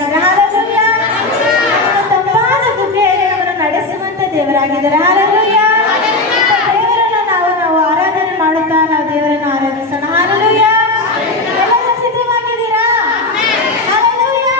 ದೇವರಾಗಿದ್ದಾರೆ. ಹಲ್ಲೆಲೂಯ. ತಂಪಾದ ಬುಗ್ಗೆಯಲ್ಲಿ ನಮ್ಮನ್ನು ನಡೆಸುವಂತ ದೇವರಾಗಿದ್ದಾರೆ. ಹಲ್ಲೆಲೂಯ. ದೇವರನ್ನು ನಾವು ಆರಾಧನೆ ಮಾಡುತ್ತಾ ನಾವು ದೇವರನ್ನು ಆರಾಧಿಸೋಣ. ಹಲ್ಲೆಲೂಯ. ಎಲ್ಲರೂ ಸಿದ್ಧವಾಗಿದ್ದೀರಾ? ಹಲ್ಲೆಲೂಯ.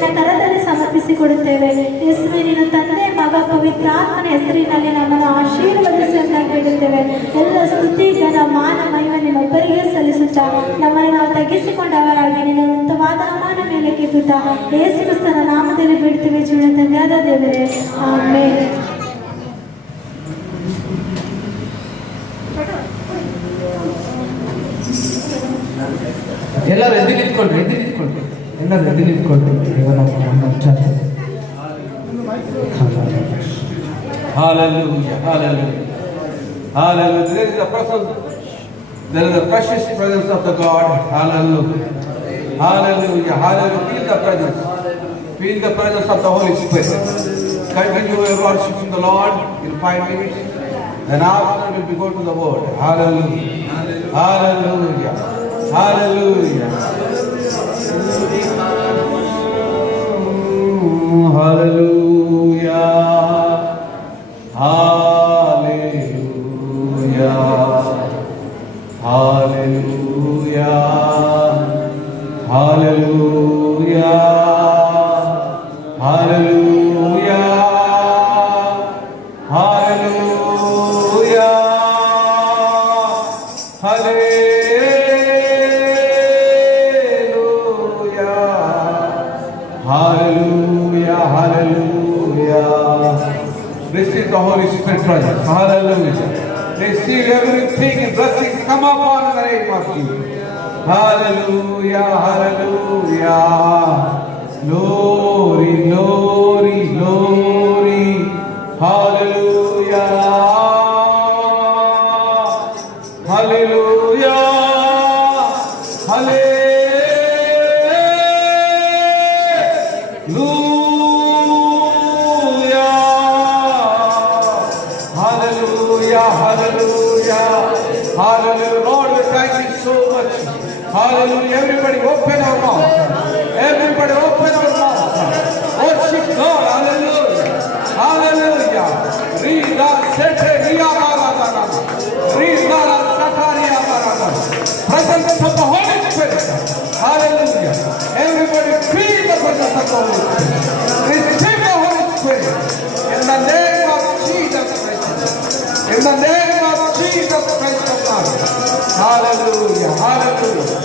ನಿನ್ನ ಕರದಲ್ಲಿ ಸಮರ್ಪಿಸಿಕೊಡುತ್ತೇವೆ. ಯೇಸುವೆ, ನಿನ್ನ ತಂದೆ, ಮಗ, ಪವಿತ್ರಾತ್ಮನ ಹೆಸರಿನಲ್ಲಿ ನಮ್ಮನ್ನು ಆಶೀರ್ವದಿಸಿ ಅಂತ ಕೇಳುತ್ತೇವೆ. ಎಲ್ಲ ಸ್ತುತಿ, ಘನ, ಮಾನ, ಮಹಿಮೆ ನಿಮ್ಮೊಬ್ಬರಿಗೆ ಸಲ್ಲಿಸುತ್ತಾ ನಮ್ಮನ್ನು ನಾವು ತಗ್ಗಿಸಿಕೊಂಡವರಾಗಿ ನಿನ್ನ ಉನ್ನತವಾದ ನಾಮದ ಮೇಲೆ ಕೆತ್ತುತ್ತಾ ಯೇಸು ಕ್ರಿಸ್ತನ ನಾಮದಲ್ಲಿ ಬಿಡ್ತೇವೆ. ಜೀವನ ತಂದೆಯಾದ ದೇವರೇ, ಆಮೆನ್. ಎಲ್ಲರೂ ಎದ್ದು ನಿಂತ್ಕೊಳ್ರಿ, ಎಲ್ಲರೂ ಎದ್ದು ನಿಂತ್ಕೊಳ್ರಿ. Hallelujah, hallelujah, hallelujah. There is a precious presence of the God. Hallelujah, hallelujah, hallelujah. Feel the presence of the Holy Spirit. Continue your worshiping the Lord in 5 minutes. Then after we will go to the word. Hallelujah, hallelujah, hallelujah, hallelujah, hallelujah, hallelujah, hallelujah, hallelujah, hallelujah, hallelujah, hallelujah. Receive the Holy Spirit presence. Hallelujah. Receive everything and blessings come upon the name of Jesus. Hallelujah, hallelujah. Glory, glory, glory. Hallelujah. Hallelujah. Hallelujah. Hallelujah, hallelujah, Lord, we thank you so much. Hallelujah, everybody open our mouth. Everybody open our mouth. Worship God, hallelujah, hallelujah. Rida sete riya marada, rida satariya marada. Presence of the Holy Spirit, hallelujah. Everybody feel the presence of the Holy Spirit. Receive the Holy Spirit in the name of Jesus Christ. In the name of Jesus Christ of Nazareth. Hallelujah, hallelujah.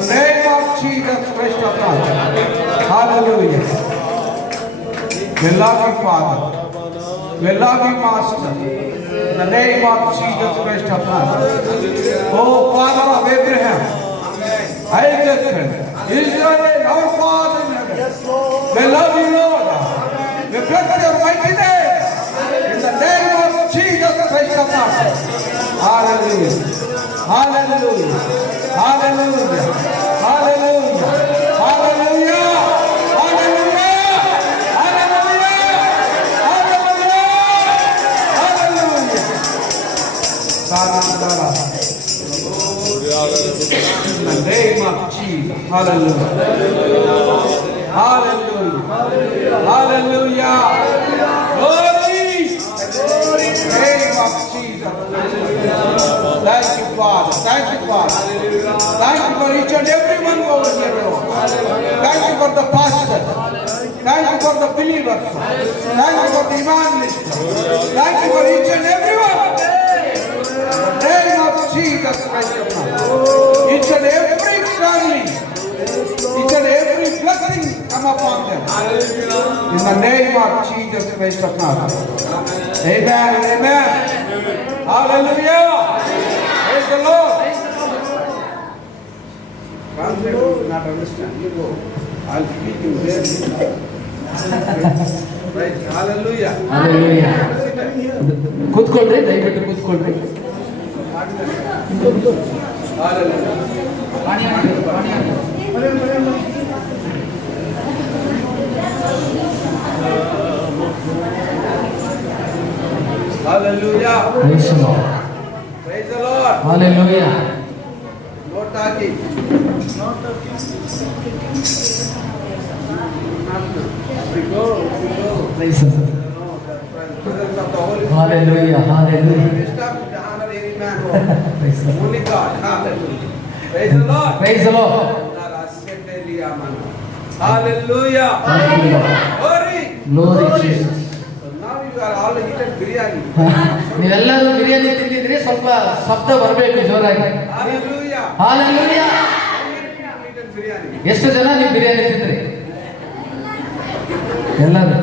the name of Jesus Christ of Nazareth. Hallelujah. We love you, Father. We love you, Master. In the name of Jesus Christ of Nazareth. Oh, Father of Abraham, Isaac, Israel, our Father in heaven. We love you, Lord. We bless your mighty name. In the name of Jesus Christ of Nazareth. Hallelujah. Hallelujah. Hallelujah. Hallelujah. Hallelujah. In the name of Jesus. Hallelujah. Hallelujah. Hallelujah. Glory. Name of Jesus. Thank you, Father. Thank you, Father. Thank you for each and every one over here, Lord. Thank you for the pastors. Thank you for the believers. Thank you for the evangelists. Thank you for each and every one. In the name of Jesus Christ of Nazareth. Each and every family, each and every blessing come upon them. In the name of Jesus Christ of Nazareth. Amen and amen. Hallelujah. Praise the Lord. Translate will not understand. You go. I'll speak in there. Right. Hallelujah. Hallelujah. ಕೂತ್ಕೊಳ್ರಿ, ದಯವಿಟ್ಟು ಕೂತ್ಕೊಳ್ರಿ. Hallelujah. Praise the Lord. Praise the Lord. Hallelujah. No talking. We go. Praise the Lord. Presence of the Holy Spirit. Hallelujah. Hallelujah. We stop to honor any man. Praise the Lord. Only God. Hallelujah. Praise the Lord. Praise the Lord. Hallelujah. Thank you, Lord. Glory. Glory Jesus. So now you are all eaten biryani. ನೀವೆಲ್ಲರೂ ಬಿರಿಯಾನಿ ತಿಂದಿದ್ರೆ ಸ್ವಲ್ಪ ಶಬ್ದ ಬರಬೇಕು ಜೋರಾಗಿ. Hallelujah. Hallelujah. Eaten biryani. ಎಷ್ಟು ಜನ ನೀವು ಬಿರಿಯಾನಿ ತಿಂದ್ರಿ? ಎಲ್ಲರೂ.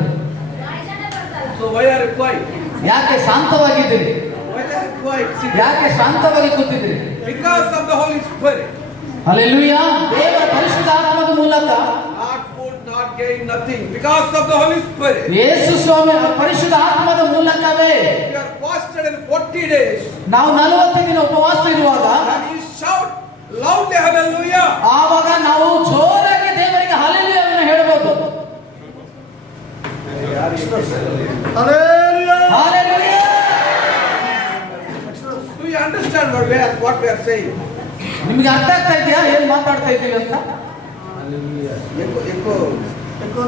So why are you quiet? ಯಾಕೆ ಶಾಂತವಾಗಿದ್ದೀರಿ? Why are you quiet? Sit. ಯಾಕೆ ಶಾಂತವಾಗಿ ಕೂತಿದ್ದೀರಿ? Because of the Holy Spirit. Hallelujah. ದೇವರ ಪರಿಶುದ್ಧ ಆತ್ಮದ ಮೂಲಕ Not food, not gain, nothing. Because of the Holy Spirit. ಯೇಸು ಸ್ವಾಮಿ ಪರಿಶುದ್ಧ ಆತ್ಮದ ಮೂಲಕವೇ You are fasted in 40 days. ನಾವು 40 ದಿನ ಉಪವಾಸ ಇರುವಾಗ And you shout loudly hallelujah. ಆವಾಗ ನಾವು ಜೋರಾಗಿ ದೇವರಿಗೆ ಹಲ್ಲೆಲೂಯಾವನ್ನು ಹೇಳಬಹುದು. Hallelujah. Do you understand what we are saying? ನಿಮಗೆ ಅರ್ಥ ಆಗ್ತಾ ಇದೆಯಾ ಏನ್ ಮಾತಾಡ್ತಾ ಇದ್ದೀವಿ ಅಂತ? Echo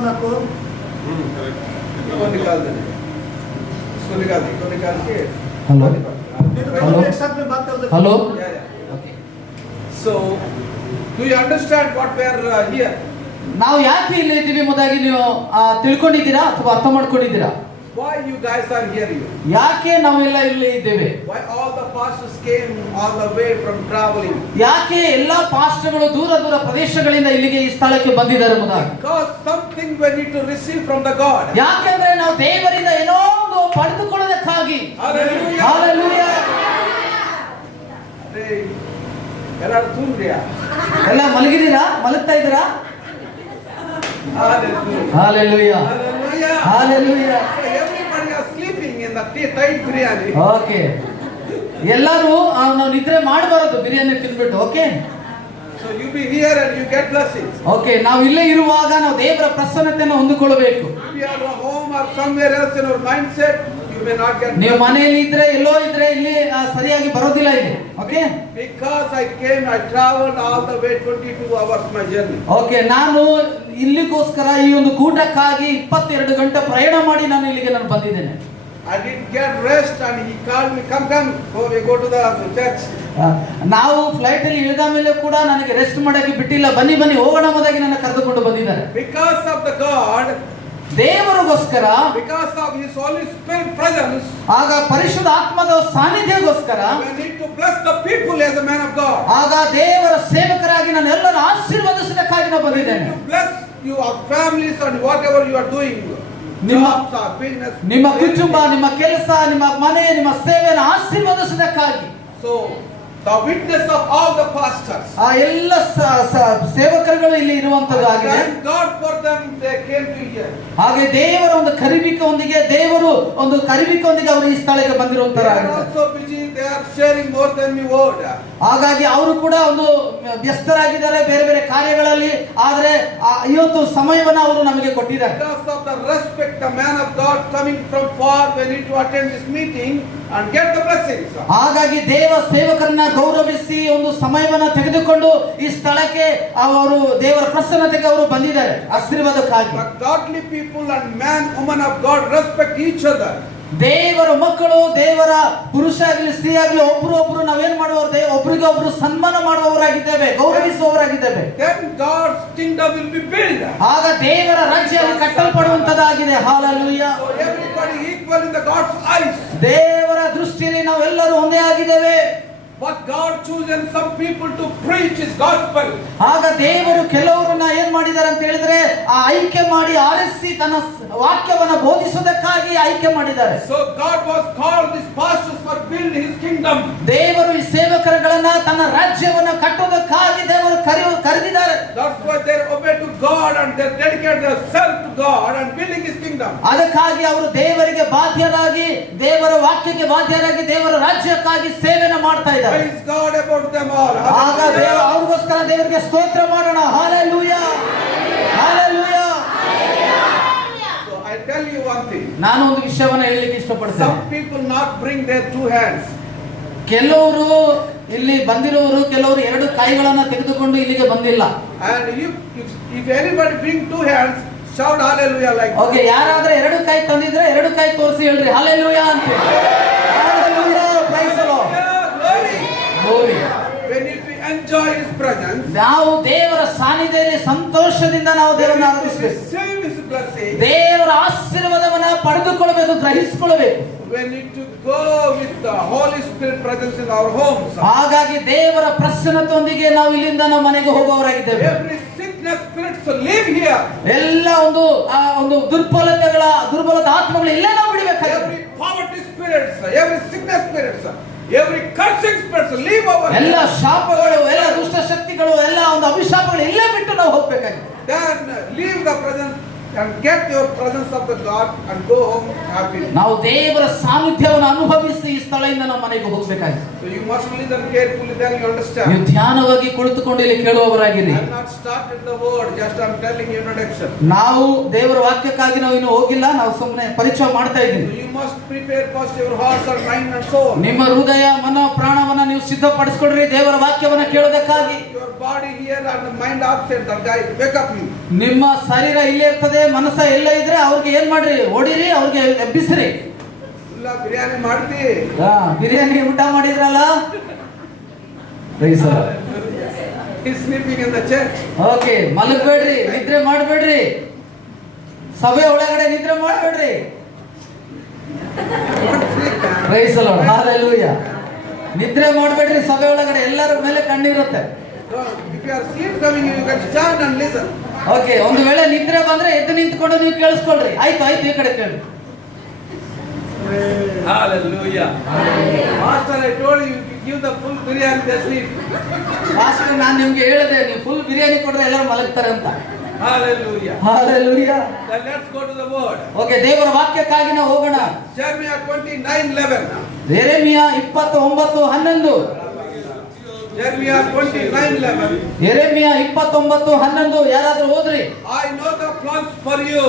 निकाल देना. इसको निकाल के. Hello hello. Yeah. Okay. So, do you understand what we are here? ನಾವು ಯಾಕೆ ಇಲ್ಲಿ ಇದ್ದೀವಿ ಎಂಬುದಾಗಿ ನೀವು ತಿಳ್ಕೊಂಡಿದ್ದೀರಾ ಅಥವಾ ಅರ್ಥ ಮಾಡ್ಕೊಂಡಿದ್ದೀರಾ? Why you guys are here? ಯಾಕೆ ನಾವೆಲ್ಲ ಇಲ್ಲಿ ಇದ್ದೇವೆ? Why all the pastors came all the way from traveling? ಯಾಕೆ ಎಲ್ಲಾ ಪಾಸ್ಟರ್ಗಳು ದೂರ ದೂರ ಪ್ರದೇಶಗಳಿಂದ ಇಲ್ಲಿಗೆ ಈ ಸ್ಥಳಕ್ಕೆ ಬಂದಿದ್ದಾರೆ ಎಂಬುದಾಗಿ? Because something we need to receive from the God. ಯಾಕೆಂದ್ರೆ ನಾವು ದೇವರಿಂದ ಏನೋ ಒಂದು ಪಡೆದುಕೊಳ್ಳೋದಕ್ಕಾಗಿ. Hallelujah. Hallelujah. ಎಲ್ಲರೂ ತೂಂದ್ರಿಯಾ? ಎಲ್ಲ ಮಲಗಿದ್ದೀರಾ? ಮಲಗ್ತಾ ಇದ್ದೀರಾ? Hallelujah. Hallelujah. Hallelujah. Hallelujah. So everybody are sleeping in the tight biryani. Okay. ಎಲ್ಲರೂ ನಾವು ನಿದ್ರೆ ಮಾಡಬಾರದು ಬಿರಿಯಾನಿ ತಿನ್ಬಿಟ್ಟು. Okay. So you be here and you get blessings. Okay. ನಾವು ಇಲ್ಲೇ ಇರುವಾಗ ನಾವು ದೇವರ ಪ್ರಸನ್ನತೆಯನ್ನು ಹೊಂದಿಕೊಳ್ಳಬೇಕು. If you are at home or somewhere else in our mindset, you may not get. ನೀವು ಮನೆಯಲ್ಲಿ ಇದ್ರೆ ಎಲ್ಲೋ ಇದ್ರೆ ಇಲ್ಲಿ ಸರಿಯಾಗಿ ಬರೋದಿಲ್ಲ ಇಲ್ಲಿ. Okay. Because I traveled all the way 22 hours my journey. Okay. ನಾನು ಇಲ್ಲಿಗೋಸ್ಕರ ಈ ಒಂದು ಕೂಟಕ್ಕಾಗಿ 22 ಗಂಟೆ ಪ್ರಯಾಣ ಮಾಡಿ ನಾನು ಇಲ್ಲಿಗೆ ಬಂದಿದ್ದೇನೆ. I didn't get rest and he called me, come, we go to the church. ನಾವು ಫ್ಲೈಟ್ ಅಲ್ಲಿ ಇಳಿದ ಮೇಲೆ ಕೂಡ ನನಗೆ ರೆಸ್ಟ್ ಮಾಡಕ್ಕೆ ಬಿಟ್ಟಿಲ್ಲ. ಬನ್ನಿ ಹೋಗೋಣ ಎಂಬುದಾಗಿ ನನ್ನ ಕರೆದುಕೊಂಡು ಬಂದಿದ್ದಾರೆ. Because of the God, ದೇವರಿಗೋಸ್ಕರ, because of his Holy Spirit presence, ಆಗ ಪರಿಶುದ್ಧ ಆತ್ಮದ ಸಾನ್ನಿಧ್ಯಗೋಸ್ಕರ we need to bless the people as a man of God. ಆಗ ದೇವರ ಸೇವಕರಾಗಿ ನಾನು ಎಲ್ಲರೂ ಬಂದಿದ್ದೇನೆ. to bless your families and whatever you are doing. ನಿಮ್ಮ- Jobs or business. ನಿಮ್ಮ ಕುಟುಂಬ, ನಿಮ್ಮ ಕೆಲಸ, ನಿಮ್ಮ ಮನೆ, ನಿಮ್ಮ ಸೇವೆಯನ್ನು ಆಶೀರ್ವದಿಸುವುದಕ್ಕಾಗಿ. So the witness of all the pastors. ಆ ಎಲ್ಲ ಸೇವಕರುಗಳು ಇಲ್ಲಿ ಇರುವಂತದ್ದು ಆಗಿದೆ. Thank God for them, they came to here. ಹಾಗೆ ದೇವರ ಒಂದು ಕರಿಬಿಕೆಯೊಂದಿಗೆ ಅವರು ಈ ಸ್ಥಳಕ್ಕೆ They ಬಂದಿರುವಂತರ are also busy, they are sharing more than the word. ಹಾಗಾಗಿ ಅವರು ಕೂಡ ಒಂದು ವ್ಯಸ್ತರಾಗಿದ್ದಾರೆ ಬೇರೆ ಬೇರೆ ಕಾರ್ಯಗಳಲ್ಲಿ. ಆದರೆ ಇವತ್ತು ಸಮಯವನ್ನು ಅವರು ನಮಗೆ ಕೊಟ್ಟಿದ್ದಾರೆ. Because of the respect, the man of God coming from far, we need to attend this meeting and get the blessings. ಹಾಗಾಗಿ ದೇವ ಸೇವಕರನ್ನ ಗೌರವಿಸಿ ಒಂದು ಸಮಯವನ್ನ ತೆಗೆದುಕೊಂಡು ಈ ಸ್ಥಳಕ್ಕೆ ಅವರು ದೇವರ ಪ್ರಸನ್ನತೆಗೆ ಅವರು ಬಂದಿದ್ದಾರೆ ಆಶೀರ್ವಾದಕ್ಕಾಗಿ. The godly people and man, woman of God respect each other. ದೇವರ ಮಕ್ಕಳು, ದೇವರ ಪುರುಷ ಆಗಲಿ ಸ್ತ್ರೀ ಆಗಲಿ ಒಬ್ರು ನಾವೇನ್ ಮಾಡುವವರು ಒಬ್ರಿಗೆ ಒಬ್ರು ಸನ್ಮಾನ ಮಾಡುವವರಾಗಿದ್ದೇವೆ, ಗೌರವಿಸುವವರಾಗಿದ್ದೇವೆ. Then God's kingdom will be built. ಆಗ ದೇವರ ರಾಜ್ಯ ಅಲ್ಲಿ ಕಟ್ಟಲ್ಪಡುವಂತದ್ದಾಗಿದೆ. Hallelujah. So everybody equal in the God's eyes. ದೇವರ ದೃಷ್ಟಿಯಲ್ಲಿ ನಾವೆಲ್ಲರೂ ಒಂದೇ ಆಗಿದ್ದೇವೆ. But God chosen some people to preach His gospel. ಆಗ ದೇವರು ಕೆಲವರನ್ನ ಏನ್ ಮಾಡಿದ್ದಾರೆ ಅಂತ ಹೇಳಿದ್ರೆ ಆ ಆಯ್ಕೆ ಮಾಡಿ ಆರಿಸಿ ತನ್ನ ವಾಕ್ಯವನ್ನ ಬೋಧಿಸುವುದಕ್ಕಾಗಿ ಆಯ್ಕೆ ಮಾಡಿದ್ದಾರೆ. So God was called these pastors for build His kingdom. ದೇವರು ಈ ಸೇವಕರುಗಳನ್ನ ತನ್ನ ರಾಜ್ಯವನ್ನ ಕಟ್ಟುವುದಕ್ಕಾಗಿ ದೇವರು ಕರೆದಿದ್ದಾರೆ. That's why they obey to God and they dedicate themselves to God and building His kingdom. ಅದಕ್ಕಾಗಿ ಅವರು ದೇವರಿಗೆ ಬಾಧ್ಯರಾಗಿ, ದೇವರ ವಾಕ್ಯಕ್ಕೆ ಬಾಧ್ಯರಾಗಿ, ದೇವರ ರಾಜ್ಯಕ್ಕಾಗಿ ಸೇವೆನ ಮಾಡ್ತಾ ಇದ್ದಾರೆ. Praise God about them all. ಆಗ ಅವ್ರಿಗೋಸ್ಕರ ದೇವರಿಗೆ ಸ್ತೋತ್ರ ಮಾಡೋಣ. Hallelujah, hallelujah. So I tell you one thing. ನಾನು ಒಂದು ವಿಷಯವನ್ನ ಹೇಳಲಿಕ್ಕೆ ಇಷ್ಟಪಡ್ತೇನೆ. Some people not bring their two hands. ಕೆಲವರು ಇಲ್ಲಿ ಬಂದಿರುವವರು ಕೆಲವರು ಎರಡು ಕೈಗಳನ್ನ ತೆಗೆದುಕೊಂಡು ಇಲ್ಲಿಗೆ ಬಂದಿಲ್ಲ. And if anybody bring two hands, shout hallelujah like that. Okay, ಯಾರಾದ್ರೆ ಎರಡು ಕೈ ತಂದಿದ್ರೆ ಎರಡು ಕೈ ತೋರಿಸಿ ಹೇಳ್ರಿ ಹಲ್ಲೆಲೂಯಾ ಅಂತ. Hallelujah, praise the lord. Glory. Glory. When we enjoy His presence, ನಾವು ದೇವರ ಸಾನ್ನಿಧ್ಯದಲ್ಲಿ ಸಂತೋಷದಿಂದ ನಾವು ದೇವರನ್ನು ಆರಾಧಿಸಬೇಕು. receive His blessing. ದೇವರ ಆಶೀರ್ವಾದವನ್ನ ಪಡೆದುಕೊಳ್ಳಬೇಕು, ಗ್ರಹಿಸಿಕೊಳ್ಳಬೇಕು. We need to go with the Holy Spirit presence in our homes. ಹಾಗಾಗಿ ದೇವರ ಪ್ರಸನ್ನತೆಯೊಂದಿಗೆ ನಾವು ಇಲ್ಲಿಂದ ನಮ್ಮ ಮನೆಗೆ ಹೋಗುವವರಾಗಿದ್ದೇವೆ. Every sickness spirits live here. ಎಲ್ಲ ಒಂದು ದುರ್ಬಲದ ಆತ್ಮಗಳು ಇಲ್ಲೇ ನಾವು ಬಿಡಬೇಕಾಗಿದೆ. Every poverty spirits, every sickness spirits, every cursing spirits live over ಎಲ್ಲ here. ಶಾಪಗಳು, ಎಲ್ಲ ದುಷ್ಟ ಶಕ್ತಿಗಳು, ಎಲ್ಲ ಒಂದು ಅಭಿಶಾಪಗಳು ಇಲ್ಲೇ ಬಿಟ್ಟು ನಾವು ಹೋಗ್ಬೇಕಾಗಿದೆ. Then leave the presence and get your presence of the God and go home happy. ನಾವು ದೇವರ ಸಾನ್ನಿಧ್ಯವನ್ನು ಅನುಭವಿಸಿ ಈ ಸ್ಥಳದಿಂದ ನಮ್ಮ ಮನೆಗೆ ಹೋಗಬೇಕಾಗಿದೆ. So you must listen carefully, then you understand. ನೀವು ಧ್ಯಾನವಾಗಿ ಕುಳಿತುಕೊಂಡು ಇಲ್ಲಿ ಕೇಳುವವರಾಗಿರಿ. I'm not started the word, just I'm telling you introduction. ನಾವು ದೇವರ ವಾಕ್ಯಕ್ಕಾಗಿ ನಾವು ಇನ್ನು ಹೋಗಿಲ್ಲ, ನಾವು ಸುಮ್ಮನೆ ಪರಿಚಯ ಮಾಡ್ತಾ So ಇದ್ದೀವಿ. you must prepare first your hearts and mind and soul. ನಿಮ್ಮ ಹೃದಯ, ಮನ, ಪ್ರಾಣವನ್ನ ನೀವು ಸಿದ್ಧಪಡಿಸಿಕೊಡ್ರಿ ದೇವರ ವಾಕ್ಯವನ್ನ ಕೇಳೋದಕ್ಕಾಗಿ. Your body here and the mind absent, that guy wake up you. ನಿಮ್ಮ ಶರೀರ ಇಲ್ಲೇ ಇರ್ತದೆ, ಮನಸ್ಸ ಎಲ್ಲ ಇದ್ರೆ ಅವ್ರಿಗೆ ಏನ್ ಮಾಡ್ರಿ, ಹೊಡಿರಿ, ಅವ್ರಿಗೆ ಎಬ್ಬಿಸ್ರಿ. ಇಲ್ಲ ಬಿರಿಯಾನಿ ಮಾಡ್ತಿ. ಬಿರಿಯಾನಿ ಊಟ ಮಾಡಿದ್ರಲ್ಲ. He's sleeping in the church. Okay, ಮಲಗಬೇಡ್ರಿ, ನಿದ್ರೆ ಮಾಡಬೇಡ್ರಿ, ಸಭೆ ಒಳಗಡೆ ನಿದ್ರೆ ಮಾಡಬೇಡ್ರಿ. Don't sleep, man. Praise the lord, hallelujah. ನಿದ್ರೆ ಮಾಡಬೇಡ್ರಿ, ಸಭೆ ಒಳಗಡೆ ಎಲ್ಲರ ಮೇಲೆ ಕಣ್ಣಿರುತ್ತೆ. If you are sleep coming, you can stand and listen. Okay, ಒಂದು ವೇಳೆ ನಿದ್ರೆ ಬಂದ್ರೆ ಎದ್ದು ನಿಂತ್ಕೊಂಡು ನೀವು ಕೇಳಿಸ್ಕೊಳ್ರಿ. ಆಯ್ತು ಈ ಕಡೆ ಕೇಳಿ. Hallelujah. Master, I told you, give the full biryani, they sleep. Master, ನಾನು ನಿಮ್ಗೆ ಹೇಳಿದೆ ನೀವು ಫುಲ್ ಬಿರಿಯಾನಿ ಕೊಟ್ರೆ ಎಲ್ಲರೂ ಮಲಗ್ತಾರೆ ಅಂತ. Hallelujah. Hallelujah. Then let's go to the word. Okay, ದೇವರ ವಾಕ್ಯಕ್ಕಾಗಿ ನಾವು ಹೋಗೋಣ. Jeremiah 29:11. ಯೆರೆಮೀಯ 29:11. Jeremiah 29:11. ಯೆರೆಮೀಯ 29:11 ಯಾರಾದ್ರೂ ಓದ್ರಿ. I know the plans for you.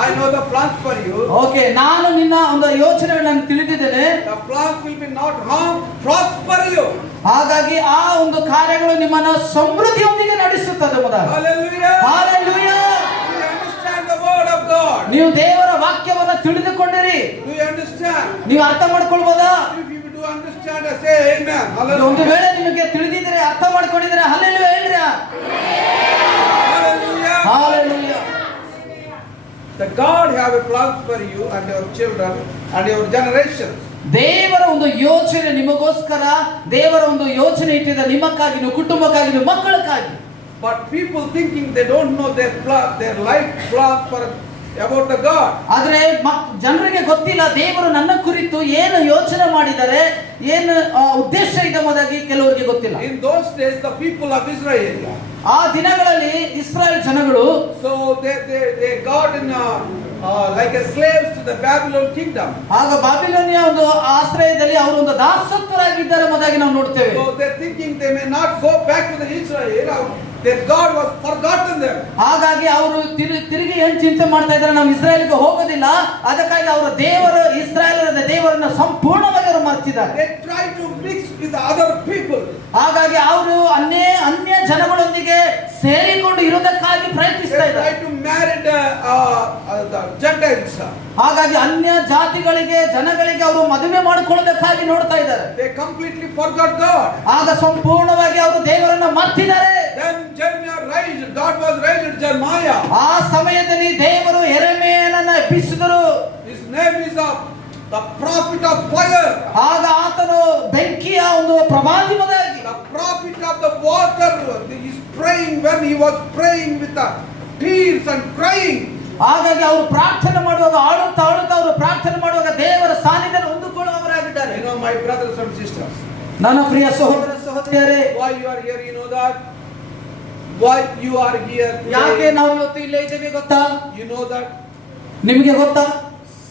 I know the plans for you. Okay, ನಾನು ನಿನ್ನ ಒಂದು ಯೋಚನೆಗಳನ್ನು ತಿಳಿದಿದ್ದೇನೆ. The plans will be not harm, prosper you. ಹಾಗಾಗಿ ಆ ಒಂದು ಕಾರ್ಯಗಳು ನಿಮ್ಮನ್ನ ಸಮೃದ್ಧಿಯೊಂದಿಗೆ ನಡೆಸುತ್ತದೆ. ಮೊದಲು Hallelujah. Hallelujah. Do you understand the word of God? ನೀವು ದೇವರ ವಾಕ್ಯವನ್ನ ತಿಳಿದುಕೊಂಡಿರಿ. Do you understand? ನೀವು ಅರ್ಥ ಮಾಡ್ಕೊಳ್ಬೋದಾ? If you do understand, say amen. ಒಂದು Hallelujah. ವೇಳೆ ನಿಮಗೆ ತಿಳಿದಿದ್ರೆ, ಅರ್ಥ ಮಾಡ್ಕೊಂಡಿದ್ರೆ ಹಲ್ಲೆಲೂಯಾ ಹೇಳ್ರಿ. Hallelujah. Hallelujah. The God have a plan for you and your children and your generations. ದೇವರ ಒಂದು ಯೋಚನೆ ನಿಮಗೋಸ್ಕರ, ದೇವರ ಒಂದು ಯೋಚನೆ ಇಟ್ಟಿದೆ ನಿಮಕ್ಕಾಗಿ, ನಿಮ್ಮ ಕುಟುಂಬಕ್ಕಾಗಿ, ನಿಮ್ಮ ಮಕ್ಕಳಕ್ಕಾಗಿ. But people thinking they don't know their plan, their life plan for about the God. ಆದ್ರೆ ಜನರಿಗೆ ಗೊತ್ತಿಲ್ಲ ದೇವರು ನನ್ನ ಕುರಿತು ಏನು ಯೋಚನೆ ಮಾಡಿದ್ದಾರೆ, ಏನು ಉದ್ದೇಶ ಇದೆ ಎಂಬುದಾಗಿ ಕೆಲವರಿಗೆ ಗೊತ್ತಿಲ್ಲ. In those days, the people of Israel, ಆ ದಿನಗಳಲ್ಲಿ ಇಸ್ರಾಯೇಲ್ ಜನಗಳು, so they got in like a slaves to the Babylon kingdom. ಆಗ ಬಾಬಿಲೋನಿಯ ಒಂದು ಆಶ್ರಯದಲ್ಲಿ ಅವರು ಒಂದು ದಾಸತ್ವರಾಗಿದ್ದಾರೆ ಎಂಬುದಾಗಿ ನಾವು ನೋಡ್ತೇವೆ. So they're thinking they may not go back to the Israel. Their God was forgotten them. ಹಾಗಾಗಿ ಅವರು ತಿರುಗಿ ಏನ್ ಚಿಂತೆ ಮಾಡ್ತಾ ಇದ್ದಾರೆ, ನಾವು ಇಸ್ರಾಯೇಲ್ಗೆ ಹೋಗೋದಿಲ್ಲ, ಅದಕ್ಕಾಗಿ ಅವರ ದೇವರು ಇಸ್ರಾಯೇಲರ ದೇವರನ್ನ ಸಂಪೂರ್ಣವಾಗಿ ಅವರು ಮರ್ತಿದ್ದಾರೆ. They try to mix with other people. ಹಾಗಾಗಿ ಅವರು ಅನ್ಯ ಜನಗಳೊಂದಿಗೆ ಸೇರಿಕೊಂಡು ಇರೋದಕ್ಕಾಗಿ ಪ್ರಯತ್ನಿಸ್ತಾ They ಇದ್ದಾರೆ. try to marry the Gentiles. ಹಾಗಾಗಿ ಅನ್ಯ ಜಾತಿಗಳಿಗೆ ಜನಗಳಿಗೆ ಅವರು ಮದುವೆ ಮಾಡಿಕೊಳ್ಳೋದಕ್ಕಾಗಿ ನೋಡ್ತಾ ಇದ್ದಾರೆ. They completely forgot God. ಆಗ ಸಂಪೂರ್ಣವಾಗಿ ಅವರು ದೇವರನ್ನ ಮರ್ತಿದ್ದಾರೆ. Then Jeremiah raised, God was raised Jeremiah. ಆ ಸಮಯದಲ್ಲಿ ದೇವರು ಯೆರೆಮೀಯನನ್ನ ಎಬ್ಬಿಸಿದರು. His name is the prophet of fire. ಆಗ ಆತನು ಬೆಂಕಿಯ ಒಂದು ಪ್ರವಾದಿಯಾಗಿ, The prophet of the water. He is praying when he was praying with the tears and crying. ಹಾಗಾಗಿ ಅವರು ಪ್ರಾರ್ಥನೆ ಮಾಡುವಾಗ ಆಳುತ್ತಾ ಅವರು ಪ್ರಾರ್ಥನೆ ಮಾಡುವಾಗ ದೇವರ ಸಾನ್ನಿಧ್ಯವನ್ನು ಹೊಂದಿಕೊಳ್ಳುವವರಾಗಿದ್ದಾರೆ. You know, my brothers and sisters, ನನ್ನ ಪ್ರಿಯ ಸಹೋದರ ಸಹೋದರಿಯರೇ, why you are here, you know that? Why you are here ಯಾಕೆ today? ನಾವು ಇವತ್ತು ಇಲ್ಲೇ ಇದ್ದೇವೆ ಗೊತ್ತಾ? You know that ನಿಮಗೆ ಗೊತ್ತಾ?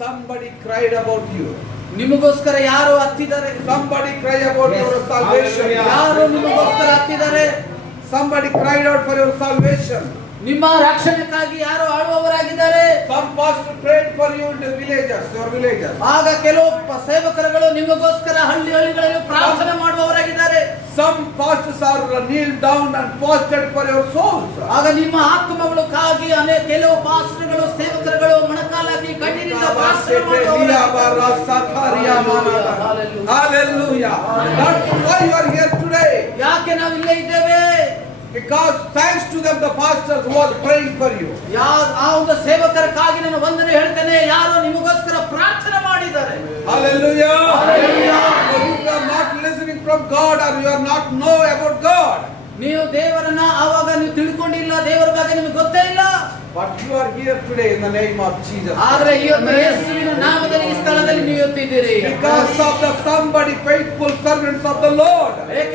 somebody cried about you. ನಿಮಗೋಸ್ಕರ ಯಾರು ಹತ್ತಿದ್ದಾರೆ? Somebody cried about your salvation. ಯಾರು ನಿಮಗೋಸ್ಕರ ಹತ್ತಿದ್ದಾರೆ? Somebody cried out for your salvation. ನಿಮ್ಮ ರಕ್ಷಣೆಗಾಗಿ ಯಾರು ಆಳುವವರಾಗಿದ್ದಾರೆ? Some pastor prayed for you in the villages, your villages. ಆಗ ಕೆಲವು ಸೇವಕರುಗಳು ನಿಮಗೋಸ್ಕರ ಹಳ್ಳಿಗಳಲ್ಲಿ ಪ್ರಾರ್ಥನೆ ಮಾಡುವವರಾಗಿದ್ದಾರೆ. Some pastors are kneeled down and fasted for your souls. ಆಗ ನಿಮ್ಮ ಆತ್ಮಗಳಿಗಾಗಿ ಅನೇಕ ಕೆಲವು ಪಾಸ್ಟರ್ಗಳು ಸೇವಕರುಗಳು ಮೊಣಕಾಲಾಗಿ ಕಣ್ಣೀರಿಂದ ಪ್ರಾರ್ಥನೆ ಮಾಡುವವರು. Hallelujah. That's why you are here today. ಯಾಕೆ ನಾವು ಇಲ್ಲೇ ಇದ್ದೇವೆ? Because thanks to them the pastors was praying for you. ಆ ಒಂದು ಸೇವಕರಿಗಾಗಿ ನಾನು ವಂದನೆ ಹೇಳ್ತೇನೆ, ಯಾರು ನಿಮಗೋಸ್ಕರ ಪ್ರಾರ್ಥನೆ ಮಾಡಿದ್ದಾರೆ. Hallelujah. Hallelujah. You are not listening from God or you are not know about God. ನೀವು ದೇವರನ್ನ ಆವಾಗ ನೀವು ತಿಳ್ಕೊಂಡಿಲ್ಲ, ದೇವರ ಬಗ್ಗೆ ನಿಮಗೆ ಗೊತ್ತೇ ಇಲ್ಲ. But you are here today in the name of Jesus. ಆದ್ರೆ ಇವತ್ತು ಯೇಸುವಿನ ನಾಮದಲ್ಲಿ ಈ ಸ್ಥಳದಲ್ಲಿ ನೀವು ಇದ್ದೀರಿ. Because of the somebody faithful servants of the Lord. They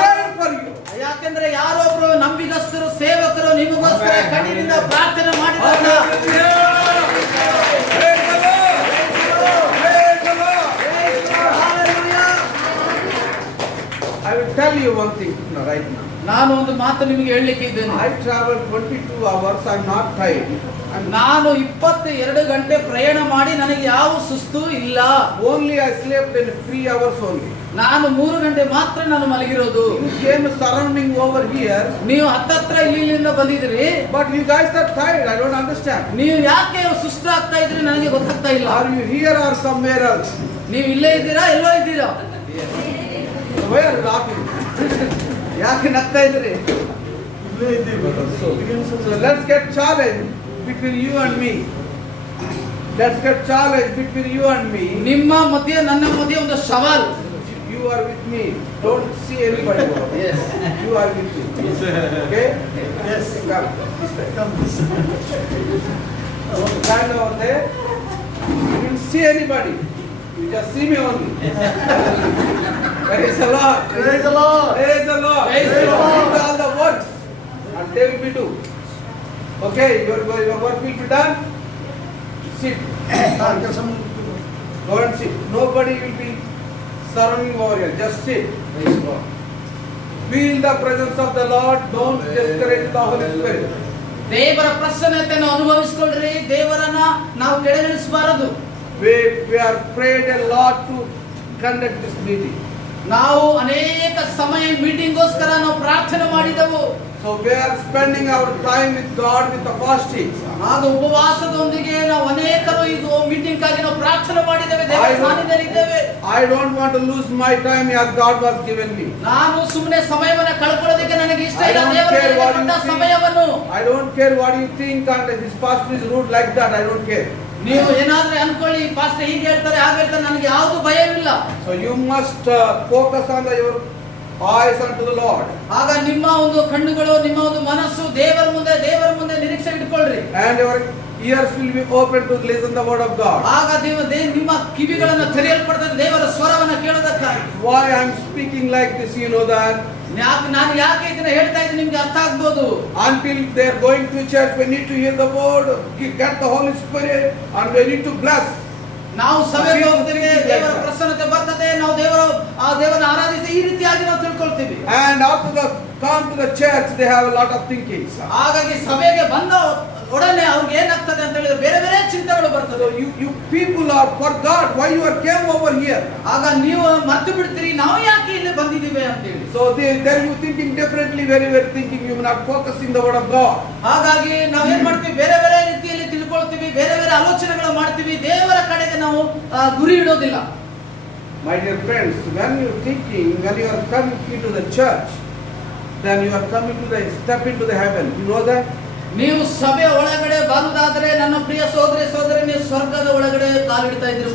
prayed for you. ಯಾಕೆಂದ್ರೆ ಯಾರೊಬ್ರು ನಂಬಿಗಸ್ತರು ಸೇವಕರು ನಿಮಗೋಸ್ಕರ ಕಣ್ಣೀರಿಂದ ಪ್ರಾರ್ಥನೆ ಮಾಡಿದಾಗ I will tell you one thing right now. ನಾನು ಒಂದು ಮಾತು ನಿಮಗೆ ಹೇಳಲಿಕ್ಕೆ ಇದ್ದೇನೆ. I traveled 22 hours. I'm not tired. ನಾನು 22 ಗಂಟೆ ಪ್ರಯಾಣ ಮಾಡಿ ನನಗೆ ಯಾವ ಸುಸ್ತು ಇಲ್ಲ. Only I slept in 3 hours only. ನಾನು 3 ಗಂಟೆ ಮಾತ್ರ ನಾನು ಮಲಗಿರೋದು. You came surrounding over here. ನೀವು ಹತ್ತತ್ರ ಇಲ್ಲಿಂದ ಬಂದಿದ್ರಿ. But you guys are tired. I don't understand. ನೀವು ಯಾಕೆ ಸುಸ್ತು ಆಗ್ತಾ ಇದ್ರಿ ನನಗೆ ಗೊತ್ತಾಗ್ತಾ ಇಲ್ಲ. Are you here or somewhere else? ನೀವು ಇಲ್ಲೇ ಇದ್ದೀರಾ ಎಲ್ಲೋ ಇದ್ದೀರಾ? Where are you laughing? ಯಾಕೆ ನಗ್ತಾ ಇದ್ರಿ? So let's get challenge between you and me. Let's get challenge between you and me. ನಿಮ್ಮ ಮಧ್ಯೆ ನನ್ನ ಮಧ್ಯೆ ಒಂದು ಸವಾಲು. You are with me. Don't see anybody. Yes. You are with me. Okay? Yes. Come. Stand over there. You didn't see anybody. You just see me only. Praise the Lord. Praise the Lord. Praise the Lord. Praise the Lord. Do all the works and they will be do. Okay, your work will be done. Sit. Go and sit. Nobody will be surrounding over here. Just sit. Praise God. Feel the presence of the Lord. Don't discourage the Holy Spirit. ದೇವರ ಪ್ರಸನ್ನತೆಯನ್ನು ಅನುಭವಿಸಿಕೊಳ್ಳ್ರಿ. ದೇವರನ್ನ ನಾವು ಕೆಳಗಿಳಿಸಬಾರದು. We are prayed a lot to conduct this meeting. ನಾವು ಅನೇಕ ಸಮಯ ಮೀಟಿಂಗ್ಗೋಸ್ಕರ ನಾವು ಪ್ರಾರ್ಥನೆ ಮಾಡಿದೆವು. So we are spending our time with God with the fasting. ಆಗ ಉಪವಾಸದೊಂದಿಗೆ ನಾವು ಅನೇಕರು ಇದು ಮೀಟಿಂಗ್ ಗಾಗಿ ನಾವು ಪ್ರಾರ್ಥನೆ ಮಾಡಿದ್ದೇವೆ, ದೇವರ ಸಾನ್ನಿಧ್ಯದಲ್ಲಿದ್ದೇವೆ. I don't want to lose my time as God was given me. ನಾನು ಸುಮ್ಮನೆ ಸಮಯವನ್ನು ಕಳ್ಕೊಳ್ಳೋದಕ್ಕೆ ನನಗೆ ಇಷ್ಟ ಇಲ್ಲ. I don't ದೇವರು care ನನಗೆ what ಕೊಟ್ಟ you think. ಸಮಯವನ್ನು I don't care what you think and this pastor is rude like that. I don't care. ನೀವು ಏನಾದ್ರೂ ಅನ್ಕೊಳ್ಳಿ, ಪಾಸ್ಟರ್ ಹೀಗೆ ಹೇಳ್ತಾರೆ ಹಾಗೆ ಹೇಳ್ತಾರೆ, ನನಗೆ ಯಾವುದು ಭಯವಿಲ್ಲ. So you must focus on your eyes unto the Lord. ಆಗ ನಿಮ್ಮ ಒಂದು ಕಣ್ಣುಗಳು, ನಿಮ್ಮ ಒಂದು ಮನಸ್ಸು ದೇವರ ಮುಂದೆ ನಿರೀಕ್ಷೆ ಇಟ್ಕೊಳ್ರಿ. And your ears will be open to listen the word of God. ಆಗ ನಿಮ್ಮ ಕಿವಿಗಳನ್ನು ತೆರೆಯಲ್ಪಡ್ತದೆ ದೇವರ ಸ್ವರವನ್ನು ಕೇಳೋದಕ್ಕಾಗಿ. Why I am speaking like this, you know that? ನಾನು ಯಾಕೆ ಇದನ್ನ ಹೇಳ್ತಾ ಇದ್ದೀನಿ ನಿಮ್ಗೆ ಅರ್ಥ ಆಗ್ಬೋದು. Until they are going to church, we need to hear the word, get the Holy Spirit, and we need to bless. ನಾವು ಸಭೆಗೆ ಹೋಗ್ತೀವಿ, ದೇವರ ಪ್ರಸನ್ನತೆ ಬರ್ತದೆ, ನಾವು ದೇವರನ್ನ ಆರಾಧಿಸಿ ಈ ರೀತಿಯಾಗಿ ನಾವು ತಿಳ್ಕೊಳ್ತೀವಿ. And after the come to the church, they have a lot of thinking. ಹಾಗಾಗಿ ಸಭೆಗೆ ಬಂದ ಒಡನೆ ಅವ್ರಿಗೆ ಏನಾಗ್ತದೆ ಅಂತ ಹೇಳಿದ್ರೆ ಬೇರೆ ಬೇರೆ ಚಿಂತೆಗಳು ಬರ್ತದೆ. You people are forgot why you are came over here. ಆಗ ನೀವು ಮರ್ತು ಬಿಡ್ತೀರಿ ನಾವು ಯಾಕೆ ಇಲ್ಲಿ ಬಂದಿದ್ದೀವಿ ಅಂತ ಹೇಳಿ. So then you thinking differently, very thinking, you are not focusing the word of God. ಹಾಗಾಗಿ ನಾವು ಏನ್ ಮಾಡ್ತೀವಿ, ಬೇರೆ ಬೇರೆ ರೀತಿಯಲ್ಲಿ ತಿಳ್ಕೊಳ್ತೀವಿ, ಬೇರೆ ಬೇರೆ ಆಲೋಚನೆಗಳು ಮಾಡ್ತೀವಿ, ದೇವರ ಕಡೆಗೆ ನಾವು ಗುರಿ ಇಡೋದಿಲ್ಲ. My dear friends, when you are thinking, when you are coming into the church, then you are coming to the step into the heaven. You know that? ನೀವು ಸಭೆ ಒಳಗಡೆ ಬರುವುದಾದ್ರೆ ನನ್ನ ಪ್ರಿಯ ಸಹೋದರಿ ನೀವು ಸ್ವರ್ಗದ ಒಳಗಡೆ ಕಾಲಿಡ್ತಾ ಇದ್ದೀರಿ.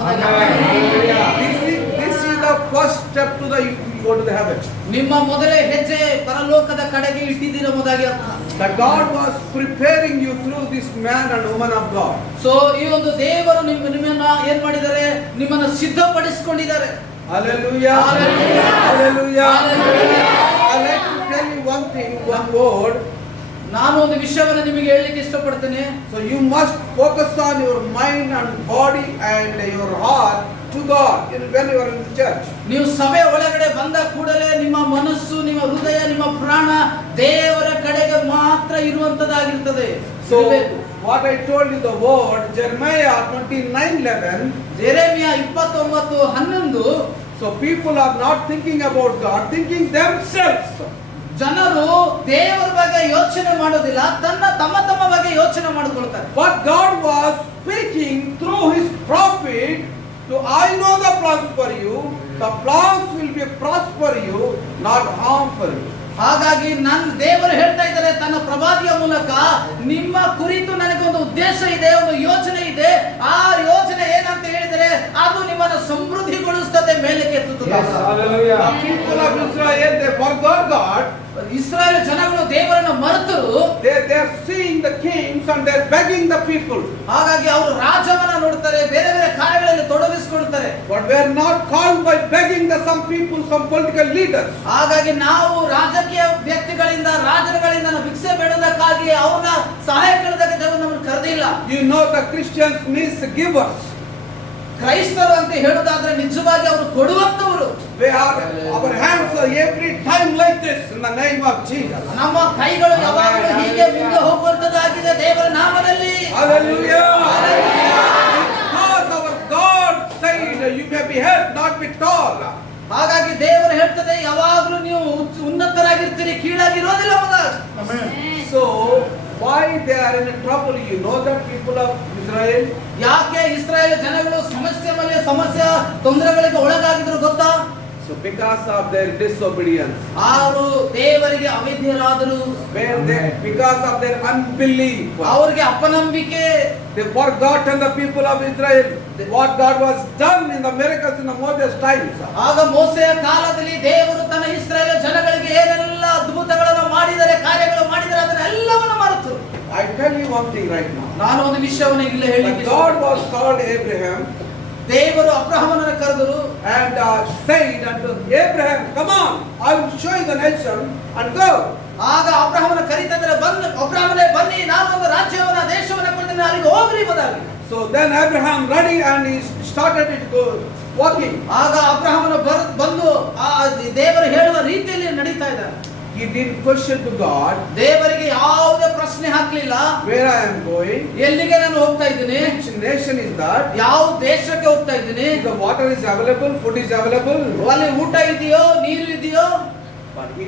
This is the first step to the you go to the heaven. ನಿಮ್ಮ ಮೊದಲೇ ಹೆಜ್ಜೆ ಪರಲೋಕದ ಕಡೆಗೆ ಇಟ್ಟಿದ್ದೀರ ಮೊದಲಾಗಿ ಅರ್ಥ. That God was preparing you through this man and woman of God. So ಈ ಒಂದು ದೇವರು ನಿಮ್ಮನ್ನ ಏನ್ ಮಾಡಿದ್ದಾರೆ, ನಿಮ್ಮನ್ನ ಸಿದ್ಧಪಡಿಸಿಕೊಂಡಿದ್ದಾರೆ. Hallelujah. Hallelujah. Hallelujah. I like to tell you one thing, one word. ನಾನು ಒಂದು ವಿಷಯವನ್ನು ನಿಮಗೆ ಹೇಳಲಿಕ್ಕೆ ಇಷ್ಟಪಡ್ತೇನೆ. So you must focus on your mind and body and your heart to God when you are in the church. ನೀವು ಸಭೆ ಒಳಗಡೆ ಬಂದ ಕೂಡಲೇ ನಿಮ್ಮ ಮನಸ್ಸು, ನಿಮ್ಮ ಹೃದಯ, ನಿಮ್ಮ ಪ್ರಾಣ ದೇವರ ಕಡೆಗೆ ಮಾತ್ರ ಇರುವಂತದ್ದಾಗಿರ್ತದೆ. So what I told you the word Jeremiah 29:11. ಜೆರೆಮಿಯ 29:11. So people are not thinking about God, thinking themselves. ಜನರು ದೇವರ ಬಗ್ಗೆ ಯೋಚನೆ ಮಾಡೋದಿಲ್ಲ, ತಮ್ಮ ಬಗ್ಗೆ ಯೋಚನೆ ಮಾಡಿಕೊಳ್ತಾರೆ. But God was speaking through his prophet to I know the plans for you, the plans will be prosper you, not harm for you. ಹಾಗಾಗಿ ನನ್ನ ದೇವರು ಹೇಳ್ತಾ ಇದ್ದಾರೆ ತನ್ನ ಪ್ರವಾದಿಯ ಮೂಲಕ, ನಿಮ್ಮ ಕುರಿತು ನನಗೊಂದು ಉದ್ದೇಶ ಇದೆ, ಒಂದು ಯೋಚನೆ ಇದೆ. ಆ ಯೋಚನೆ ಏನಂತ ಹೇಳಿದರೆ ಅದು ನಿಮ್ಮನ್ನು ಸಮೃದ್ಧಿಗೊಳಿಸುತ್ತದೆ, ಮೇಲಕ್ಕೆ ಎತ್ತುತ್ತದೆ. Hallelujah. The people of Israel, they forgot God. Israel ಜನಗಳು ದೇವರನ್ನು ಮರೆತರು. They are seeing the kings and they are begging the people. ಹಾಗಾಗಿ ಅವರು ರಾಜವನ್ನ ನೋಡ್ತಾರೆ, ಬೇರೆ ಬೇರೆ ಕಾರ್ಯಗಳಲ್ಲಿ ತೊಡಗಿಸಿಕೊಳ್ತಾರೆ. But we are not called by begging some people, some political leaders. ಹಾಗಾಗಿ ನಾವು ರಾಜಕೀಯ ವ್ಯಕ್ತಿಗಳಿಂದ, ರಾಜರುಗಳಿಂದ ಭಿಕ್ಷೆ ಬೇಡೋದಕ್ಕಾಗಿ ಅವ್ರನ್ನ ಸಹಾಯ ಕೇಳೋದಕ್ಕೆ ದೇವರು ನಮ್ಮನ್ನು ಕರೆದಿಲ್ಲ. You know the Christians means givers. ಕ್ರೈಸ್ತರು ಅಂತ ಹೇಳೋದಾದ್ರೆ ನಿಜವಾಗಿ ಅವರು ಕೊಡುವಂತವರು. Our hands are every time like this in the name of Jesus. ನಮ್ಮ ಕೈಗಳು ಯಾವಾಗಲೂ ಹೀಗೆ ಮುಂದೆ ಹೋಗುವಂತದ್ದಾಗಿದೆ ದೇವರ ನಾಮದಲ್ಲಿ. Hallelujah. Because our God said you may be head, not be tall. ಹಾಗಾಗಿ ದೇವರು ಹೇಳ್ತದೆ ಯಾವಾಗಲೂ ನೀವು ಉನ್ನತರಾಗಿರ್ತೀರಿ, ಕೀಳಾಗಿರೋದಿಲ್ಲ ಮೊದಲು. So why they are in trouble? You know that people of Israel. ಯಾಕೆ ಇಸ್ರಾಯೇಲ್ ಜನಗಳು ಸಮಸ್ಯೆ ತೊಂದರೆಗಳಿಗೆ ಒಳಗಾಗಿದ್ರು ಗೊತ್ತಾ? So because of their disobedience. ಅವರು ದೇವರಿಗೆ ಅವಿಧೇಯರಾದರು. Because of their unbelief. ಅವರಿಗೆ ಅಪನಂಬಿಕೆ. They forgotten the people of Israel what God was done in the miracles in the Moses times. ಆಗ ಮೋಸೆಯ ಕಾಲದಲ್ಲಿ ದೇವರು ತನ್ನ ಇಸ್ರಾಯೇಲ್ ಜನಗಳಿಗೆ ಏನೆಲ್ಲ ಅದ್ಭುತಗಳನ್ನು ಮಾಡಿದರೆ, ಕಾರ್ಯಗಳು ಮಾಡಿದರೆ ಅದನ್ನೆಲ್ಲವನ್ನು ಮರೆತು. I tell you one thing right now. ನಾನು ಒಂದು ವಿಷಯವನ್ನು ಇಲ್ಲಿ ಹೇಳಿಕ್ಕೆ God was called Abraham. ದೇವರು ಅಬ್ರಹಾಮನನ್ನು ಕರೆದರು and said unto Abraham, come on, I will show you the nation and go. ಆಗ ಅಬ್ರಹಾಮನ ಕರೀತಿದ್ದಾರೆ, ಅಬ್ರಹಾಮನೇ ಬನ್ನಿ, ನಾನು ಒಂದು ರಾಜ್ಯವನ್ನ ದೇಶವನ್ನ ಕೊಡ್ತೀನಿ, ಅಲ್ಲಿಗೆ ಹೋಗ್ರಿ ಬದಾಗಿ. So then Abraham ready and he started to go walking. ಆಗ ಅಬ್ರಹಾಮನ ಬಂದು ಆ ದೇವರು ಹೇಳುವ ರೀತಿಯಲ್ಲಿ ನಡೀತಾ ಇದ್ದಾರೆ. He didn't question to God. ದೇವರಿಗೆ ಯಾವುದೇ ಪ್ರಶ್ನೆ ಹಾಕಲಿಲ್ಲ. Where I am going? ಎಲ್ಲಿಗೆ ನಾನು ಹೋಗ್ತಾ ಇದ್ದೀನಿ? Which nation is that? ಯಾವ ದೇಶಕ್ಕೆ ಹೋಗ್ತಾ ಇದ್ದೀನಿ? The water is available, food is available. ಅಲ್ಲಿ ಊಟ ಇದೆಯೋ, ನೀರು ಇದೆಯೋ? But he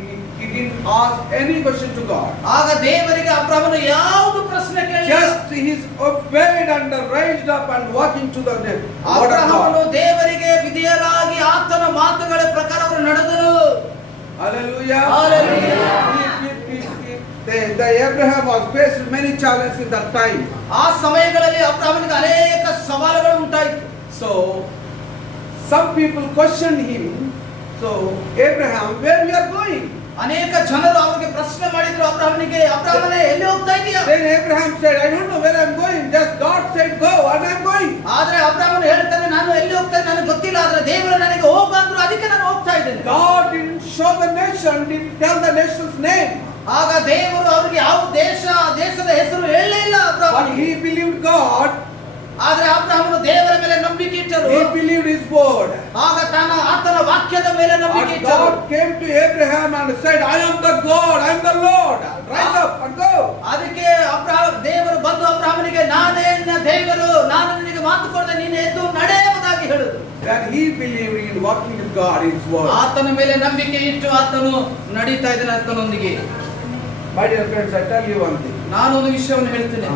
didn't ask any question to God. ಆಗ ದೇವರಿಗೆ ಅಬ್ರಹಾಮನು ಯಾವುದು ಪ್ರಶ್ನೆ ಕೇಳಿಲ್ಲ. Just he is obeyed and raised up and walking to the word of ಅಬ್ರಹಾಮನು God. ದೇವರಿಗೆ ವಿಧೇಯರಾಗಿ ಆತನ ಮಾತುಗಳ ಪ್ರಕಾರ ಅವರು ನಡೆದರು. Hallelujah. Hallelujah. The Abraham was faced with many challenges in that time. ಆ ಸಮಯಗಳಲ್ಲಿ ಅಬ್ರಹಾಮನಿಗೆ ಅನೇಕ ಸವಾಲುಗಳು ಉಂಟಾಯಿತು. So some people questioned him So Abraham, where we are going? ಅನೇಕ ಜನರು ಅವರಿಗೆ ಪ್ರಶ್ನೆ ಮಾಡಿದ್ರು ಅಬ್ರಹಾಮನಿಗೆ, ಅಬ್ರಹಾಮನೇ ಎಲ್ಲಿ ಹೋಗ್ತಾ ಇದೀಯಾ? Then Abraham said, I don't know where I'm going. Just God said go, and I'm going. ಆದ್ರೆ ಅಬ್ರಹಾಮನು ಹೇಳ್ತಾನೆ, ನಾನು ಎಲ್ಲಿ ಹೋಗ್ತಾ ಇದ್ದೀನಿ ನನಗೆ ಗೊತ್ತಿಲ್ಲ, ಆದ್ರೆ ದೇವರು ನನಗೆ ಹೋಗು ಅಂದ್ರು, ಅದಕ್ಕೆ ನಾನು ಹೋಗ್ತಾ ಇದ್ದೇನೆ. God didn't show the nation, didn't tell the nation's name. ಆಗ ದೇವರು ಅವರಿಗೆ ಯಾವ ದೇಶದ ಹೆಸರು ಹೇಳಲೇ ಇಲ್ಲ But ಅಬ್ರಹಾಮನಿಗೆ. he believed God. ಆದ್ರೆ ಅಬ್ರಹಾಮನು ದೇವರ ಮೇಲೆ ನಂಬಿಕೆ ಇಟ್ಟರು. He believed his word. ಆಗ ಆತನ ವಾಕ್ಯದ ಮೇಲೆ ನಂಬಿಕೆ And ಇಟ್ಟರು. God came to Abraham and said, I am the God, I am the Lord. Rise up and go. ಅದಕ್ಕೆ ದೇವರು ಬಂದು ಅಬ್ರಹಾಮನಿಗೆ, ನಾನೇ ನಿನ್ನ ದೇವರು, ನಾನು ನಿನಗೆ ಮಾತು ಕೊಡದೆ ನೀನು ಎದ್ದು ನಡೆ ಎಂಬುದಾಗಿ ಹೇಳಿದ್ರು. Then he believed in walking with God, his word. ಆತನ ಮೇಲೆ ನಂಬಿಕೆ ಇಟ್ಟು ಆತನು ನಡೀತಾ ಇದ್ದಾನೆ ಆತನೊಂದಿಗೆ. My dear friends, I tell you one thing. ನಾನು ಒಂದು ವಿಷಯವನ್ನು ಹೇಳ್ತೇನೆ.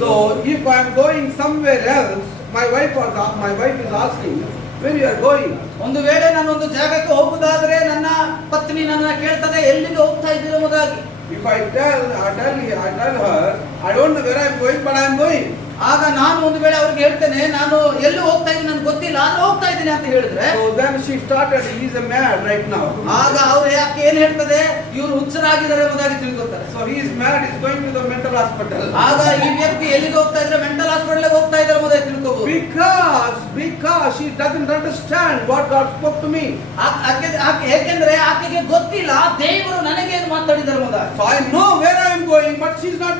So if I am going somewhere else, my wife is asking, where you are going? ಒಂದು ವೇಳೆ ನಾನು ಒಂದು ಜಾಗಕ್ಕೆ ಹೋಗುವುದಾದ್ರೆ ನನ್ನ ಪತ್ನಿ ನನ್ನ ಕೇಳ್ತದೆ, ಎಲ್ಲಿಗೆ ಹೋಗ್ತಾ ಇದ್ದೀರಿ ಎಂಬುದಾಗಿ. If I tell her, I don't know where I am going, but I am going. ಆಗ ನಾನು ಒಂದು ವೇಳೆ ಅವ್ರಿಗೆ ಹೇಳ್ತೇನೆ, ನಾನು ಎಲ್ಲಿ ಹೋಗ್ತಾ ಇದ್ದೀನಿ ನನಗೆ ಗೊತ್ತಿಲ್ಲ, ಆದ್ರೆ ಹೋಗ್ತಾ ಇದ್ದೀನಿ ಅಂತ ಹೇಳಿದ್ರೆ, So then she started, he is a mad right now. ಆಗ ಅವ್ರು ಯಾಕೆ ಏನ್ ಹೇಳ್ತದೆ, ಇವರು ಹುಚ್ಚರಾಗಿದ್ದಾರೆ ಎಂಬುದಾಗಿ ತಿಳ್ಕೊತಾರೆ. So he is mad, he is going to the mental hospital. ಆಗ ಈ ವ್ಯಕ್ತಿ ಎಲ್ಲಿಗೆ ಹೋಗ್ತಾ ಇದ್ರೆ ಮೆಂಟಲ್ ಹಾಸ್ಪಿಟಲ್ ಹೋಗ್ತಾ ಇದ್ದಾರೆ ಎಂಬುದಾಗಿ ತಿಳ್ಕೋಬಹುದು. Because she doesn't understand what God spoke to me. ಯಾಕೆಂದ್ರೆ ಆಕೆಗೆ ಗೊತ್ತಿಲ್ಲ ದೇವರು ನನಗೆ ಏನು ಮಾತಾಡಿದ್ದಾರೆ ಎಂಬುದಾಗಿ. So I know where I am going, but she is not.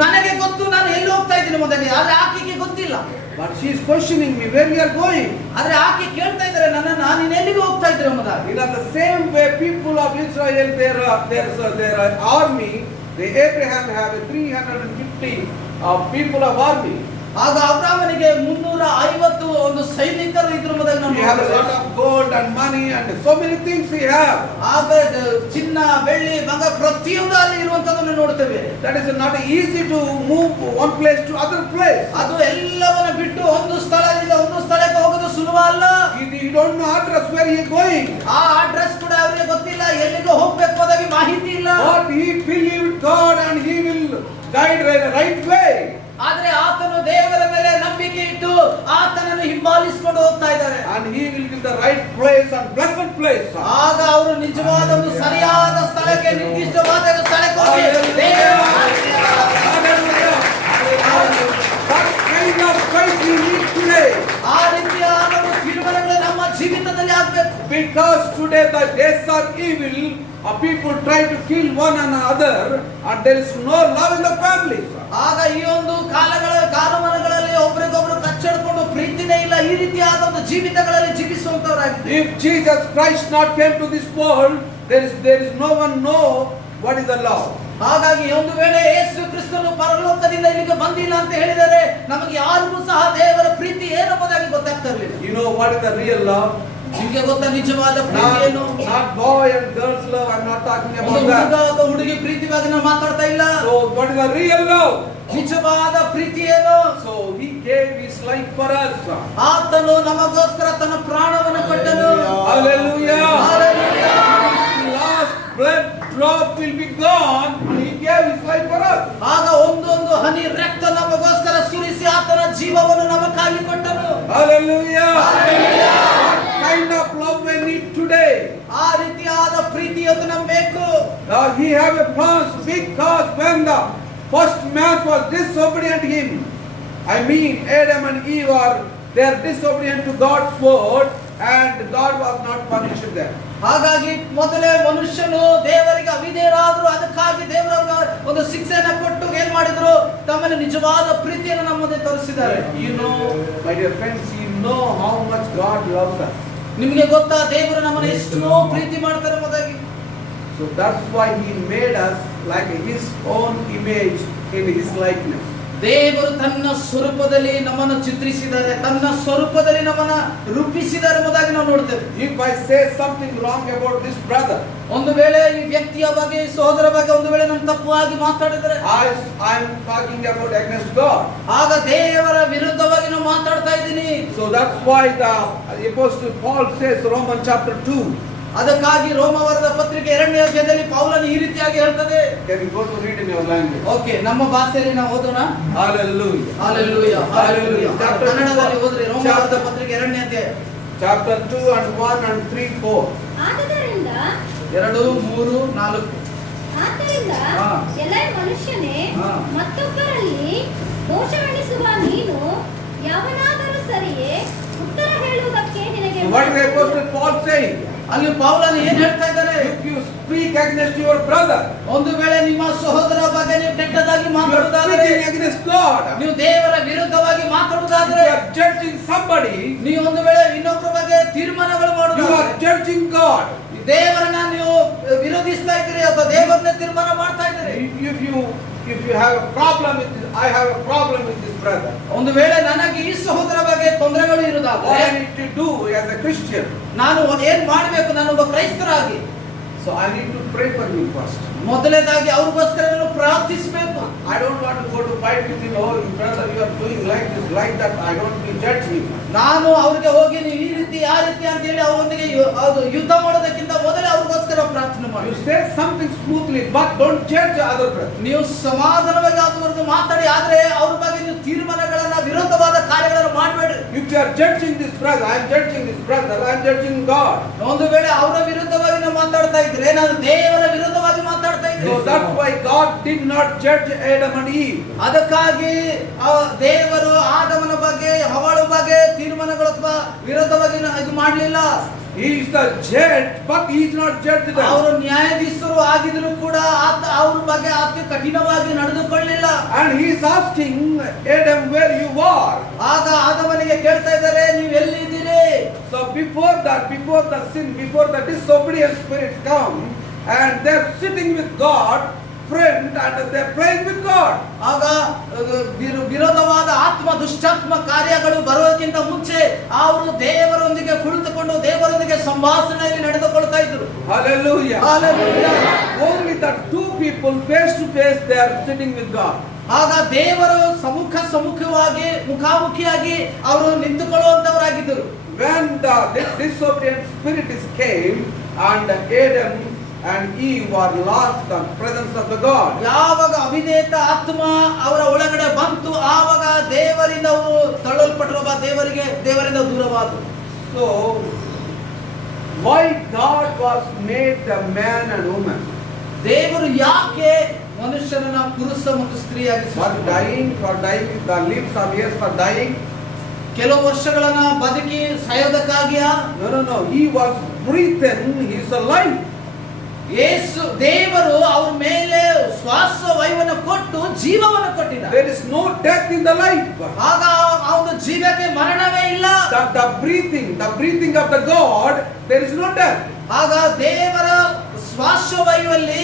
ನನಗೆ ಗೊತ್ತು ನಾನು ಎಲ್ಲಿ ಹೋಗ್ತಾ ಇದ್ದೀನಿ ಎಂಬುದಾಗಿ, ಆದ್ರೆ ಆಕೆಗೆ ಗೊತ್ತಿಲ್ಲ. But she is questioning me, where we are going. ಆದ್ರೆ ಆಕೆ ಕೇಳ್ತಾ ಇದ್ದಾರೆ ನನ್ನನ್ನ, ನೀನು ಎಲ್ಲಿಗೆ ಹೋಗ್ತಾ ಇದ್ದೀರಿ ಎಂಬುದಾಗಿ. In the same way, people of Israel, their army, the Abraham have 350 people of army. ಆಗ ಅಬ್ರಹಾಮನಿಗೆ 350 ಒಂದು ಸೈನಿಕರು ಇದ್ರು ಎಂಬುದಾಗಿ ನಾವು He have a lot of gold and money and so many things he have. ಆಗ ಚಿನ್ನ ಬೆಳ್ಳಿ ಬಂಗಾರ ಪ್ರತಿಯೊಂದು ಅಲ್ಲಿ ಇರುವಂತದನ್ನು ನೋಡ್ತೇವೆ. That is not easy to move one place to other place. ಅದು ಎಲ್ಲವನ್ನ ಬಿಟ್ಟು ಒಂದು ಸ್ಥಳದಿಂದ ಒಂದು ಸ್ಥಳಕ್ಕೆ ಹೋಗೋದು ಸುಲಭ ಅಲ್ಲ. He don't know address where he is going. ಆ ಅಡ್ರೆಸ್ ಕೂಡ ಅವರಿಗೆ ಗೊತ್ತಿಲ್ಲ, ಎಲ್ಲಿಗೆ ಹೋಗ್ಬೇಕು ಎಂಬುದಾಗಿ ಮಾಹಿತಿ ಇಲ್ಲ. But he believed God and he will guide the right way. ಆದ್ರೆ ಆತನು ದೇವರ ಮೇಲೆ ನಂಬಿಕೆ ಇಟ್ಟು ಆತನನ್ನು ಹಿಂಬಾಲಿಸಿಕೊಂಡು ಹೋಗ್ತಾ ಇದ್ದಾರೆ. And he will give the right place and blessed place. ಆಗ ಅವರು ನಿಜವಾದ ಒಂದು ಸರಿಯಾದ ಸ್ಥಳಕ್ಕೆ, ನಿರ್ದಿಷ್ಟವಾದ ಸ್ಥಳಕ್ಕೆ ಹೋಗಿ What kind of faith we need today? ಆ ರೀತಿಯಾದ ಒಂದು ತೀರ್ಮಾನಗಳು ನಮ್ಮ ಜೀವಿತದಲ್ಲಿ ಆಗ್ಬೇಕು. Because today the days are evil, people try to kill one another, and there is no love in the family. ಆಗ ಈ ಒಂದು ಕಾಲಮಾನಗಳಲ್ಲಿ ಒಬ್ಬರಿಗೊಬ್ಬರು ಕಚ್ಚಡ್ಕೊಂಡು ಪ್ರೀತಿನೇ ಇಲ್ಲ, ಈ ರೀತಿಯಾದ ಒಂದು ಜೀವಿತಗಳಲ್ಲಿ ಜೀವಿಸುವಂತವರಾಗಿದ್ದಾರೆ. If Jesus Christ not came to this world, there is no one know what is the love. ಹಾಗಾಗಿ ಒಂದು ವೇಳೆ ಯೇಸು ಕ್ರಿಸ್ತನು ಪರಲೋಕದಿಂದ ಇಲ್ಲಿಗೆ ಬಂದಿಲ್ಲ ಅಂತ ಹೇಳಿದರೆ ನಮಗೆ ಯಾರಿಗೂ ಸಹ ದೇವರ ಪ್ರೀತಿ ಏನೆಂಬುದಾಗಿ ಗೊತ್ತಾಗ್ತಾ ಇರಲಿಲ್ಲ. You know what is the real love? ನಿಮಗೆ ಗೊತ್ತಾ ನಿಜವಾದ ಪ್ರೀತಿ ಏನು? Not boy and girls love. I'm not talking about ಹುಡುಗ that. ಅಥವಾ ಹುಡುಗಿ ಪ್ರೀತಿ ಬಗ್ಗೆ ನಾವು ಮಾತಾಡ್ತಾ ಇಲ್ಲ. So what is the real love? ನಿಜವಾದ ಪ್ರೀತಿ ಏನು? So he gave his life for us. ಆತನು ನಮಗೋಸ್ಕರ ತನ್ನ ಪ್ರಾಣವನ್ನು ಕೊಟ್ಟನು. Hallelujah. Hallelujah. His last blood drop will be gone, and he gave his life for us. ಆಗ ಒಂದೊಂದು ಹನಿ ರಕ್ತ ನಮಗೋಸ್ಕರ ಸುರಿಸಿ ಆತನ ಜೀವವನ್ನು ನಮಗಾಗಿ ಕೊಟ್ಟನು. Hallelujah. Hallelujah. What kind of love we need today? ಆ ರೀತಿಯಾದ ಪ್ರೀತಿ ಇವತ್ತು ನಮಗೆ ಬೇಕು. He have a plans because when the first man was disobedient to him, I mean Adam and Eve they are disobedient to God's word, and God was not punishing them. ಹಾಗಾಗಿ ಮೊದಲೇ ಮನುಷ್ಯನು ದೇವರಿಗೆ ಅವಿಧೇಯರಾದ್ರು, ಅದಕ್ಕಾಗಿ ದೇವರ ಒಂದು ಶಿಕ್ಷೆಯನ್ನು ಕೊಟ್ಟು ಏನ್ ಮಾಡಿದ್ರು, ತಮ್ಮಲ್ಲಿ ನಿಜವಾದ ಪ್ರೀತಿಯನ್ನು ನಮ್ಮ ಮುಂದೆ ತೋರಿಸಿದ್ದಾರೆ. You know, my dear friends, you know how much God loves us. ನಿಮಗೆ ಗೊತ್ತಾ ದೇವರು ನಮ್ಮನ್ನು ಎಷ್ಟೋ ಪ್ರೀತಿ ಮಾಡ್ತಾರೆ ಎಂಬುದಾಗಿ. So that's why he made us like his own image in his likeness. ದೇವರು ತನ್ನ ಸ್ವರೂಪದಲ್ಲಿ ನಮ್ಮನ್ನು ಚಿತ್ರಿಸಿದ್ದಾರೆ, ತನ್ನ ಸ್ವರೂಪದಲ್ಲಿ ನಮ್ಮನ್ನು ರೂಪಿಸಿದ್ದಾರೆ ಎಂಬುದಾಗಿ ನಾವು ನೋಡ್ತೇವೆ. If I say something wrong about this brother, ಒಂದು ವೇಳೆ ಈ ವ್ಯಕ್ತಿಯ ಬಗ್ಗೆ, ಈ ಸಹೋದರ ಬಗ್ಗೆ ಒಂದು ವೇಳೆ ನಾನು ತಪ್ಪಾಗಿ ಮಾತಾಡಿದರೆ, I am talking about against God. ಆಗ ದೇವರ ವಿರುದ್ಧವಾಗಿ ನಾನು ಮಾತಾಡ್ತಾ ಇದ್ದೀನಿ. So that's why the Apostle Paul says, Romans chapter 2. ಅದಕ್ಕಾಗಿ ರೋಮವರದ ಪತ್ರಿಕೆ 2ನೇ ಅಧ್ಯಾಯದಲ್ಲಿ ಪೌಲನು ಈ ರೀತಿಯಾಗಿ ಹೇಳ್ತದೆ. Can you go to read in your language? Okay, ನಮ್ಮ ಭಾಷೆಯಲ್ಲಿ ನಾವು ಓದೋಣ. Hallelujah. Hallelujah. Hallelujah. Chapter ಕನ್ನಡದಲ್ಲಿ ಓದ್ರಿ. ರೋಮವರದ chapter- ಪತ್ರಿಕೆ 2ನೇ ಅಧ್ಯಾಯ. chapter 2 and 1 and 3, 4. ಆದುದರಿಂದ 2, 3, 4. ಆದ್ದರಿಂದ ಹಾ. ಎಲ್ಲ ಮನುಷ್ಯನೇ ಹಾ. ಮತ್ತೊಬ್ಬರಲ್ಲಿ ದೋಷವೆಣಿಸುವ ನೀನು ಯಾವನಾದರೂ ಸರಿಯೇ ಉತ್ತರ ಹೇಳುವುದಕ್ಕೆ ನಿನಗೆ So what is the Apostle Paul saying? ಅಲ್ಲಿ ಪೌಲನು ಏನ್ ಹೇಳ್ತಾ ಇದ್ದಾರೆ? If you speak against your brother, ಒಂದು ವೇಳೆ ನಿಮ್ಮ ಸಹೋದರ ಬಗ್ಗೆ ನೀವು ಕೆಟ್ಟದಾಗಿ you are ಮಾತಾಡುವುದಾದರೆ, speaking against God. ನೀವು ದೇವರ ವಿರುದ್ಧವಾಗಿ If ಮಾತಾಡುವುದಾದರೆ, you are judging somebody, ನೀವು ಒಂದು ವೇಳೆ ಇನ್ನೊಬ್ಬರ ಬಗ್ಗೆ ತೀರ್ಮಾನಗಳು you ಮಾಡುವುದಾದರೆ, are judging God. ದೇವರನ್ನ ನೀವು ವಿರೋಧಿಸ್ತಾ ಇದ್ದೀರಿ ಅಥವಾ ದೇವರನ್ನ ತೀರ್ಮಾನ ಮಾಡ್ತಾ ಇದ್ದೀರಿ. If you have a problem with this, I have a problem with this brother. ಒಂದು ವೇಳೆ ನನಗೆ ಈ ಸಹೋದರ ಬಗ್ಗೆ ತೊಂದರೆಗಳು What ಇರುವುದಾದರೆ, I need to do as a Christian? ನಾನು ಏನ್ ಮಾಡಬೇಕು? ನಾನು ಒಬ್ಬ ಕ್ರೈಸ್ತರಾಗಿ So I need to pray for you first. ಮೊದಲನೇದಾಗಿ ಅವ್ರಿಗೋಸ್ಕರ ನಾನು ಪ್ರಾರ್ಥಿಸಬೇಕು. I don't want to go to fight with him. Oh, brother, you are doing like this, like that. I don't will judge him. ನಾನು ಅವ್ರಿಗೆ ಹೋಗಿ ನೀವು ಈ ರೀತಿ ಆ ರೀತಿ ಅಂತ ಹೇಳಿ ಅವರೊಂದಿಗೆ ಅದು ಯುದ್ಧ ಮಾಡೋದಕ್ಕಿಂತ ಮೊದಲೇ ಅವ್ರಿಗೋಸ್ಕರ ಪ್ರಾರ್ಥನೆ ಮಾಡಿ. You say something smoothly, but don't judge other brother. ನೀವು ಸಮಾಧಾನವಾಗಿ ಆದವರೆಗೂ ಮಾತಾಡಿ, ಆದ್ರೆ ಅವ್ರ ಬಗ್ಗೆ ನೀವು ತೀರ್ಮಾನಗಳನ್ನ ವಿರೋಧವಾದ ಕಾರ್ಯಗಳನ್ನು ಮಾಡಬೇಡಿ. If you are judging this brother, I am judging this brother. I am judging God. ಒಂದು ವೇಳೆ ಅವರ ವಿರುದ್ಧವಾಗಿ ನಾವು ಮಾತಾಡ್ತಾ ಇದ್ರೆ, ನಾನು ದೇವರ ವಿರುದ್ಧವಾಗಿ ಮಾತಾಡ್ತಾ ಇದ್ದೆ. So that's why God did not judge Adam and Eve. ಅದಕ್ಕಾಗಿ ದೇವರು ಆದಮನ ಬಗ್ಗೆ ಹವಳ ಬಗ್ಗೆ ತೀರ್ಮಾನಗಳು ಅಥವಾ ವಿರೋಧವಾಗಿ ಇದು ಮಾಡಲಿಲ್ಲ. He is the judge, but he is not judged them. ಅವರು ನ್ಯಾಯಾಧೀಶರು ಆಗಿದ್ರು ಕೂಡ ಅವ್ರ ಬಗ್ಗೆ ಅತಿ ಕಠಿಣವಾಗಿ ನಡೆದುಕೊಳ್ಳಲಿಲ್ಲ. And he is asking Adam, where you are. ಆಗ ಆದಮನಿಗೆ ಕೇಳ್ತಾ ಇದ್ದಾರೆ, ನೀವು ಎಲ್ಲಿದ್ದೀರಿ? So before that, before the sin, before the disobedient spirits come, and they're sitting with God, friend, and they're playing with God. ಆಗ ವಿರೋಧವಾದ ಆತ್ಮ ದುಷ್ಟಾತ್ಮ ಕಾರ್ಯಗಳು ಬರೋದಕ್ಕಿಂತ ಮುಂಚೆ ಅವರು ದೇವರೊಂದಿಗೆ ಕುಳಿತುಕೊಂಡು ದೇವರೊಂದಿಗೆ ಸಂಭಾಷಣೆಯಲ್ಲಿ ನಡೆದುಕೊಳ್ತಾ ಇದ್ರು. Hallelujah. Hallelujah. Only the two people face to face, they are sitting with God. ಆಗ ದೇವರು ಸಮ್ಮುಖವಾಗಿ ಮುಖಾಮುಖಿಯಾಗಿ ಅವರು ನಿಂತುಕೊಳ್ಳುವಂತವರಾಗಿದ್ದರು. When the disobedient spirit came, and Adam and Eve were lost the presence of the God. ಯಾವಾಗ ಅವಿಧೇಯತ ಆತ್ಮ ಅವರ ಒಳಗಡೆ ಬಂತು, ಆವಾಗ ದೇವರಿಂದ ಅವರು ತಳ್ಳಲ್ಪಟ್ಟರು, ದೇವರಿಂದ ದೂರವಾದರು. So why God was made the man and woman? ದೇವರು ಯಾಕೆ ಮನುಷ್ಯನನ್ನ ಪುರುಷ ಮತ್ತು ಸ್ತ್ರೀಯಾಗಿ For dying, the lives of years for dying. ಕೆಲವು ವರ್ಷಗಳನ್ನ ಬದುಕಿ ಸಾಯೋದಕ್ಕಾಗಿಯಾ? No. He was breathed. He is alive. ಯೇಸು ದೇವರು ಅವ್ರ ಮೇಲೆ ಶ್ವಾಸ ವಾಯುವನ್ನು ಕೊಟ್ಟು ಜೀವವನ್ನು ಕೊಟ್ಟಿದ್ದಾರೆ. There is no death in the life. ಆಗ ಆ ಒಂದು ಜೀವಕ್ಕೆ ಮರಣವೇ ಇಲ್ಲ. The breathing of the God, there is no death. ಆಗ ದೇವರ ಶ್ವಾಸವಾಯುವಲ್ಲಿ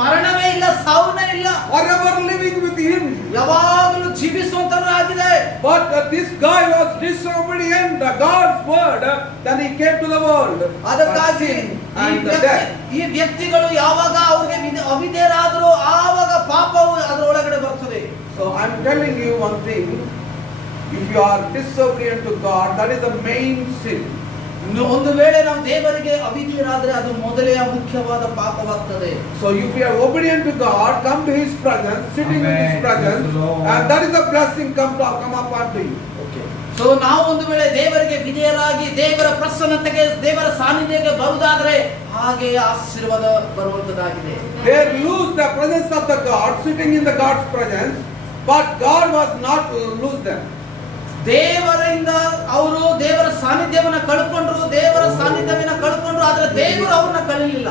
ಮರಣವೇ ಇಲ್ಲ, ಸಾವನೇ ಇಲ್ಲ. Forever living with him. ಯಾವಾಗಲೂ ಜೀವಿಸುವಂತರಾಗಿದೆ. But this guy was disobedient to God's word. Then he came to the world. ಅದಕ್ಕಾಗಿ And the death. ಈ ವ್ಯಕ್ತಿಗಳು ಯಾವಾಗ ಅವ್ರಿಗೆ ಅವಿಧೇಯರಾದರೂ ಆವಾಗ ಪಾಪವು ಅದರ ಒಳಗಡೆ ಬರ್ತದೆ. So I'm telling you one thing. If you are disobedient to God, that is the main sin. ಒಂದು ವೇಳೆ ನಾವು ದೇವರಿಗೆ ಅವಿಧೇಯರಾದರೆ ಅದು ಮೊದಲೇ ಮುಖ್ಯವಾದ ಪಾಪವಾಗ್ತದೆ. So if you are obedient to God, come to His presence, sitting in His presence, and that is a blessing come upon to you. Okay. So ನಾವು ಒಂದು ವೇಳೆ ದೇವರಿಗೆ ವಿಧೇಯರಾಗಿ ದೇವರ ಪ್ರಸನ್ನತೆಗೆ ದೇವರ ಸಾನ್ನಿಧ್ಯಕ್ಕೆ ಬರುವುದಾದರೆ ಹಾಗೆ ಆಶೀರ್ವಾದ ಬರುವಂತದಾಗಿದೆ. They lose the presence of the God, sitting in the God's presence, but God was not lose them. ದೇವರಿಂದ ಅವರು ದೇವರ ಸಾನ್ನಿಧ್ಯವನ್ನು ಕಳ್ಕೊಂಡ್ರು, ಆದ್ರೆ ದೇವರು ಅವ್ರನ್ನ ಕಳೀಲಿಲ್ಲ.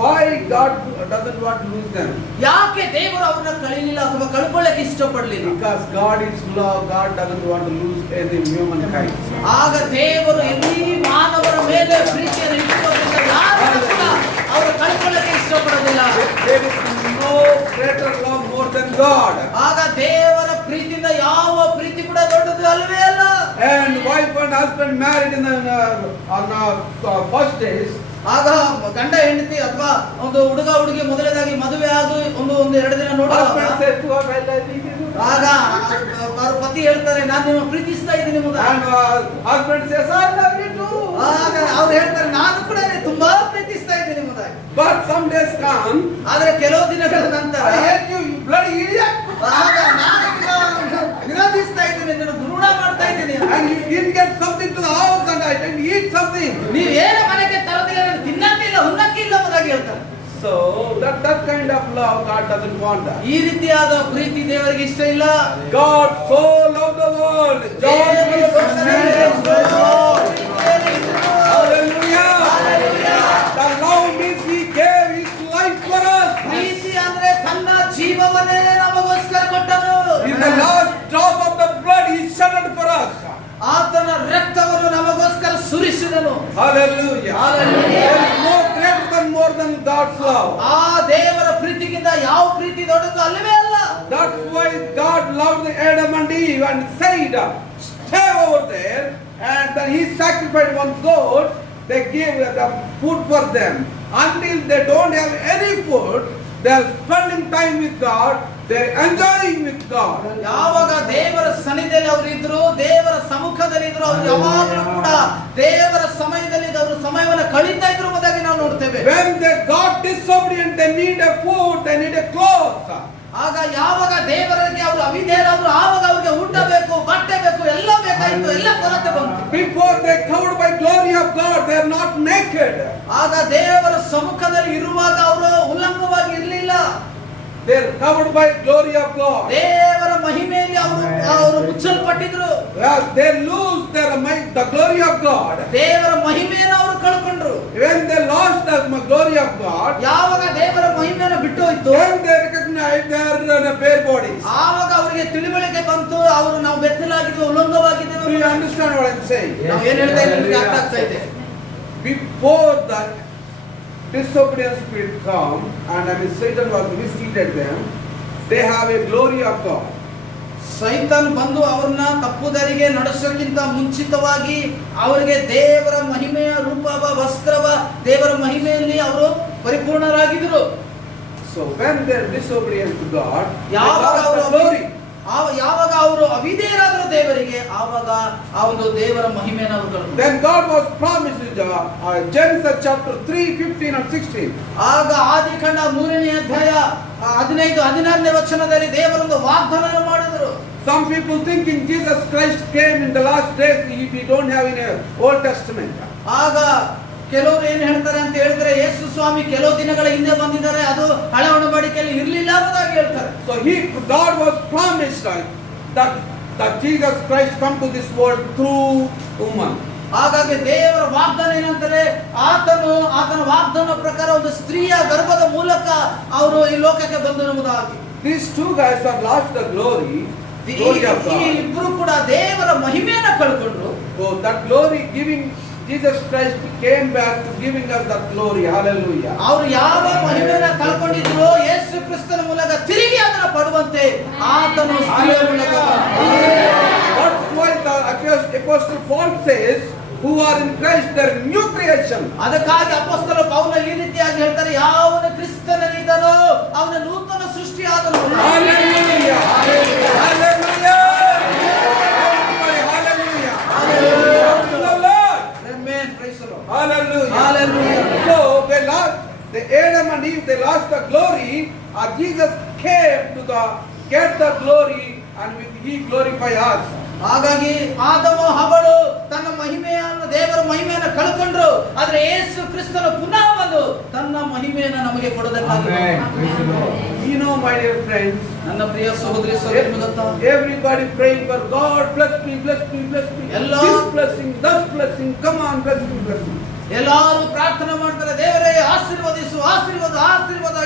Why God doesn't want to lose them? ಯಾಕೆ ದೇವರು ಅವ್ರನ್ನ ಕಳೀಲಿಲ್ಲ ಅಥವಾ ಕಳ್ಕೊಳ್ಳಕ್ಕೆ ಇಷ್ಟಪಡಲಿಲ್ಲ? Because God is love. God doesn't want to lose any humankind. ಆಗ ದೇವರು ಇಡೀ ಮಾನವರ ಮೇಲೆ ಪ್ರೀತಿಯನ್ನು ಇಟ್ಟುಕೊಂಡ್ರಿಂದ ಯಾರನ್ನು ಕೂಡ ಅವರು ಕಳ್ಕೊಳ್ಳಕ್ಕೆ ಇಷ್ಟಪಡೋದಿಲ್ಲ. There is no greater love more than God. ಆಗ ದೇವರ ಪ್ರೀತಿಯಿಂದ ಯಾವ ಪ್ರೀತಿ ಕೂಡ ದೊಡ್ಡದು ಅಲ್ಲವೇ ಅಲ್ಲ. And wife and husband married on first days. ಆಗ ಗಂಡ ಹೆಂಡತಿ ಅಥವಾ ಒಂದು ಹುಡುಗ ಹುಡುಗಿ ಮೊದಲನೇದಾಗಿ ಮದುವೆ ಆಗಿ ಒಂದು ಎರಡು ದಿನ ನೋಡುವಾಗ Husband said to her, I love you. ಆಗ ಅವರ ಪತಿ ಹೇಳ್ತಾರೆ, ನಾನು ನಿಮ್ಮನ್ನು ಪ್ರೀತಿಸ್ತಾ ಇದ್ದೀನಿ ಎಂಬುದಾಗಿ. And husband says, I love you too. ಆಗ ಅವ್ರು ಹೇಳ್ತಾರೆ, ನಾನು ಕೂಡ ತುಂಬಾ ಪ್ರೀತಿಸ್ತಾ ಇದ್ದೀನಿ ಎಂಬುದಾಗಿ. But some days come, ಆದ್ರೆ ಕೆಲವು ದಿನಗಳ ನಂತರ I hate you, you bloody idiot. ಆಗ ನಾನು ವಿರೋಧಿಸ್ತಾ ಇದ್ದೀನಿ, ನಿನ್ನನ್ನು ಗುರುಣ ಮಾಡ್ತಾ ಇದ್ದೀನಿ. And you didn't get something to the house, and I didn't eat So that kind of love God doesn't want that. ಈ ರೀತಿಯಾದ ಪ್ರೀತಿ ದೇವರಿಗೆ ಇಷ್ಟ ಇಲ್ಲ. God so loved the world. John ದೇವರು Hallelujah. The love means He gave His life for us. ಪ್ರೀತಿ ಅಂದ್ರೆ ತನ್ನ ಜೀವವನ್ನೇ ನಮಗೋಸ್ಕರ ಕೊಟ್ಟನು. In the last drop of the blood He shed it for us. ಆತನ ರಕ್ತವನ್ನು ನಮಗೋಸ್ಕರ ಸುರಿಸಿದನು. Hallelujah. Hallelujah. There is no greater than more than God's love. ಆ ದೇವರ ಪ್ರೀತಿಗಿಂತ ಯಾವ ಪ್ರೀತಿ ದೊಡ್ಡದು ಅಲ್ಲವೇ ಅಲ್ಲ. That's why God loved Adam and Eve and said, stay over there. And then He sacrificed one goat. They gave the food for them. Until they don't have any food, they are spending time with God. They are enjoying with God. ಯಾವಾಗ ದೇವರ ಸನ್ನಿಧಿಯಲ್ಲಿ ಅವರು ಇದ್ರು, ದೇವರ ಸಮ್ಮುಖದಲ್ಲಿ ಇದ್ರು, ಅವರು ಯಾವಾಗಲೂ ಕೂಡ ದೇವರ ಸಮಯದಲ್ಲಿ ಅವರು ಸಮಯವನ್ನು ಕಳೀತಾ ಇದ್ರು ಎಂಬುದಾಗಿ ನಾವು ನೋಡ್ತೇವೆ. When they got disobedient, they need a food, they need a clothes. ಆಗ ಯಾವಾಗ ದೇವರಿಗೆ ಅವರು ಅವಿಧೇಯರಾದ್ರು, ಆವಾಗ ಅವರಿಗೆ ಊಟ ಬೇಕು, ಬಟ್ಟೆ ಬೇಕು, ಎಲ್ಲ ಬೇಕಾಯಿತು, ಎಲ್ಲ ಕೊರತೆ ಬಂತು. Before they covered by glory of God, they are not naked. ಆಗ ದೇವರ ಸಮ್ಮುಖದಲ್ಲಿ ಇರುವಾಗ ಅವರು ಉಲ್ಲಂಘವಾಗಿ ಇರಲಿಲ್ಲ. They are covered by glory of God. ದೇವರ ಮಹಿಮೆಯಲ್ಲಿ ಅವರು ಮುಚ್ಚಲ್ಪಟ್ಟಿದ್ರು. They lose the glory of God. ದೇವರ ಮಹಿಮೆಯನ್ನು ಅವರು ಕಳ್ಕೊಂಡ್ರು. When they lost the glory of God, ಯಾವಾಗ ದೇವರ ಮಹಿಮೆಯನ್ನು ಬಿಟ್ಟು ಹೋಯ್ತು, then they recognize they are bare bodies. ಆವಾಗ ಅವರಿಗೆ ತಿಳಿವಳಿಕೆ ಬಂತು, ಅವರು ನಾವು ಬೆತ್ತಲಾಗಿದ್ದೇವೆ, ಉಲ್ಲಂಘವಾಗಿದ್ದೇವೆ. Do you understand what I'm saying? ನಾವು ಏನ್ ಹೇಳ್ತಾ ಇದ್ದೀವಿ ನಿಮಗೆ ಅರ್ಥ ಆಗ್ತಾ ಇದೆ. Before that disobedience spirit come, and I mean Satan was misleaded them, they have a glory of God. ಸೈತಾನ್ ಬಂದು ಅವ್ರನ್ನ ತಪ್ಪುದಾರಿಗೆ ನಡೆಸೋಕ್ಕಿಂತ ಮುಂಚಿತವಾಗಿ ಅವರಿಗೆ ದೇವರ ಮಹಿಮೆಯ ರೂಪವ, ವಸ್ತ್ರವ, ದೇವರ ಮಹಿಮೆಯಲ್ಲಿ ಅವರು ಪರಿಪೂರ್ಣರಾಗಿದ್ರು. So when they are disobedient to God, they ಯಾವಾಗ lost the glory. ಅವರು ಅವಿಧೇಯರಾದರು ದೇವರಿಗೆ, ಆವಾಗ ಆ ಒಂದು ದೇವರ ಮಹಿಮೆಯನ್ನು ಅವರು ಕಳ್ಕೊಂಡ್ರು. Then God was promised Genesis chapter 3, 15 and 16. ಆಗ ಆದಿಕಾಂಡ 3ನೇ ಅಧ್ಯಾಯ 15, 16ನೇ ವಚನದಲ್ಲಿ ದೇವರೊಂದು ವಾಗ್ದಾನ ಮಾಡಿದರು. Some people thinking Jesus Christ came in the last days, we don't have in the Old Testament. ಆಗ ಕೆಲವರು ಏನ್ ಹೇಳ್ತಾರೆ ಅಂತ ಹೇಳಿದ್ರೆ, ಯೇಸು ಸ್ವಾಮಿ ಕೆಲವು ದಿನಗಳ ಹಿಂದೆ ಬಂದಿದ್ದಾರೆ, ಅದು ಹಳೆ ಒಡಂಬಡಿಕೆಯಲ್ಲಿ ಇರಲಿಲ್ಲ ಅನ್ನೋದಾಗಿ ಹೇಳ್ತಾರೆ. So God was promised that Jesus Christ come to this world through woman. ಹಾಗಾಗಿ ದೇವರ ವಾಗ್ದಾನ ಏನಂತಾರೆ, ಆತನ ವಾಗ್ದಾನ ಪ್ರಕಾರ ಒಂದು ಸ್ತ್ರೀಯ ಗರ್ಭದ ಮೂಲಕ ಅವರು ಈ ಲೋಕಕ್ಕೆ ಬಂದರು ಎಂಬುದಾಗಿ. These two guys have lost the glory of God. ಈ ಇಬ್ರು ಕೂಡ ದೇವರ ಮಹಿಮೆಯನ್ನು ಕಳ್ಕೊಂಡ್ರು. So that glory giving Jesus Christ came back to giving us that glory. Hallelujah. ಅವರು ಯಾವ ಮಹಿಮೆಯನ್ನು ಕಳ್ಕೊಂಡಿದ್ರು, ಯೇಸು ಕ್ರಿಸ್ತನ ಮೂಲಕ ತಿರುಗಿ ಅದನ್ನು ಪಡುವಂತೆ ಆತನು ಸ್ತ್ರೀಯ ಮೂಲಕ. That's why the Apostle Paul says, who are in Christ, they are new creation. ಅದಕ್ಕಾಗಿ ಅಪೊಸ್ತಲ ಪೌಲ ಈ ರೀತಿಯಾಗಿ ಹೇಳ್ತಾರೆ, ಯಾವನು ಕ್ರಿಸ್ತನಲ್ಲಿದ್ದನೋ ಅವನ ನೂತನ ಸೃಷ್ಟಿಯಾದನು. Hallelujah. Hallelujah. Hallelujah. Amen. Praise the Lord. Hallelujah. Hallelujah. So they lost, the Adam and Eve, they lost the glory. Jesus came to get the glory, and He glorify us. ಹಾಗಾಗಿ ಆದಮ ಹವಳು ತನ್ನ ಮಹಿಮೆಯನ್ನು, ದೇವರ ಮಹಿಮೆಯನ್ನು ಕಳ್ಕೊಂಡ್ರು. ಆದ್ರೆ ಯೇಸು ಕ್ರಿಸ್ತನು ಪುನಃ ಬಂದು ತನ್ನ ಮಹಿಮೆಯನ್ನು ನಮಗೆ ಕೊಡೋದಕ್ಕಾಗಿ. You know, my dear friends, ನನ್ನ ಪ್ರಿಯ ಸಹೋದರಿ ಸಹೋದರರು ಗೊತ್ತಾ, everybody praying for God, bless me, bless me, bless me. This blessing, that blessing, come on, bless me, bless me. ಎಲ್ಲರೂ ಪ್ರಾರ್ಥನೆ ಮಾಡ್ತಾರೆ, ದೇವರೇ ಆಶೀರ್ವದಿಸು, ಆಶೀರ್ವಾದ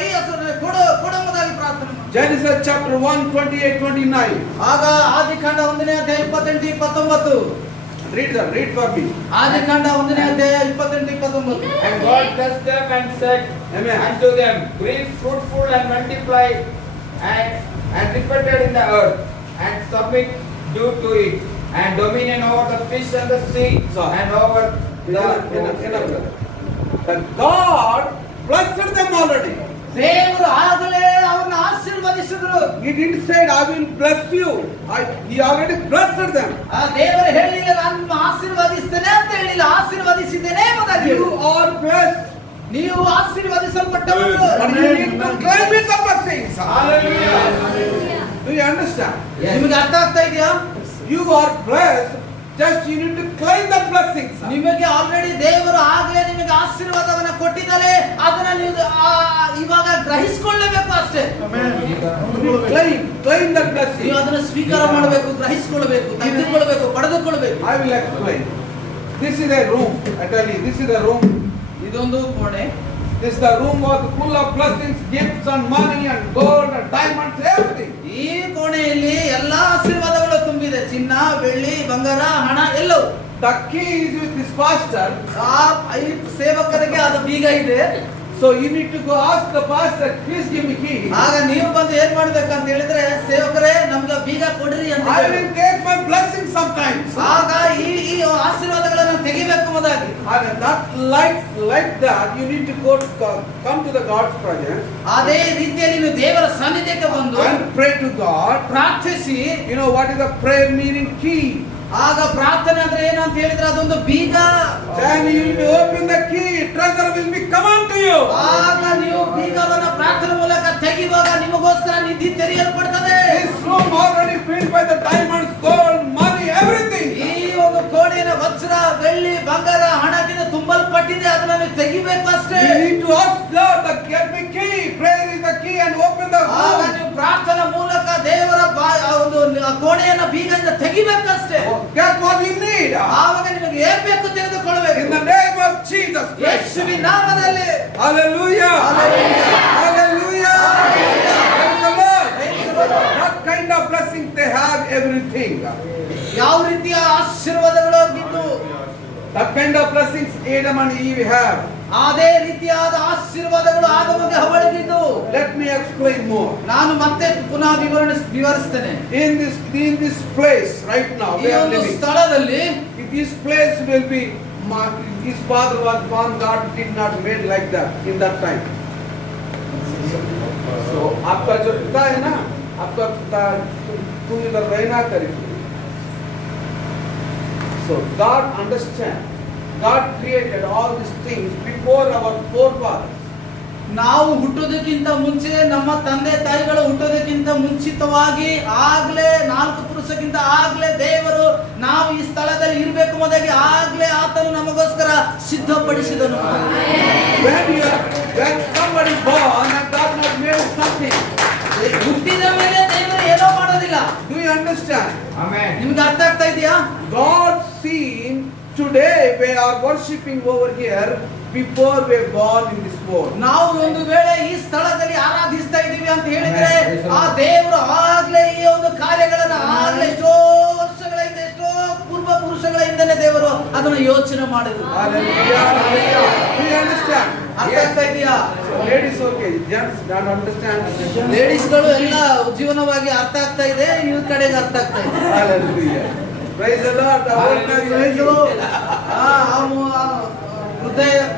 ಈ ಹೆಸರನ್ನು ಕೊಡುವುದಾಗಿ ಪ್ರಾರ್ಥನೆ ಮಾಡ್ತಾರೆ. Genesis chapter 1, 28, 29. ಆಗ ಆದಿಕಾಂಡ 1ನೇ ಅಧ್ಯಾಯ 28, 29. Read for me. ಆದಿಕಾಂಡ 1ನೇ ಅಧ್ಯಾಯ 28, 29. And God blessed them and said Amen. unto them, be fruitful and multiply and repeated in the earth, and submit due to it, and dominion over the fish and the sea, and over That God blessed them already. ದೇವರು ಆಗಲೇ ಅವರನ್ನು ಆಶೀರ್ವದಿಸಿದರು. He didn't say, I will bless you. He already blessed them. ಆ ದೇವರು ಹೇಳಿಲ್ಲ, ನಾನು ಆಶೀರ್ವದಿಸ್ತೇನೆ ಅಂತ ಹೇಳಿಲ್ಲ, ಆಶೀರ್ವದಿಸಿದ್ದೇನೆ ಎಂಬುದಾಗಿ. You are blessed. ನೀವು ಆಶೀರ್ವದಿಸಲ್ಪಟ್ಟವರು. But you need to claim it, the blessings. Hallelujah. Do you understand? ನಿಮಗೆ ಅರ್ಥ ಆಗ್ತಾ ಇದೆಯಾ? You are blessed just you need to claim the blessings. ನಿಮಗೆ ಆಲ್ರೆಡಿ ದೇವರು ಆಗ್ಲೇ ನಿಮಗೆ ಆಶೀರ್ವಾದವನ್ನ ಕೊಟ್ಟಿದ್ದಾರೆ, ಅದನ್ನ ನೀವು ಇವಾಗ ಗ್ರಹಿಸಿಕೊಳ್ಳಬೇಕು ಅಷ್ಟೇ. Claim that blessing. ನೀವು ಅದನ್ನ ಸ್ವೀಕಾರ ಮಾಡಬೇಕು, ಗ್ರಹಿಸಿಕೊಳ್ಳಬೇಕು, ತೆಗೆದುಕೊಳ್ಳಬೇಕು, ಪಡೆದುಕೊಳ್ಳಬೇಕು. I will explain. This is a room. I tell you, this is a room. ಇದೊಂದು ಕೋಣೆ. This is the room was full of blessings, gifts and money and gold and diamonds, everything. ಈ ಕೋಣೆಯಲ್ಲಿ ಎಲ್ಲಾ ಆಶೀರ್ವಾದಗಳು ತುಂಬಿದೆ, ಚಿನ್ನ, ಬೆಳ್ಳಿ, ಬಂಗಾರ, ಹಣ ಎಲ್ಲವೂ. The key is with this pastor. ಈ ಸೇವಕರಿಗೆ ಅದು ಬೀಗ ಇದೆ. So you need to go ask the pastor, please give me key. ಆಗ ನೀವು ಬಂದು ಏನ್ ಮಾಡ್ಬೇಕಂತ ಹೇಳಿದ್ರೆ, ಸೇವಕರೇ ನಮ್ಗೆ ಬೀಗ ಕೊಡ್ರಿ ಅಂತ. I will take my blessing sometimes. ಆಗ ಈ ಆಶೀರ್ವಾದಗಳನ್ನು ತೆಗಿಬೇಕು ಮೊದಲಾಗಿ. And that like that you need to come to the God's presence. ಅದೇ ರೀತಿಯಲ್ಲಿ ನೀವು ದೇವರ ಸನ್ನಿಧಿಗೆ ಬಂದು And pray to God. ಪ್ರಾರ್ಥಿಸಿ. You know what is the prayer meaning? Key. ಆಗ ಪ್ರಾರ್ಥನೆ ಅಂದ್ರೆ ಏನಂತ ಹೇಳಿದ್ರೆ ಅದೊಂದು ಬೀಗ. Then you will be open the key, treasure will be come unto you. ಆಗ ನೀವು ಬೀಗವನ್ನ ಪ್ರಾರ್ಥನೆ ಮೂಲಕ ತೆಗೆಯುವಾಗ ನಿಮಗೋಸ್ಕರ ನಿಧಿ ತೆರೆಯಲ್ಪಡುತ್ತದೆ. This room already filled by the diamonds, gold, money, everything. ಈ ಒಂದು ಕೋಣೆಯ ವಜ್ರ, ಬೆಳ್ಳಿ, ಬಂಗಾರ, ಹಣದಿಂದ ತುಂಬಲ್ಪಟ್ಟಿದೆ, ಅದನ್ನ ನೀವು ತೆಗಿಬೇಕು ಅಷ್ಟೇ. You need to ask God to get me key. Prayer is the key and open the ಆಗ room. ನೀವು ಪ್ರಾರ್ಥನಾ ಮೂಲಕ ದೇವರ ಒಂದು ಕೋಣೆಯನ್ನ ಬೀಗದಿಂದ ತೆಗಿಬೇಕಷ್ಟೇ. Get what you need. ಆವಾಗ ನಿಮಗೆ ಏನ್ ಬೇಕು ತೆಗೆದುಕೊಳ್ಳಬೇಕು. In the name of Jesus Christ. ಯೇಸುವಿನ ನಾಮದಲ್ಲಿ. Hallelujah. Hallelujah. Hallelujah. Praise the Lord. What kind of blessing they have, everything. ಯಾವ ರೀತಿಯ ಆಶೀರ್ವಾದಗಳು ಅವ್ರಿಗಿತ್ತು, That kind of blessings Adam and Eve have. ಅದೇ ರೀತಿಯಾದ ಆಶೀರ್ವಾದಗಳು ಆದಮಗೆ ಹವಳಿಗಿದ್ದು. Let me explain more. ನಾನು ಮತ್ತೆ ಪುನಃ ವಿವರಿಸ್ತೇನೆ. In this place right now ಈ we are ಒಂದು living. ಸ್ಥಳದಲ್ಲಿ This place will be his father was born. God did not made like that in that time. So आपका जो पिता है ना, आपका पिता तुम इधर रहना करेगी. So God understand. God created all these things before our forefathers. ನಾವು ಹುಟ್ಟೋದಕ್ಕಿಂತ ಮುಂಚೆ, ನಮ್ಮ ತಂದೆ ತಾಯಿಗಳು ಹುಟ್ಟೋದಕ್ಕಿಂತ ಮುಂಚಿತವಾಗಿ ಆಗ್ಲೇ 4 ಪುರುಷಕ್ಕಿಂತ ಆಗ್ಲೇ ದೇವರು ನಾವು ಈ ಸ್ಥಳದಲ್ಲಿ ಇರಬೇಕು ಮೊದಲಿಗೆ ಆಗ್ಲೇ ಆತನು ನಮಗೋಸ್ಕರ ಸಿದ್ಧಪಡಿಸಿದನು. When somebody born and God not made something. ಹುಟ್ಟಿದ ಮೇಲೆ ದೇವರು ಏನೋ ಮಾಡೋದಿಲ್ಲ. Do you understand? Amen. ನಿಮ್ಗೆ ಅರ್ಥ ಆಗ್ತಾ ಇದೆಯಾ? God seen today we are worshipping over here before we were born in this world. ನಾವು ಒಂದು ವೇಳೆ ಈ ಸ್ಥಳದಲ್ಲಿ ಆರಾಧಿಸ್ತಾ ಇದೀವಿ ಅಂತ ಹೇಳಿದ್ರೆ ಆ ದೇವರು ಆಗ್ಲೇ ಈ ಒಂದು ಕಾರ್ಯಗಳನ್ನ ಆಗ್ಲೇ ಎಷ್ಟೋ ವರ್ಷಗಳ ಹಿಂದೆ, ಎಷ್ಟೋ ಪೂರ್ವ ಪುರುಷಗಳ ಹಿಂದೆನೆ ದೇವರು ಅದನ್ನ ಯೋಚನೆ ಮಾಡಿದ್ರು. Hallelujah. Hallelujah. Do you understand? ಅರ್ಥ ಆಗ್ತಾ ಇದೆಯಾ? So ladies okay, gents don't understand. ಲೇಡೀಸ್ಗಳು ಎಲ್ಲ ಜೀವನವಾಗಿ ಅರ್ಥ ಆಗ್ತಾ ಇದೆ, ಇವ್ರ ಕಡೆಗೆ ಅರ್ಥ ಆಗ್ತಾ ಇದೆ. Hallelujah. Praise the Lord.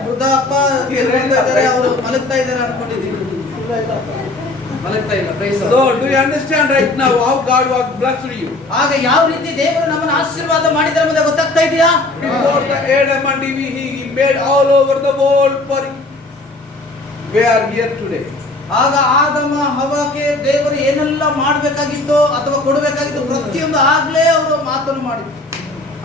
ವೃದ್ಧಪ್ಪ ಇದ್ದಾರೆ, ಅವರು ಮಲಗ್ತಾ ಇದ್ದಾರೆ ಅನ್ಕೊಂಡಿದ್ದೀವಿ. ಮಲಗ್ತಾ ಇಲ್ಲ. Praise the So Lord. do you understand right now how God was blessed you? ಆಗ ಯಾವ ರೀತಿ ದೇವರು ನಮ್ಮನ್ನು ಆಶೀರ್ವಾದ ಮಾಡಿದ್ರೆ ಮುಂದೆ ಗೊತ್ತಾಗ್ತಾ ಇದೆಯಾ? Before the Adam and Eve, he made all over the world for we are here today. ಆಗ ಆದಮ ಹವ್ವಕ್ಕೆ ದೇವರು ಏನೆಲ್ಲ ಮಾಡಬೇಕಾಗಿತ್ತೋ ಅಥವಾ ಕೊಡಬೇಕಾಗಿತ್ತು ಪ್ರತಿಯೊಂದು ಆಗ್ಲೇ ಅವರು ಮಾತನ್ನು ಮಾಡಿದ್ರು.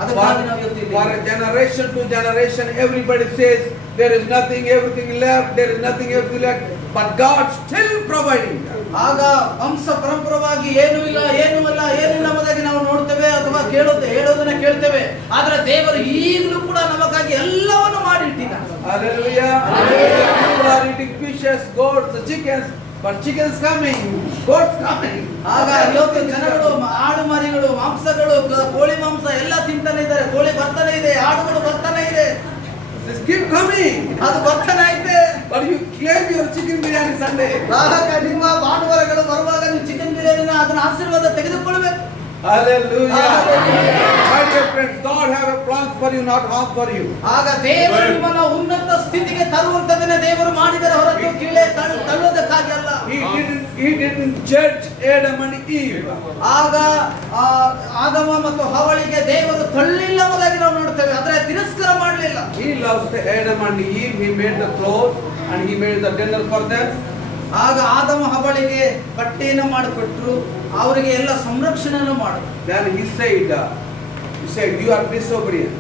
ಅದಕ್ಕಾಗಿ ನಾವು ಇವತ್ತಿದ್ದೀವಿ. For a generation to generation, everybody says there is nothing, everything left, there is nothing, everything left, but God still providing. ಆಗ ವಂಶ ಪರಂಪರವಾಗಿ ಏನೂ ಇಲ್ಲ ಏನಿಲ್ಲ ಮೊದಲಾಗಿ ನಾವು ನೋಡ್ತೇವೆ ಅಥವಾ ಹೇಳೋದನ್ನ ಕೇಳ್ತೇವೆ. ಆದ್ರೆ ದೇವರು ಈಗಲೂ ಕೂಡ ನಮಗಾಗಿ ಎಲ್ಲವನ್ನು ಮಾಡಿಟ್ಟಿದ್ದಾನೆ. Hallelujah. Hallelujah. People are eating fishes, goats, chickens, but chickens coming, goats coming. ಆಗ ಇವತ್ತು ಜನಗಳು ಆಡು ಮರಿಗಳು, ಮಾಂಸಗಳು, ಕೋಳಿ ಮಾಂಸ ಎಲ್ಲ ತಿಂತಾನೆ ಇದ್ದಾರೆ. ಕೋಳಿ ಬರ್ತಾನೆ ಇದೆ, ಆಡುಗಳು ಬರ್ತಾನೆ ಇದೆ. Just keep coming. ಅದು ಬರ್ತಾನೆ ಐತೆ. But you claim your chicken biryani Sunday. ಆಗ ನಿಮ್ಮ ಭಾನುವಾರಗಳು ಬರುವಾಗ ನೀವು ಚಿಕನ್ ಬಿರಿಯಾನಿನ ಅದನ್ನ ಆಶೀರ್ವಾದ ತೆಗೆದುಕೊಳ್ಳಬೇಕು. Hallelujah. My dear friends, God have a plan for you, not half for you. ಆಗ ದೇವರು ನಿಮ್ಮನ್ನ ಉನ್ನತ ಸ್ಥಿತಿಗೆ ತರುವಂತದನ್ನ ದೇವರು ಮಾಡಿದರೆ ಹೊರತು ಕೀಳೆ ತಳ್ಳೋದಕ್ಕಾಗಿ ಅಲ್ಲ. He didn't judge Adam and Eve. ಆಗ ಆದಮ ಮತ್ತು ಹವಳಿಗೆ ದೇವರು ತಳ್ಳಿಲ್ಲವದಾಗಿ ನಾವು ನೋಡ್ತೇವೆ, ಆದ್ರೆ ತಿರಸ್ಕಾರ ಮಾಡಲಿಲ್ಲ. He loves the Adam and Eve. He made the clothes and he made the dinner for them. ಆಗ ಆದಮ ಹವಳಿಗೆ ಬಟ್ಟೆಯನ್ನು ಮಾಡಿಕೊಟ್ರು, ಅವರಿಗೆ ಎಲ್ಲ ಸಂರಕ್ಷಣೆಯನ್ನು ಮಾಡಿದ್ರು. Then he said, You said you are disobedient.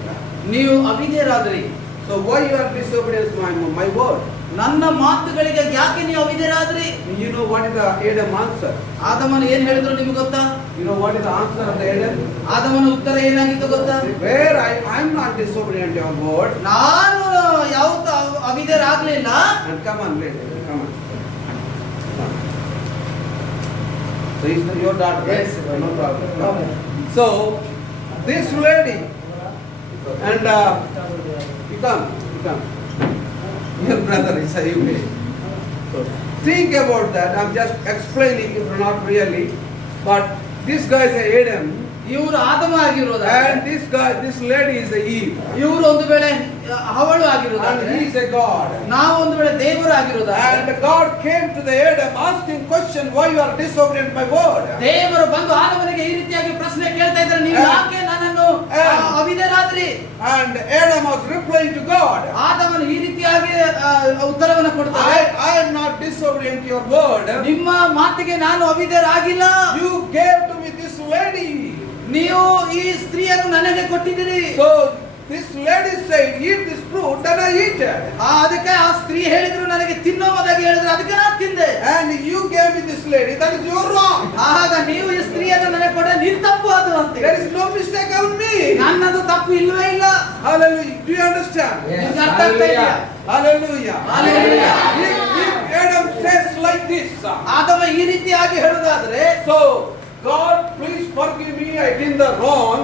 ನೀವು ಅವಿಧೇಯರಾದ್ರಿ. So why you are disobedient to my word? ನನ್ನ ಮಾತುಗಳಿಗೆ ಯಾಕೆ ನೀವು ಅವಿಧೇಯರಾದ್ರಿ? You know what is the Adam answer? ಆದಮನು ಏನ್ ಹೇಳಿದ್ರು ನಿಮ್ಗೆ ಗೊತ್ತಾ? You know what is the answer of the Adam? ಆದಮನ ಉತ್ತರ ಏನಾಗಿತ್ತು ಗೊತ್ತಾ? Where I am not disobedient to your word. ನಾನು ಯಾವತ್ತೂ ಅವಿಧೇಯರಾಗ್ಲಿಲ್ಲ. And come on, lady, come on. So is your daughter? Yes. No problem. Okay. So this lady and you come. Your brother is a UK. So think about that. I'm just explaining it, not really. But this guy is a Adam. ಇವರು ಆದಮ ಆಗಿರೋದಾದ್ರೆ And this lady is a Eve. ಇವರು ಒಂದು ವೇಳೆ ಹವಳು And ಆಗಿರೋದಾದ್ರೆ he is a God. ನಾವು ಒಂದು ವೇಳೆ ದೇವರು ಆಗಿರೋದಾದ್ರೆ And God came to the Adam asking question, why you are disobedient my word? ದೇವರು ಬಂದು ಆದಮನಿಗೆ ಈ ರೀತಿಯಾಗಿ ಪ್ರಶ್ನೆ ಕೇಳ್ತಾ ಇದ್ದಾರೆ, ನೀವು ಯಾಕೆ ನನ್ನನ್ನು ಅವಿಧೇಯರಾದ್ರಿ? And Adam was replying to God. ಆದಮನು ಈ ರೀತಿಯಾಗಿ ಉತ್ತರವನ್ನು ಕೊಡ್ತಾರೆ, I am not disobedient to your word. ನಿಮ್ಮ ಮಾತಿಗೆ ನಾನು ಅವಿಧೇಯರಾಗಿಲ್ಲ. You gave to me this lady. ನೀವು ಈ ಸ್ತ್ರೀಯನ್ನು ನನಗೆ ಕೊಟ್ಟಿದ್ದೀರಿ. So this lady said, eat this fruit, then I eat it. ಅದಕ್ಕೆ ಆ ಸ್ತ್ರೀ ಹೇಳಿದ್ರು ನನಗೆ ತಿನ್ನೋದಾಗಿ ಹೇಳಿದ್ರು, ಅದಕ್ಕೆ ನಾನು ತಿಂದೆ. And you gave me this lady, that is your wrong. ಆಗ ನೀವು ಈ ಸ್ತ್ರೀಯನ್ನು ನನಗೆ ಕೊಡ, ನಿನ್ ತಪ್ಪು ಅದು ಅಂತ. There is no mistake on me. ನನ್ನದು ತಪ್ಪು ಇಲ್ವೇ ಇಲ್ಲ. Hallelujah. Do you understand? ನಿಮ್ಗೆ ಅರ್ಥ ಆಗ್ತಾ ಇದೆಯಾ? Hallelujah. Hallelujah. If Adam says like this, ಆದಮ ಈ ರೀತಿಯಾಗಿ ಹೇಳುವುದಾದ್ರೆ, so God, please forgive me, I did the wrong,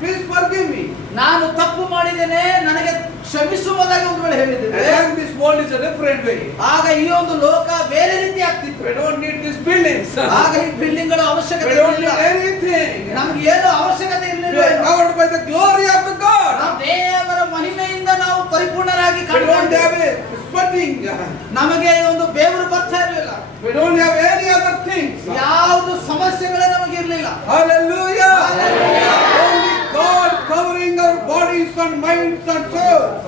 please forgive me. ನಾನು ತಪ್ಪು ಮಾಡಿದ್ದೇನೆ, ನನಗೆ ಕ್ಷಮಿಸುವುದಾಗಿ ಒಂದು ವೇಳೆ ಹೇಳಿದ್ದೇನೆ, And then this world is a different way. ಆಗ ಈ ಒಂದು ಲೋಕ ಬೇರೆ ರೀತಿ ಆಗ್ತಿತ್ತು. We don't need these buildings. ಆಗ ಈ ಬಿಲ್ಡಿಂಗ್ ಗಳ ಅವಶ್ಯಕತೆ We don't ಇರಲಿಲ್ಲ. need anything. ನಮಗೆ ಏನು ಅವಶ್ಯಕತೆ We ಇರಲಿಲ್ಲ. are covered by the glory of the God. ನಾವು ದೇವರ ಮಹಿಮೆಯಿಂದ ನಾವು ಪರಿಪೂರ್ಣರಾಗಿ We don't ಕಂಡುಕೊಂಡೆವು. have a sweating. ನಮಗೆ ಒಂದು ಬೇವರು ಬರ್ತಾ ಇರಲಿಲ್ಲ. We don't have any other things. ಯಾವುದು ಸಮಸ್ಯೆಗಳೇ ನಮಗೆ ಇರಲಿಲ್ಲ. Hallelujah. Hallelujah. Only God covering our bodies and minds and souls.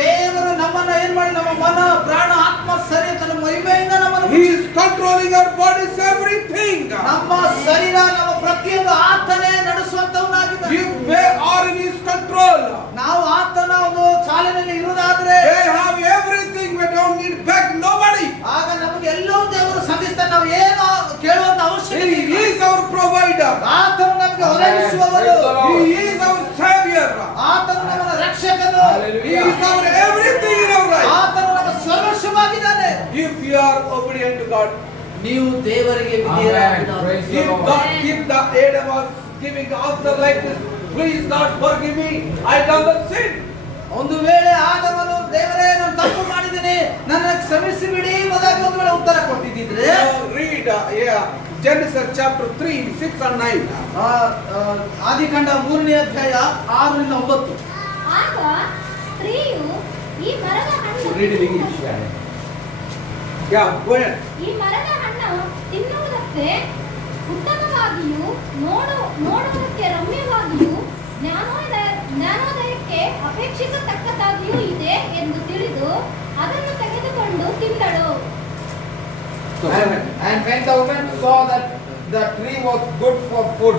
ದೇವರು ನಮ್ಮನ್ನ ಏನ್ ಮಾಡಿ, ನಮ್ಮ ಮನ ಪ್ರಾಣ ಆತ್ಮ ಶರೀರ ತನ್ನ ಮಹಿಮೆಯಿಂದ ನಮ್ಮನ್ನು He is controlling our bodies, everything. ನಮ್ಮ ಶರೀರ ನಮ್ಮ ಪ್ರತಿಯೊಂದು ಆತನೇ ನಡೆಸುವಂತವನಾಗಿದ್ದಾನೆ. If we are in His control, ನಾವು ಆತನ ಒಂದು ಚಾಲನೆಯಲ್ಲಿ ಇರುವುದಾದ್ರೆ they have everything. We don't need beg nobody. ಆಗ ನಮಗೆ ಎಲ್ಲವೂ ದೇವರು ಸಂಧಿಸ್ತಾನೆ. ನಾವು ಏನು ಕೇಳುವಂತ ಅವಶ್ಯಕತೆ He ಇಲ್ಲ. is our provider. ಆತನು ನಮಗೆ ಒದಗಿಸುವವರು. He is our savior. ಆತನು ನಮ್ಮ ರಕ್ಷಕನು. He is our everything in our life. ಆತನು ನಮ್ಮ ಸರ್ವಸ್ವವಾಗಿದ್ದಾನೆ. If you are obedient to God, ನೀವು ದೇವರಿಗೆ ವಿಧೇಯರಾಗಿದ್ದಾರೆ. if the Adam was giving answer like this, please God forgive me, I done the sin. ಒಂದು ವೇಳೆ ಆದವನು ದೇವರೇ ನಾನು ತಪ್ಪು ಮಾಡಿದ್ದೇನೆ, ನನ್ನ ಕ್ಷಮಿಸಿ ಬಿಡಿ ಎಂಬುದಾಗಿ ಒಂದು ವೇಳೆ ಉತ್ತರ ಕೊಟ್ಟಿದ್ದಿದ್ರೆ, Read Genesis chapter 3, 6 and 9. ಆದಿಕಾಂಡ 3ನೇ ಅಧ್ಯಾಯ 6 ರಿಂದ 9. ಆಗ ಸ್ತ್ರೀಯು ಈ ಮರದ Read in ಹಣ್ಣು English. Yeah, go ahead. ಈ ಮರದ ಹಣ್ಣು ತಿನ್ನುವುದಕ್ಕೆ ಉತ್ತಮವಾಗಿಯೂ ನೋಡುವುದಕ್ಕೆ ರಮ್ಯವಾಗಿಯೂ ಜ್ಞಾನೋದಯಕ್ಕೆ ಅಪೇಕ್ಷಿಸತಕ್ಕದ್ದಾಗಿಯೂ ಇದೆ ಎಂದು ತಿಳಿದು ಅದನ್ನು ತೆಗೆದುಕೊಂಡು ತಿಂದಳು. And when the woman saw that the tree was good for food,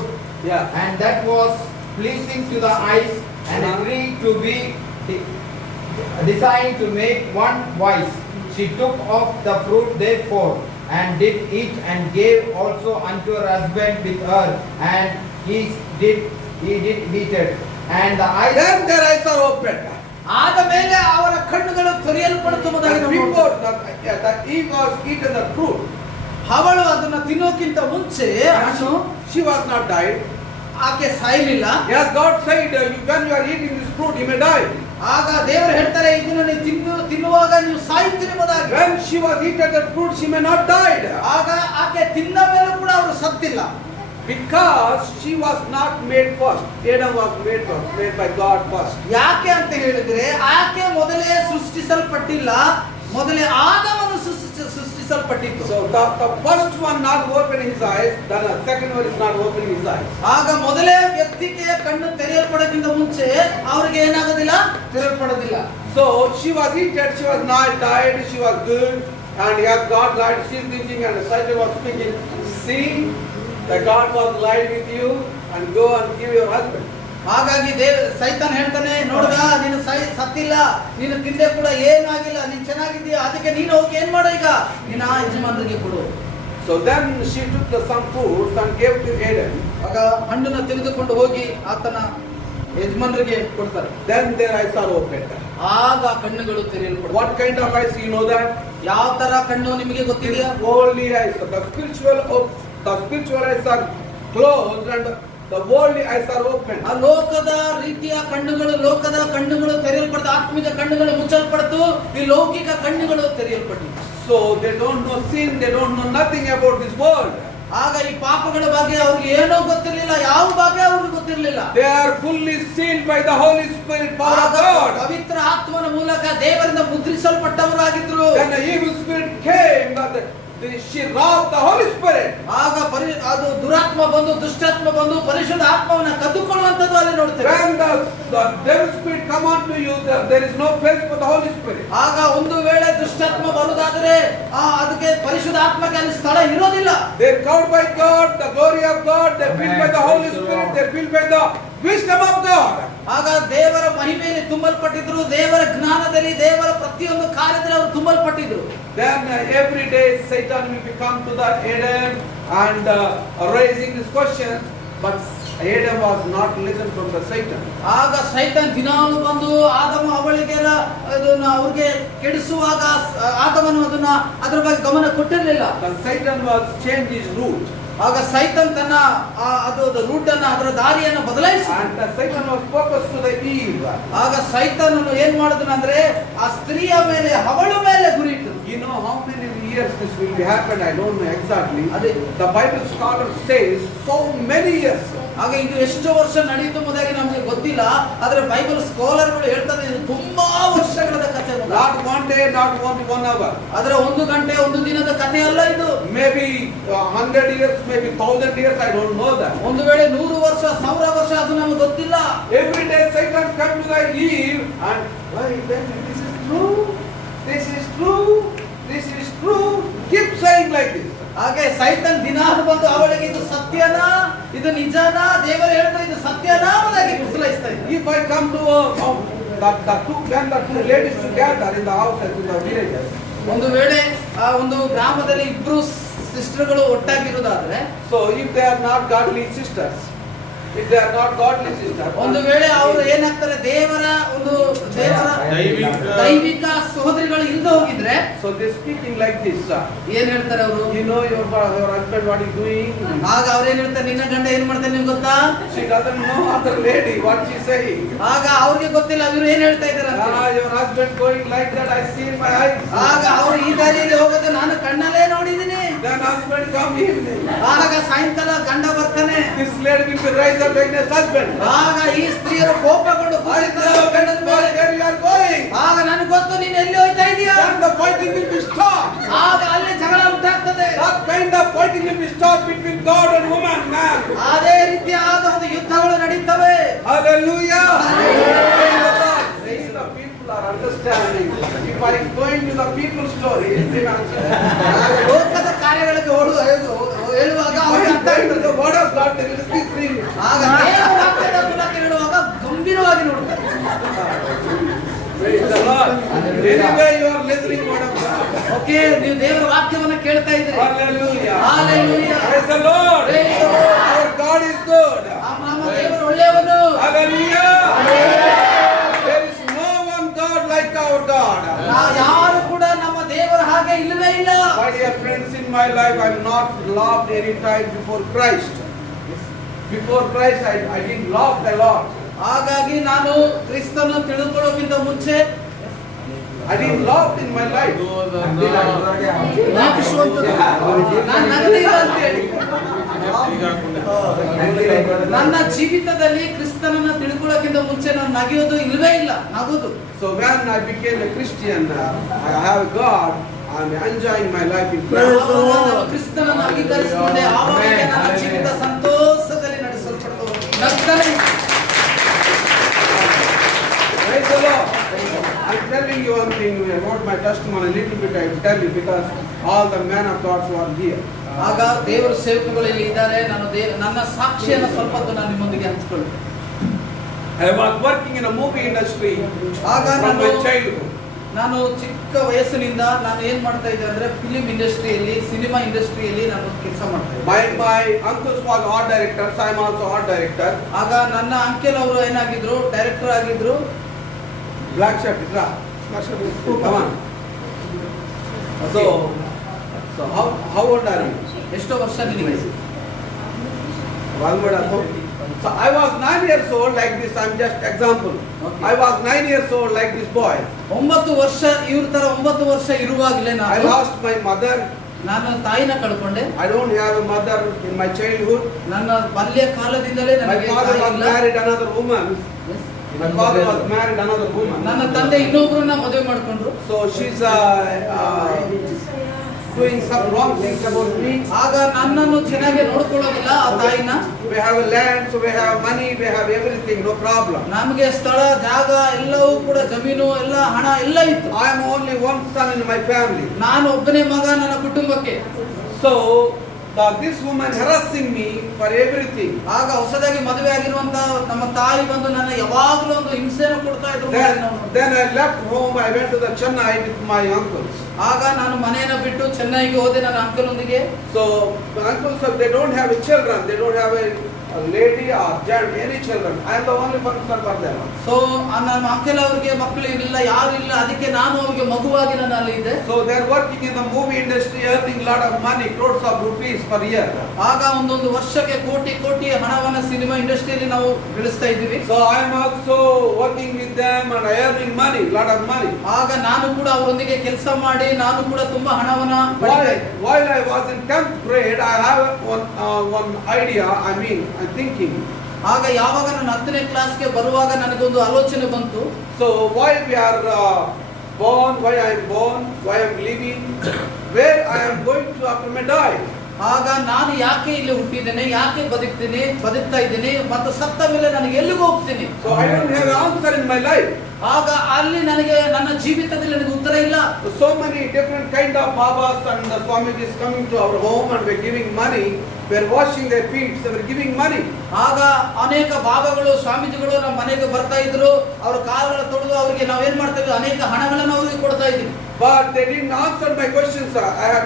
Yeah. and that was pleasing to the eyes, and a tree to be designed to make one wise, she took of the fruit therefore, and did eat, and gave also unto her husband with her, and he did eat it. And the eyes. Then their eyes are opened. ಆದ ಮೇಲೆ ಅವರ ಕಣ್ಣುಗಳು ತೆರೆಯಲ್ಪಡುತ್ತುವುದಾಗಿ ನಾವು Before ನೋಡ್ತೇವೆ. that Eve was eaten the fruit, ಅವಳು ಅದನ್ನ ತಿನ್ನೋಕ್ಕಿಂತ ಮುಂಚೆ ಹಣ್ಣು she was not died. ಆಕೆ ಸಾಯಲಿಲ್ಲ. Yes, God said, when you are eating this fruit, you may die. ಆಗ ದೇವರು ಹೇಳ್ತಾರೆ, ಇದನ್ನು ನೀವು ತಿನ್ನುವಾಗ ನೀವು ಸಾಯುತ್ತೀರಿ ಎಂಬುದಾಗಿ. When she was eaten that fruit, she may not died. ಆಗ ಆಕೆ ತಿಂದ ಮೇಲೂ ಕೂಡ ಅವರು ಸತ್ತಿಲ್ಲ. Because she was not made first. Adam was made by God first. ಯಾಕೆ ಅಂತ ಹೇಳಿದ್ರೆ ಆಕೆ ಮೊದಲೇ ಸೃಷ್ಟಿಸಲ್ಪಟ್ಟಿಲ್ಲ, ಮೊದಲೇ ಆದವನು ಸೃಷ್ಟಿಸಲ್ಪಟ್ಟಿತ್ತು. So the first one not opening his eyes, then the second one is not opening his eyes. ಆಗ ಮೊದಲೇ ವ್ಯಕ್ತಿಗೆ ಕಣ್ಣು ತೆರೆಯಲ್ಪಡೋಕ್ಕಿಂತ ಮುಂಚೆ ಅವರಿಗೆ ಏನಾಗೋದಿಲ್ಲ, ತೆರೆಯಲ್ಪಡೋದಿಲ್ಲ. So she was eaten, she was not died, she was good, and as God lied, she is thinking, and Satan was speaking, see, the God was lied with you, and go and give your husband. ಹಾಗಾಗಿ ಸೈತಾನ್ ಹೇಳ್ತಾನೆ, ನೋಡ್ದ ನೀನು ಸತ್ತಿಲ್ಲ, ನೀನು ತಿಂದೆ ಕೂಡ ಏನೂ ಆಗಿಲ್ಲ, ನೀನು ಚೆನ್ನಾಗಿದ್ದೀಯ, ಅದಕ್ಕೆ ನೀನು ಹೋಗಿ ಏನ್ ಮಾಡೋ ಈಗ ನಿನ್ನ ಯಜಮಾನರಿಗೆ ಕೊಡು. So then she took some fruits and gave to Adam. ಆಗ ಹಣ್ಣನ್ನ ತೆಗೆದುಕೊಂಡು ಹೋಗಿ ಆತನ ಯಜಮಾನರಿಗೆ ಕೊಡ್ತಾರೆ. Then their eyes are opened. ಆಗ ಕಣ್ಣುಗಳು ತೆರೆಯಲ್ಪಡುತ್ತವೆ. What kind of eyes, you know that? ಯಾವ ತರ ಕಣ್ಣು ನಿಮಗೆ ಗೊತ್ತಿದೆಯಾ? Worldly eyes. The spiritual eyes are closed and the worldly eyes are open. ಆ ಲೋಕದ ರೀತಿಯ ಕಣ್ಣುಗಳು, ಲೋಕದ ಕಣ್ಣುಗಳು ತೆರೆಯಲ್ಪಡ್ತು, ಆತ್ಮಿಕ ಕಣ್ಣುಗಳು ಮುಚ್ಚಲ್ಪಡ್ತು, ಈ ಲೌಕಿಕ ಕಣ್ಣುಗಳು ತೆರೆಯಲ್ಪಟ್ಟು. So they don't know sin, they don't know nothing about this world. ಆಗ ಈ ಪಾಪಗಳ ಬಗ್ಗೆ ಅವ್ರಿಗೆ ಏನೋ ಗೊತ್ತಿರಲಿಲ್ಲ, ಯಾವ ಬಗ್ಗೆ ಅವ್ರಿಗೆ ಗೊತ್ತಿರಲಿಲ್ಲ. They are fully sealed by the Holy Spirit, power of God. ಪವಿತ್ರ ಆತ್ಮನ ಮೂಲಕ ದೇವರಿಂದ ಮುದ್ರಿಸಲ್ಪಟ್ಟವರಾಗಿದ್ರು. Then the evil spirit came, she robbed the Holy Spirit. ಆಗ ಅದು ದುರಾತ್ಮ ಬಂದು, ದುಷ್ಟಾತ್ಮ ಬಂದು ಪರಿಶುದ್ಧ ಆತ್ಮವನ್ನ ಕದ್ದುಕೊಳ್ಳುವಂತದ್ದು ಅಲ್ಲಿ ನೋಡ್ತೇವೆ. When the devil spirit come onto you, there is no place for the Holy Spirit. ಆಗ ಒಂದು ವೇಳೆ ದುಷ್ಟಾತ್ಮ ಬರುವುದಾದರೆ ಅದಕ್ಕೆ ಪರಿಶುದ್ಧ ಆತ್ಮಕ್ಕೆ ಅಲ್ಲಿ ಸ್ಥಳ ಇರೋದಿಲ್ಲ. They are covered by God, the glory of God, they are filled by the Holy Spirit, they are filled by the wisdom of God. ಆಗ ದೇವರ ಮಹಿಮೆಯಲ್ಲಿ ತುಂಬಲ್ಪಟ್ಟಿದ್ರು, ದೇವರ ಜ್ಞಾನದಲ್ಲಿ, ದೇವರ ಪ್ರತಿಯೊಂದು ಕಾರ್ಯದಲ್ಲಿ ಅವರು ತುಂಬಲ್ಪಟ್ಟಿದ್ರು. Then every day Satan will come to the Adam and raising these questions, but Adam was not listened from the Satan. ಆಗ ಸೈತಾನ್ ದಿನಾಲು ಬಂದು ಆದಮ ಅವಳಿಗೆಲ್ಲ ಅದನ್ನ ಅವ್ರಿಗೆ ಕೆಡಿಸುವಾಗ ಆದಮನು ಅದರ ಬಗ್ಗೆ ಗಮನ ಕೊಟ್ಟಿರಲಿಲ್ಲ. The Satan was changed his route. ಆಗ ಸೈತಾನ್ ತನ್ನ ಅದು ರೂಟ್ ಅನ್ನ, ಅದರ ದಾರಿಯನ್ನು ಬದಲಾಯಿಸಿ, and the Satan was focused to the Eve. ಆಗ ಸೈತಾನನು ಏನ್ ಮಾಡಿದನು ಅಂದ್ರೆ ಆ ಸ್ತ್ರೀಯ ಮೇಲೆ, ಅವಳ ಮೇಲೆ ಗುರಿ ಇಟ್ಟನು. You know how many years this will be happened? I don't know exactly. The Bible scholar says so many years. ಆಗ ಇದು ಎಷ್ಟು ವರ್ಷ ನಡೆಯಿತು ಎಂಬುದಾಗಿ ನಮಗೆ ಗೊತ್ತಿಲ್ಲ, ಆದ್ರೆ ಬೈಬಲ್ ಸ್ಕಾಲರ್ಗಳು ಹೇಳ್ತಾರೆ ಇದು ತುಂಬಾ ವರ್ಷಗಳ ಕಥೆ. Not one day, not 1 hour. ಆದ್ರೆ 1 ಗಂಟೆ 1 ದಿನದ ಕಥೆ ಅಲ್ಲ ಇದು. Maybe 100 years, maybe 1000 years, I don't know that. ಒಂದು ವೇಳೆ 100 ವರ್ಷ 1000 ವರ್ಷ ಅದು ನಮಗೆ ಗೊತ್ತಿಲ್ಲ. Every day Satan come to the Eve and why then this is true, this is true, this is true, keep saying like this. ಹಾಗೆ ಸೈತಾನ್ ದಿನಾಲು ಬಂದು ಅವಳಿಗೆ ಇದು ಸತ್ಯನಾ, ಇದು ನಿಜನಾ, ದೇವರು ಹೇಳ್ತಾರೆ ಇದು ಸತ್ಯನಾ ಎಂಬುದಾಗಿ ಕುಸಲೈಸ್ತಾ ಇದ್ದ. If I come to the two ladies together in the house in the villages. ಒಂದು ವೇಳೆ ಆ ಒಂದು ಗ್ರಾಮದಲ್ಲಿ ಇಬ್ರು ಸಿಸ್ಟರ್ಗಳು ಒಟ್ಟಾಗಿರುವುದಾದ್ರೆ, so if they are not godly sisters, if they are not godly sisters, ಒಂದು ವೇಳೆ ಅವರು ಏನಾಗ್ತಾರೆ, ದೇವರ ದೈವಿಕ ಸಹೋದರಿಗಳು ಇಲ್ಲದೆ ಹೋಗಿದ್ರೆ, so they speaking like this. ಏನ್ ಹೇಳ್ತಾರೆ ಅವರು? You know your husband what is doing? ಆಗ ಅವ್ರೇನ್ ಹೇಳ್ತಾರೆ, ನಿನ್ನ ಗಂಡ ಏನ್ ಮಾಡ್ತಾನೆ ನಿಮ್ಗೆ ಗೊತ್ತಾ? She doesn't know other lady what she saying. ಆಗ ಅವ್ರಿಗೆ ಗೊತ್ತಿಲ್ಲ ಇವ್ರು ಏನ್ ಹೇಳ್ತಾ ಇದಾರೆ ಅಂತ. Your husband going like that, I see in my eyes. ಆಗ ಅವರು ಈ ದಾರಿಯಲ್ಲಿ ಹೋಗೋದು ನಾನು ಕಣ್ಣಲ್ಲೇ ನೋಡಿದ್ದೀನಿ. Then husband come evening. ಆಗ ಸಾಯಂಕಾಲ ಗಂಡ ಬರ್ತಾನೆ. This lady will be rise up against husband. ಆಗ ಈ ಸ್ತ್ರೀಯರು ಕೋಪಗೊಂಡು ಆಗ ನನಗೆ ಗೊತ್ತು ನೀನು ಎಲ್ಲಿ ಹೋಗ್ತಾ ಇದೀಯಾ. Then the fighting will be stopped. ಆಗ ಅಲ್ಲಿ ಜಗಳ ಉಂಟಾಗ್ತದೆ. That kind of fighting will be stopped between God and woman, man. ಅದೇ ರೀತಿಯಾದ ಒಂದು ಯುದ್ಧಗಳು ನಡೀತವೆ. Hallelujah. The people are understanding. If I go into the people's story, ಲೋಕದ ಕಾರ್ಯಗಳಿಗೆ ಹೇಳುವಾಗ ಅವ್ರಿಗೆ ಅರ್ಥ ಆಗ್ತದೆ. the word of God, they will speak freely. ಆಗ ದೇವರ ವಾಕ್ಯದ ಮೂಲಕ ಹೇಳುವಾಗ ಗಂಭೀರವಾಗಿ ನೋಡ್ತಾರೆ. Praise the Lord. Anyway, you are listening word of God. Okay, ನೀವು ದೇವರ ವಾಕ್ಯವನ್ನು ಕೇಳ್ತಾ ಇದ್ದೀರಿ. Hallelujah. Hallelujah. Praise the Lord. Praise the Lord. Our God is good. ನಮ್ಮ ದೇವರು ಒಳ್ಳೆಯವನು. Hallelujah. There is no one God like our God. ಯಾರು ಕೂಡ ನಮ್ಮ ದೇವರ ಹಾಗೆ ಇಲ್ಲವೇ ಇಲ್ಲ. My dear friends, in my life I have not loved any time before Christ. Before Christ I didn't love the Lord. ಹಾಗಾಗಿ ನಾನು ಕ್ರಿಸ್ತನ ತಿಳ್ಕೊಳ್ಳೋಕ್ಕಿಂತ ಮುಂಚೆ I didn't love in my life. ನನ್ನ ಜೀವಿತದಲ್ಲಿ ಕ್ರಿಸ್ತನನ್ನ ತಿಳ್ಕೊಳ್ಳೋಕ್ಕಿಂತ ಮುಂಚೆ ನಾನು ನಗೆಯೋದು ಇಲ್ವೇ ಇಲ್ಲ, ನಗೋದು. So when I became a Christian, I have God. I am enjoying my life in Christ. ಕ್ರಿಸ್ತನನ್ನು ಅಂಗೀಕರಿಸಿಕೊಂಡೆ, ಆವಾಗ ನನ್ನ ಜೀವಿತ ಸಂತೋಷದಲ್ಲಿ ನಡೆಸಲ್ಪಡ್ತು. ನಗ್ತಾನೆ. Praise the Lord. I'm telling you one thing about my testimony, a little bit I will tell you, because all the men of God who are here. ಆಗ ದೇವರ ಸೇವಕರು ಇಲ್ಲಿ ಇದ್ದಾರೆ. ನನ್ನ ಸಾಕ್ಷಿಯನ್ನು ಸ್ವಲ್ಪ ಹೊತ್ತು ನಾನು ನಿಮ್ಮೊಂದಿಗೆ ಹಂಚಿಕೊಳ್ಳುತ್ತೇನೆ. I was working in a movie industry ಆಗ from my childhood. ನಾನು ಚಿಕ್ಕ ವಯಸ್ಸಿನಿಂದ ನಾನು ಏನ್ ಮಾಡ್ತಾ ಇದ್ದೆ ಅಂದ್ರೆ ಫಿಲಿಂ ಇಂಡಸ್ಟ್ರಿಯಲ್ಲಿ, ಸಿನಿಮಾ ಇಂಡಸ್ಟ್ರಿಯಲ್ಲಿ ನಾನು ಕೆಲಸ ಮಾಡ್ತಾ ಇದ್ದೆ. My uncles was art directors. I am also art director. ಆಗ ನನ್ನ ಅಂಕೆಲ್ ಅವರು ಏನಾಗಿದ್ರು, ಡೈರೆಕ್ಟರ್ ಆಗಿದ್ರು. Black shirt, is that? Come on. So how old are you? ಎಷ್ಟೋ ವರ್ಷ ನಿಮಗೆ? So I was 9 years old like this. I'm just example. Okay. I was 9 years old like this boy. 9 ವರ್ಷ ಇವ್ರ ತರ 9 ವರ್ಷ ಇರುವಾಗಲೇ I lost my mother. ನಾನು ತಾಯಿನ ಕಳ್ಕೊಂಡೆ. I don't have a mother in my childhood. ನನ್ನ ಬಾಲ್ಯ ಕಾಲದಿಂದಲೇ My ನನಗೆ father ತಾಯಿ was ಇಲ್ಲ. married another woman. My father was married another woman. ನನ್ನ ತಂದೆ ಇನ್ನೊಬ್ಬರನ್ನ ಮದುವೆ ಮಾಡ್ಕೊಂಡ್ರು. So she's doing some wrong things about me. ಆಗ ನನ್ನನ್ನು ಚೆನ್ನಾಗಿ ನೋಡ್ಕೊಳ್ಳೋದಿಲ್ಲ ಆ ತಾಯಿನ. We have a land, so we have money, we have everything, no problem. ನಮಗೆ ಸ್ಥಳ, ಜಾಗ ಎಲ್ಲವೂ ಕೂಡ, ಜಮೀನು ಎಲ್ಲ, ಹಣ ಎಲ್ಲ ಇತ್ತು. I am only one son in my family. ನಾನು ಒಬ್ಬನೇ ಮಗ ನನ್ನ ಕುಟುಂಬಕ್ಕೆ. So this woman harassing me for everything. ಆಗ ಹೊಸದಾಗಿ ಮದುವೆ ಆಗಿರುವಂತ ನಮ್ಮ ತಾಯಿ ಬಂದು ನನ್ನ ಯಾವಾಗಲೂ ಒಂದು ಹಿಂಸೆಯನ್ನು ಕೊಡ್ತಾ ಇದ್ರು. Then I left home. I went to the Chennai with my uncles. ಆಗ ನಾನು ಮನೆಯನ್ನ ಬಿಟ್ಟು ಚೆನ್ನೈಗೆ ಹೋದೆ ನನ್ನ ಅಂಕಲ್ ಒಂದಿಗೆ. So my uncles, they don't have children. They don't have a lady or gent, any children. I am the only person for them. So ನನ್ನ ಅಂಕಲ್ ಅವರಿಗೆ ಮಕ್ಕಳು ಇರಲಿಲ್ಲ, ಯಾರು ಇಲ್ಲ. ಅದಕ್ಕೆ ನಾನು ಅವರಿಗೆ ಮಗುವಾಗಿ ನಾನು ಅಲ್ಲಿ ಇದ್ದೆ. So they are working in the movie industry, earning lot of money, crores of rupees per year. ಆಗ ಒಂದೊಂದು ವರ್ಷಕ್ಕೆ ಕೋಟಿ ಕೋಟಿ ಹಣವನ್ನ ಸಿನಿಮಾ ಇಂಡಸ್ಟ್ರಿಯಲ್ಲಿ ನಾವು ಗಳಿಸ್ತಾ ಇದ್ದೀವಿ. So I am also working with them and earning money, lot of money. ಆಗ ನಾನು ಕೂಡ ಅವರೊಂದಿಗೆ ಕೆಲಸ ಮಾಡಿ ನಾನು ಕೂಡ ತುಂಬಾ ಹಣವನ್ನ ಪಡಿತಾ ಇದ್ದೆ. While I was in 10th grade, I have one idea. I'm thinking. ಆಗ ಯಾವಾಗ ನಾನು 10ನೇ ಕ್ಲಾಸ್ಗೆ ಬರುವಾಗ ನನಗೊಂದು ಆಲೋಚನೆ ಬಂತು. So why we are born, why I am born, why I am living, where I am going to after my die. ಆಗ ನಾನು ಯಾಕೆ ಇಲ್ಲಿ ಹುಟ್ಟಿದ್ದೇನೆ, ಯಾಕೆ ಬದುಕ್ತಾ ಇದ್ದೀನಿ, ಮತ್ತು ಸತ್ತ ಮೇಲೆ ನನಗೆ ಎಲ್ಲಿಗೆ ಹೋಗ್ತೀನಿ. So I don't have an answer in my life. ಆಗ ಅಲ್ಲಿ ನನಗೆ ನನ್ನ ಜೀವಿತದಲ್ಲಿ ನನಗೆ ಉತ್ತರ ಇಲ್ಲ. So many different kind of babas and the Swamijis coming to our home and we're giving money. We're washing their feet, so we're giving money. ಆಗ ಅನೇಕ ಬಾಬಾಗಳು, ಸ್ವಾಮೀಜಿಗಳು ನಮ್ಮ ಮನೆಗೆ ಬರ್ತಾ ಇದ್ರು. ಅವರ ಕಾಲುಗಳ ತೊಳೆದು ಅವರಿಗೆ ನಾವೇನ್ ಮಾಡ್ತಾ ಇದ್ವಿ, ಅನೇಕ ಹಣಗಳನ್ನು ಅವರಿಗೆ ಕೊಡ್ತಾ ಇದ್ವಿ. But they didn't answer my questions.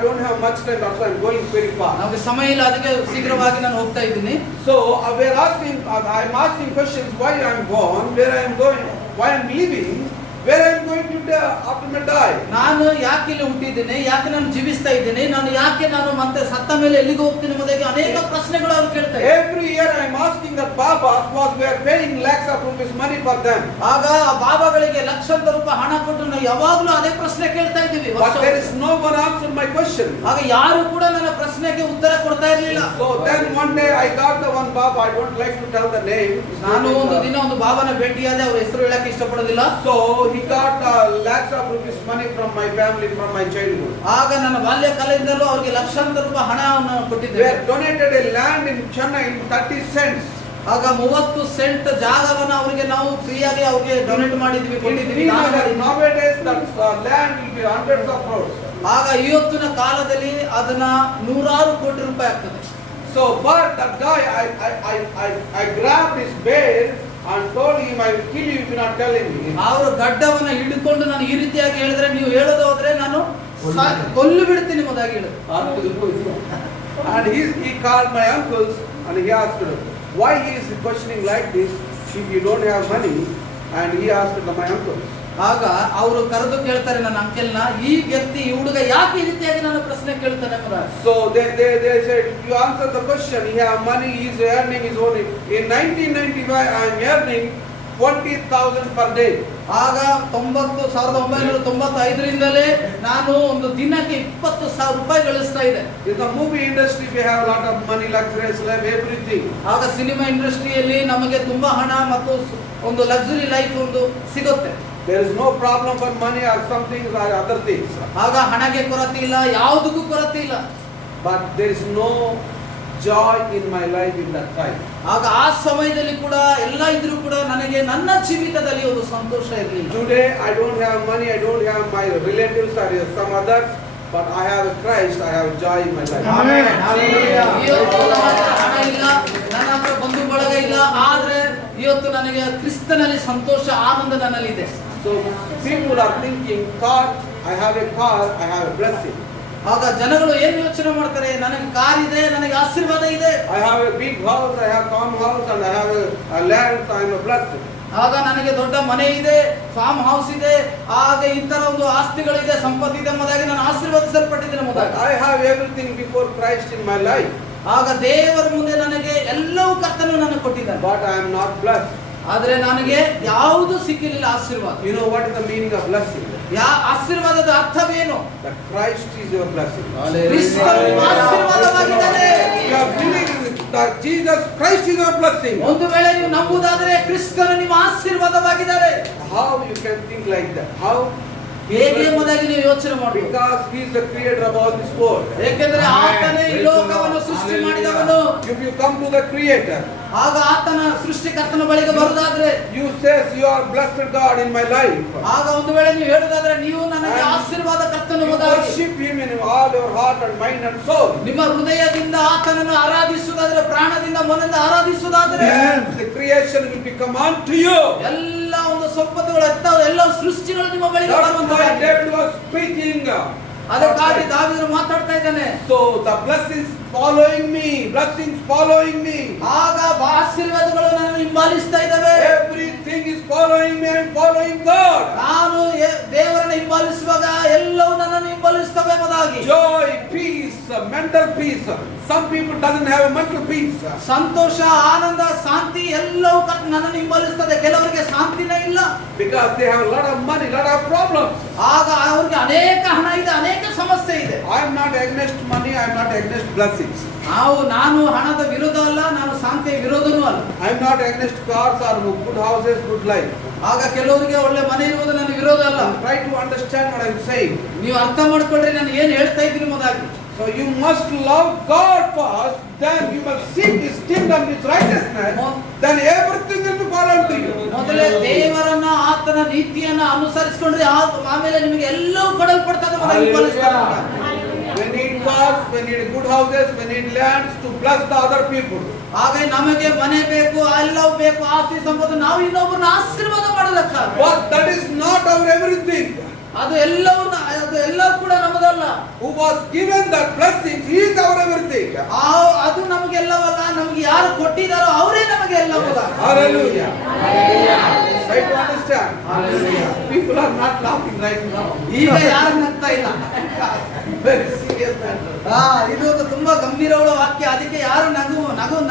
Don't have much time, also I'm going very fast. ನಮಗೆ ಸಮಯ ಇಲ್ಲ, ಅದಕ್ಕೆ ಶೀಘ್ರವಾಗಿ ನಾನು ಹೋಗ್ತಾ ಇದ್ದೀನಿ. So I'm asking questions: why I'm born, where I'm going, why I'm living, where I'm going to after my die. ನಾನು ಯಾಕೆ ಇಲ್ಲಿ ಹುಟ್ಟಿದ್ದೇನೆ, ಯಾಕೆ ನಾನು ಜೀವಿಸ್ತಾ ಇದ್ದೇನೆ, ನಾನು ಮತ್ತೆ ಸತ್ತ ಮೇಲೆ ಎಲ್ಲಿಗೆ ಹೋಗ್ತೀನಿ ಎಂಬುದಾಗಿ ಅನೇಕ ಪ್ರಶ್ನೆಗಳು ಅವರು ಕೇಳ್ತಾ ಇದ್ದಾರೆ. Every year I'm asking that Babas was we are paying lakhs of rupees money for them. ಆಗ ಆ ಬಾಬಾಗಳಿಗೆ ಲಕ್ಷಾಂತರ ರೂಪಾಯಿ ಹಣ ಕೊಟ್ಟು ನಾವು ಯಾವಾಗಲೂ ಅದೇ ಪ್ರಶ್ನೆ ಕೇಳ್ತಾ ಇದ್ದೀವಿ. But there is no one answer my question. ಆಗ ಯಾರು ಕೂಡ ನನ್ನ ಪ್ರಶ್ನೆಗೆ ಉತ್ತರ ಕೊಡ್ತಾ ಇರಲಿಲ್ಲ. So then one day I got the one Baba. I don't like to tell the name. ನಾನು ಒಂದು ದಿನ ಒಂದು ಬಾಬಾನ ಭೇಟಿಯಾದೆ, ಅವರ ಹೆಸರು ಹೇಳಕ್ಕೆ ಇಷ್ಟಪಡೋದಿಲ್ಲ. So he got lakhs of rupees money from my family, from my childhood. ಆಗ ನನ್ನ ಬಾಲ್ಯ ಕಾಲದಿಂದಲೂ ಅವರಿಗೆ ಲಕ್ಷಾಂತರ ರೂಪಾಯಿ ಹಣವನ್ನು We ಕೊಟ್ಟಿದ್ದೇವೆ. had donated a land in Chennai in 30 cents. ಆಗ 30 ಸೆಂಟ್ ಜಾಗವನ್ನು ಅವರಿಗೆ ನಾವು ಫ್ರೀಯಾಗಿ ಅವರಿಗೆ ಡೊನೇಟ್ ಮಾಡಿದ್ವಿ, ಕೊಟ್ಟಿದ್ವಿ. Nowadays that land will be hundreds of crores. ಆಗ ಇವತ್ತಿನ ಕಾಲದಲ್ಲಿ ಅದನ್ನ 100 ಕೋಟಿ ರೂಪಾಯಿ ಆಗ್ತದೆ. So but that guy, I grabbed his beard and told him I will kill you if you not telling me. ಅವರು ಗಡ್ಡವನ್ನ ಹಿಡಿದುಕೊಂಡು ನಾನು ಈ ರೀತಿಯಾಗಿ ಹೇಳಿದ್ರೆ, ನೀವು ಹೇಳೋದು ಹೋದ್ರೆ ನಾನು ಕೊಲ್ಲು ಬಿಡ್ತೀನಿ ಎಂಬುದಾಗಿ ಹೇಳಿದ್ರು. And he called my uncles and he asked why he is questioning like this if you don't have money, and he asked my uncles. ಆಗ ಅವರು ಕರೆದು ಕೇಳ್ತಾರೆ ನನ್ನ ಅಂಕೆಲ್ನ, ಈ ವ್ಯಕ್ತಿ ಈ ಹುಡುಗ ಯಾಕೆ ಈ ರೀತಿಯಾಗಿ ನನ್ನ ಪ್ರಶ್ನೆ ಕೇಳ್ತಾನೆ ಎಂಬುದಾಗಿ. So they said, you answer the question, he have money, he is earning his own. In 1995 I am earning 20,000 per day. ಆಗ 1995ರಿಂದಲೇ ನಾನು ಒಂದು ದಿನಕ್ಕೆ 20,000 ರೂಪಾಯಿ ಗಳಿಸ್ತಾ ಇದೆ. In the movie industry we have a lot of money, luxurious life, everything. ಆಗ ಸಿನಿಮಾ ಇಂಡಸ್ಟ್ರಿಯಲ್ಲಿ ನಮಗೆ ತುಂಬಾ ಹಣ ಮತ್ತು ಒಂದು ಲಕ್ಸುರಿ ಲೈಫ್ ಒಂದು ಸಿಗುತ್ತೆ. There is no problem for money or something or other things. ಆಗ ಹಣಕ್ಕೆ ಕೊರತೆ ಇಲ್ಲ, ಯಾವುದಕ್ಕೂ ಕೊರತೆ ಇಲ್ಲ. But there is no joy in my life in that time. ಆಗ ಆ ಸಮಯದಲ್ಲಿ ಕೂಡ ಎಲ್ಲ ಇದ್ರೂ ಕೂಡ ನನಗೆ ನನ್ನ ಜೀವಿತದಲ್ಲಿ ಒಂದು ಸಂತೋಷ ಇರಲಿಲ್ಲ. Today I don't have money, I don't have my relatives or some others. but I have a Christ, I have joy in my life. Amen. Hallelujah. ಇವತ್ತು ನನ್ನ ಹತ್ರ ಹಣ ಇಲ್ಲ, ನನ್ನ ಹತ್ರ ಬಂಧು ಬಳಗ ಇಲ್ಲ, ಆದ್ರೆ ಇವತ್ತು ನನಗೆ ಕ್ರಿಸ್ತನಲ್ಲಿ ಸಂತೋಷ, ಆನಂದ ನನ್ನಲ್ಲಿದೆ. So people are thinking, God, I have a car, I have a blessing. ಆಗ ಜನಗಳು ಏನು ಯೋಚನೆ ಮಾಡ್ತಾರೆ, ನನಗೆ ಕಾರ್ ಇದೆ, ನನಗೆ ಆಶೀರ್ವಾದ ಇದೆ, I have a big house, I have farmhouse, and I have a land, so I am a blessing. ಆಗ ನನಗೆ ದೊಡ್ಡ ಮನೆ ಇದೆ, ಫಾರ್ಮ್ ಹೌಸ್ ಇದೆ, ಹಾಗೆ ಇತರ ಒಂದು ಆಸ್ತಿಗಳಿದೆ, ಸಂಪತ್ತಿದೆ ಎಂಬುದಾಗಿ ನಾನು ಆಶೀರ್ವದಿಸಲ್ಪಟ್ಟಿದ್ದೇನೆ But ಎಂಬುದಾಗಿ. I have everything before Christ in my life, ಆಗ ದೇವರ ಮುಂದೆ ನನಗೆ ಎಲ್ಲವೂ ಕರ್ತನು ನನಗೆ ಕೊಟ್ಟಿದ್ದಾನೆ, but I am not blessed. ಆದ್ರೆ ನನಗೆ ಯಾವುದು ಸಿಕ್ಕಿರಲಿಲ್ಲ ಆಶೀರ್ವಾದ. You know what is the meaning of blessing? ಆಶೀರ್ವಾದದ ಅರ್ಥವೇನು? That Christ is your blessing. ಕ್ರಿಸ್ತನು ನಿಮ್ಮ ಆಶೀರ್ವಾದವಾಗಿದ್ದಾನೆ. You are believing that Jesus Christ is your blessing. ಒಂದು ವೇಳೆ ನೀವು ನಂಬುವುದಾದರೆ ಕ್ರಿಸ್ತನು ನಿಮ್ಮ ಆಶೀರ್ವಾದವಾಗಿದ್ದಾರೆ. How you can think like that? How? ಹೇಗೆ ಎಂಬುದಾಗಿ ನೀವು ಯೋಚನೆ ಮಾಡಬೇಕು. Because He is the creator of all this world. ಏಕೆಂದರೆ ಆತನೇ ಈ ಲೋಕವನ್ನು ಸೃಷ್ಟಿ ಮಾಡಿದವನು. If you come to the creator, ಆಗ ಆತನ ಸೃಷ್ಟಿಕರ್ತನ ಬಳಿಗೆ ಬರುವುದಾದ್ರೆ, you says you are blessed God in my life. ಆಗ ಒಂದು ವೇಳೆ ನೀವು ಹೇಳುವುದಾದ್ರೆ ನೀವು ನನಗೆ ಆಶೀರ್ವಾದ ಕರ್ತನು You ಎಂಬುದಾಗಿ worship Him in all your heart and mind and soul. ನಿಮ್ಮ ಹೃದಯದಿಂದ ಆತನನ್ನು ಆರಾಧಿಸುವುದಾದ್ರೆ, ಪ್ರಾಣದಿಂದ ಮನದಿಂದ ಆರಾಧಿಸುವುದಾದ್ರೆ, Then the creation will become unto you. ಎಲ್ಲ ಒಂದು ಸಂಪತ್ತುಗಳು ಎಲ್ಲ ಸೃಷ್ಟಿಗಳು ನಿಮ್ಮ ಬಳಿಗೆ That's ಬರುವಂತಹ. why David was speaking. ಅದಕ್ಕಾಗಿ ದಾವೀದನು ಮಾತಾಡ್ತಾ ಇದ್ದಾನೆ. So the blessings following me, blessings following me. ಆಗ ಆಶೀರ್ವಾದಗಳು ನನ್ನನ್ನು ಹಿಂಬಾಲಿಸ್ತಾ ಇದ್ದಾವೆ. Everything is following me and following God. ನಾನು ದೇವರನ್ನು ಹಿಂಬಾಲಿಸುವಾಗ ಎಲ್ಲವೂ ನನ್ನನ್ನು ಹಿಂಬಾಲಿಸ್ತವೆ ಎಂಬುದಾಗಿ. Joy, peace, mental peace. Some people doesn't have a mental peace. ಸಂತೋಷ, ಆನಂದ, ಶಾಂತಿ ಎಲ್ಲವೂ ನನ್ನನ್ನು ಹಿಂಬಾಲಿಸ್ತದೆ. ಕೆಲವರಿಗೆ ಶಾಂತಿನೇ ಇಲ್ಲ, Because they have a lot of money, lot of problems. ಆಗ ಅವರಿಗೆ ಅನೇಕ ಹಣ ಇದೆ, ಅನೇಕ ಸಮಸ್ಯೆ ಇದೆ. I am not against money, I am not against blessings. ನಾನು ಹಣದ ವಿರೋಧ ಅಲ್ಲ, ನಾನು ಶಾಂತಿಯ ವಿರೋಧನೂ ಅಲ್ಲ. I am not against cars or good houses, good life. ಆಗ ಕೆಲವರಿಗೆ ಒಳ್ಳೆ ಮನೆ ಇರುವುದು ನನ್ನ ವಿರೋಧ ಅಲ್ಲ. Try to understand what I am saying. ನೀವು ಅರ್ಥ ಮಾಡ್ಕೊಳ್ರಿ ನಾನು ಏನು ಹೇಳ್ತಾ ಇದ್ದೀನಿ ಎಂಬುದಾಗಿ. So you must love God first, then you must seek His kingdom, His righteousness, then everything will be followed to you. ಮೊದಲೇ ದೇವರನ್ನ, ಆತನ ನೀತಿಯನ್ನ ಅನುಸರಿಸಿಕೊಂಡ್ರೆ ಆಮೇಲೆ ನಿಮಗೆ ಎಲ್ಲವೂ ಕೊಡಲ್ಪಡ್ತದೆ ಎಂಬುದಾಗಿ ಹಿಂಬಾಲಿಸ್ತಾರೆ. We need cars, we need good houses, we need lands to bless the other people. ಹಾಗೆ ನಮಗೆ ಮನೆ ಬೇಕು, ಎಲ್ಲವೂ ಬೇಕು, ಆಸ್ತಿ ಸಂಪತ್ತು, ನಾವು ಇನ್ನೊಬ್ಬರನ್ನ ಆಶೀರ್ವಾದ ಮಾಡೋದಕ್ಕಾಗಿ. But that is not our everything. ಅದು ಎಲ್ಲವೂ ಕೂಡ ನಮ್ಮದಲ್ಲ. Who was given that blessing, He is our everything. ಅದು ನಮಗೆಲ್ಲವಲ್ಲ, ನಮಗೆ ಯಾರು ಕೊಟ್ಟಿದ್ದಾರೋ ಅವರೇ ನಮಗೆ ಎಲ್ಲವಲ್ಲ. Hallelujah. Try to understand. People are not laughing right now. ಈಗ ಯಾರು ನಗ್ತಾ ಇಲ್ಲ. Very serious matter. ಇದು ಒಂದು ತುಂಬಾ ಗಂಭೀರವಾದ ವಾಕ್ಯ, ಅದಕ್ಕೆ ಯಾರು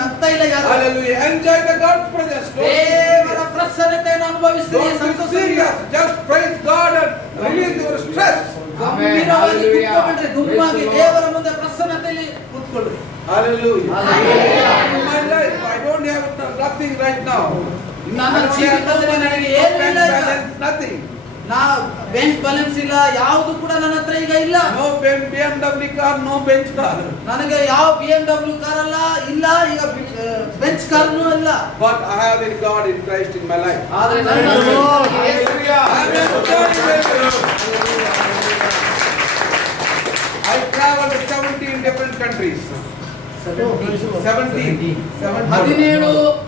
ನಗ್ತಾ ಇಲ್ಲ ಯಾರು. Hallelujah. Enjoy the God's presence. ದೇವರ ಪ್ರಸನ್ನತೆಯನ್ನು ಅನುಭವಿಸಿರಿ, Don't be serious. Just praise God and release your stress. ಗಂಭೀರವಾಗಿ ಕೂತ್ಕೊಳ್ರಿ, ಗುಂಪಾಗಿ ದೇವರ ಮುಂದೆ ಪ್ರಸನ್ನತೆಯಲ್ಲಿ ಕೂತ್ಕೊಳ್ಳ್ರಿ. Hallelujah. Hallelujah. In my life, I don't have nothing right now. ನನ್ನ ಜೀವಿತದಲ್ಲಿ ನನಗೆ ಏನೂ ಇಲ್ಲ ಈಗ. Nothing. ಬ್ಯಾಂಕ್ ಬ್ಯಾಲೆನ್ಸ್ ಇಲ್ಲ, ಯಾವುದು ಕೂಡ ನನ್ನ ಹತ್ರ ಈಗ ಇಲ್ಲ. No BMW car, no bench car. ನನಗೆ ಯಾವ BMW ಕಾರ್ ಅಲ್ಲ, ಇಲ್ಲ ಈಗ ಬೆಂಚ್ ಕಾರ್ನೂ ಇಲ್ಲ. But I have in God in Christ in my life. ಆದ್ರೆ ನನ್ನ ಜೀವಿತದಲ್ಲಿ ಯೇಸು I traveled 17 different countries. 17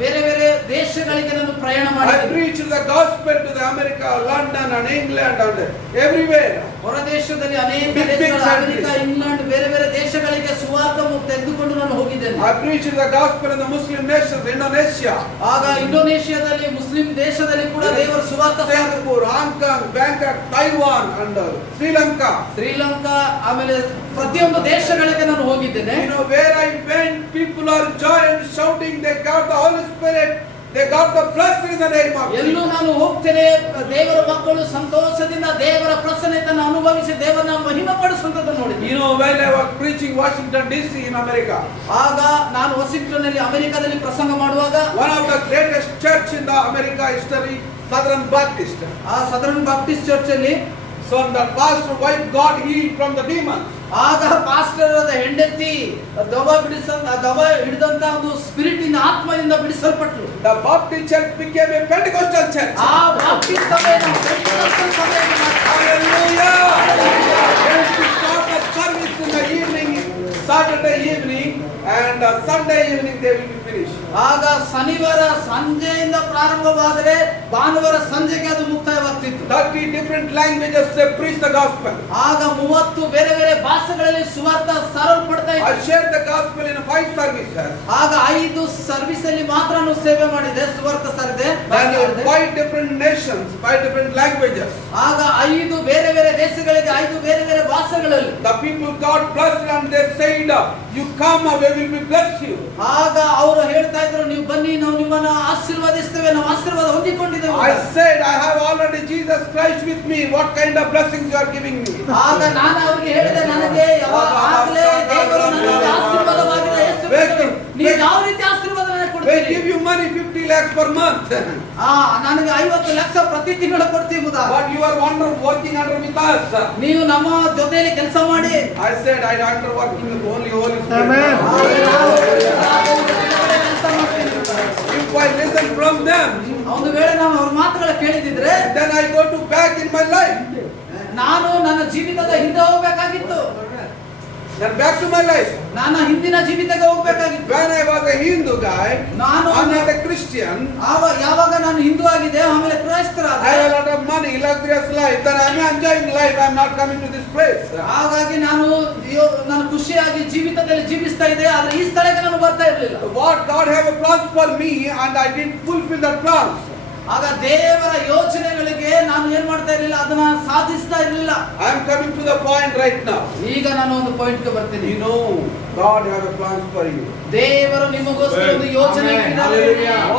ಬೇರೆ ಬೇರೆ ದೇಶಗಳಿಗೆ ನಾನು ಪ್ರಯಾಣ I ಮಾಡಿದ್ದೀನಿ. preached the gospel to the America, London and England and everywhere. ಹೊರ ದೇಶದಲ್ಲಿ ಅನೇಕ Big ದೇಶಗಳು, countries. ಅಮೆರಿಕ, ಇಂಗ್ಲೆಂಡ್, ಬೇರೆ ಬೇರೆ ದೇಶಗಳಿಗೆ ಸುವಾರ್ತೆ ತೆಗೆದುಕೊಂಡು ನಾನು ಹೋಗಿದ್ದೇನೆ. I preached the gospel in the Muslim nations, Indonesia, ಆಗ ಇಂಡೋನೇಷಿಯಾದಲ್ಲಿ, ಮುಸ್ಲಿಂ ದೇಶದಲ್ಲಿ ಕೂಡ ದೇವರ ಸುವಾರ್ತೆ Singapore, Hong Kong, Bangkok, Taiwan and Sri Lanka. Sri Lanka, ಆಮೇಲೆ ಪ್ರತಿಯೊಂದು ದೇಶಗಳಿಗೆ ನಾನು ಹೋಗಿದ್ದೇನೆ. You know, where I went, people are joying, shouting, they got the Holy Spirit, they got the blessing in the name of ಎಲ್ಲೂ Jesus. ನಾನು ಹೋಗ್ತೇನೆ, ದೇವರ ಮಕ್ಕಳು ಸಂತೋಷದಿಂದ ದೇವರ ಪ್ರಸನ್ನತೆಯನ್ನು ಅನುಭವಿಸಿ ದೇವರನ್ನ ಮಹಿಮೆ ಪಡಿಸುವಂತದ್ದು ನೋಡಿದ್ದೀನಿ. You know, when I was preaching Washington DC in America, ಆಗ ನಾನು ವಾಷಿಂಗ್ಟನ್ ಅಲ್ಲಿ ಅಮೆರಿಕದಲ್ಲಿ ಪ್ರಸಂಗ ಮಾಡುವಾಗ one of the greatest church in the America history, Southern Baptist. ಆ ಸದರ್ನ್ ಬಾಪ್ಟಿಸ್ಟ್ ಚರ್ಚ್ ಅಲ್ಲಿ So the pastor wife got healed from the demons. ಆಗ ಪಾಸ್ಟರ್ ಹೆಂಡತಿ ದವ ಹಿಡಿದಂತ ಒಂದು ಸ್ಪಿರಿಟ್ ಇಂದ, ಆತ್ಮದಿಂದ ಬಿಡಿಸಲ್ಪಟ್ರು. The Baptist church became a Pentecostal church. ಆ ಬಾಪ್ಟಿಸ್ಟ್ ಸಭೆಯನ್ನು ಪೆಂಟೆಕೋಸ್ಟಲ್ ಸಭೆಯನ್ನು Hallelujah. When she started Saturday evening and Sunday evening they will be finished. ಆಗ ಶನಿವಾರ ಸಂಜೆಯಿಂದ ಪ್ರಾರಂಭವಾದರೆ ಭಾನುವಾರ ಸಂಜೆಗೆ ಅದು ಮುಕ್ತಾಯವಾಗ್ತಿತ್ತು. 30 different languages they preach the gospel. ಆಗ 30 ಬೇರೆ ಬೇರೆ ಭಾಷೆಗಳಲ್ಲಿ ಸುವಾರ್ತ ಸಾರಲ್ಪಡ್ತಾ I ಇತ್ತು. shared the gospel in 5 services. ಆಗ 5 ಸರ್ವಿಸ್ ಅಲ್ಲಿ ಮಾತ್ರ ಸೇವೆ ಮಾಡಿದೆ, ಸುವಾರ್ತ ಸಾರಿದೆ. And 5 different nations, 5 different languages. ಆಗ 5 ಬೇರೆ ಬೇರೆ ದೇಶಗಳಿಗೆ 5 ಬೇರೆ ಬೇರೆ ಭಾಷೆಗಳಲ್ಲಿ The people got blessed and they said, you come and we will be blessed you. ಆಗ ಅವರು ಹೇಳ್ತಾ ಇದ್ರು, ನೀವು ಬನ್ನಿ ನಾವು ನಿಮ್ಮನ್ನ ಆಶೀರ್ವದಿಸ್ತೇವೆ, ನಾವು ಆಶೀರ್ವಾದ ಹೊಂದಿಕೊಂಡಿದ್ದೇವೆ. I said, I have already Jesus Christ with me. What kind of blessings you are giving me? ಆಗ ನಾನು ಅವರಿಗೆ ಹೇಳಿದೆ, ನನಗೆ ಯಾವಾಗಲೇ ದೇವರು ನನಗೆ ಆಶೀರ್ವಾದವಾಗಿದೆ. ಯೇಸು ಕ್ರಿಸ್ತನು, ನೀವು ಯಾವ ರೀತಿ ಆಶೀರ್ವಾದ ನನಗೆ They ಕೊಡ್ತೀರಿ? give you money 50 lakhs per month. ನನಗೆ 50 ಲಕ್ಷ ಪ್ರತಿ ತಿಂಗಳು ಕೊಡ್ತೀರಾ? But you are working under with us. ನೀವು ನಮ್ಮ ಜೊತೆಯಲ್ಲಿ ಕೆಲಸ ಮಾಡಿ. I said, I am under working with only Holy Spirit. Amen. If I listen from them, ಒಂದು ವೇಳೆ ನಾವು ಅವ್ರ ಮಾತುಗಳ ಕೇಳಿದಿದ್ರೆ then I go to back in my life. ನಾನು ನನ್ನ ಜೀವಿತದ ಹಿಂದೆ ಹೋಗ್ಬೇಕಾಗಿತ್ತು. Then back to my life. ನಾನು ಹಿಂದಿನ ಜೀವಿತಕ್ಕೆ ಹೋಗ್ಬೇಕಾಗಿತ್ತು. When I was a Hindu guy, ನಾನು I'm not a Christian. ಯಾವಾಗ ನಾನು ಹಿಂದೂ ಆಗಿದೆ, ಆಮೇಲೆ ಕ್ರೈಸ್ತರಾದ, I have a lot of money, luxurious life. Then I'm enjoying life. I'm not coming to this place. ಹಾಗಾಗಿ ನಾನು ಖುಷಿಯಾಗಿ ಜೀವಿತದಲ್ಲಿ ಜೀವಿಸ್ತಾ ಇದ್ದೆ, ಆದ್ರೆ ಈ ಸ್ಥಳಕ್ಕೆ ನಾನು ಬರ್ತಾ ಇರಲಿಲ್ಲ. What God have a plans for me, and I didn't fulfill that plans. ಆಗ ದೇವರ ಯೋಚನೆಗಳಿಗೆ ನಾನು ಏನ್ ಮಾಡ್ತಾ ಇರಲಿಲ್ಲ, ಅದನ್ನ ಸಾಧಿಸ್ತಾ ಇರಲಿಲ್ಲ. I am coming to the point right now. ಈಗ ನಾನು ಒಂದು ಪಾಯಿಂಟ್ ಗೆ ಬರ್ತೀನಿ. You know, God have a plans for you. ದೇವರು ನಿಮಗೋಸ್ಕರ ಒಂದು ಯೋಚನೆ ಇಟ್ಟಿದ್ದಾರೆ.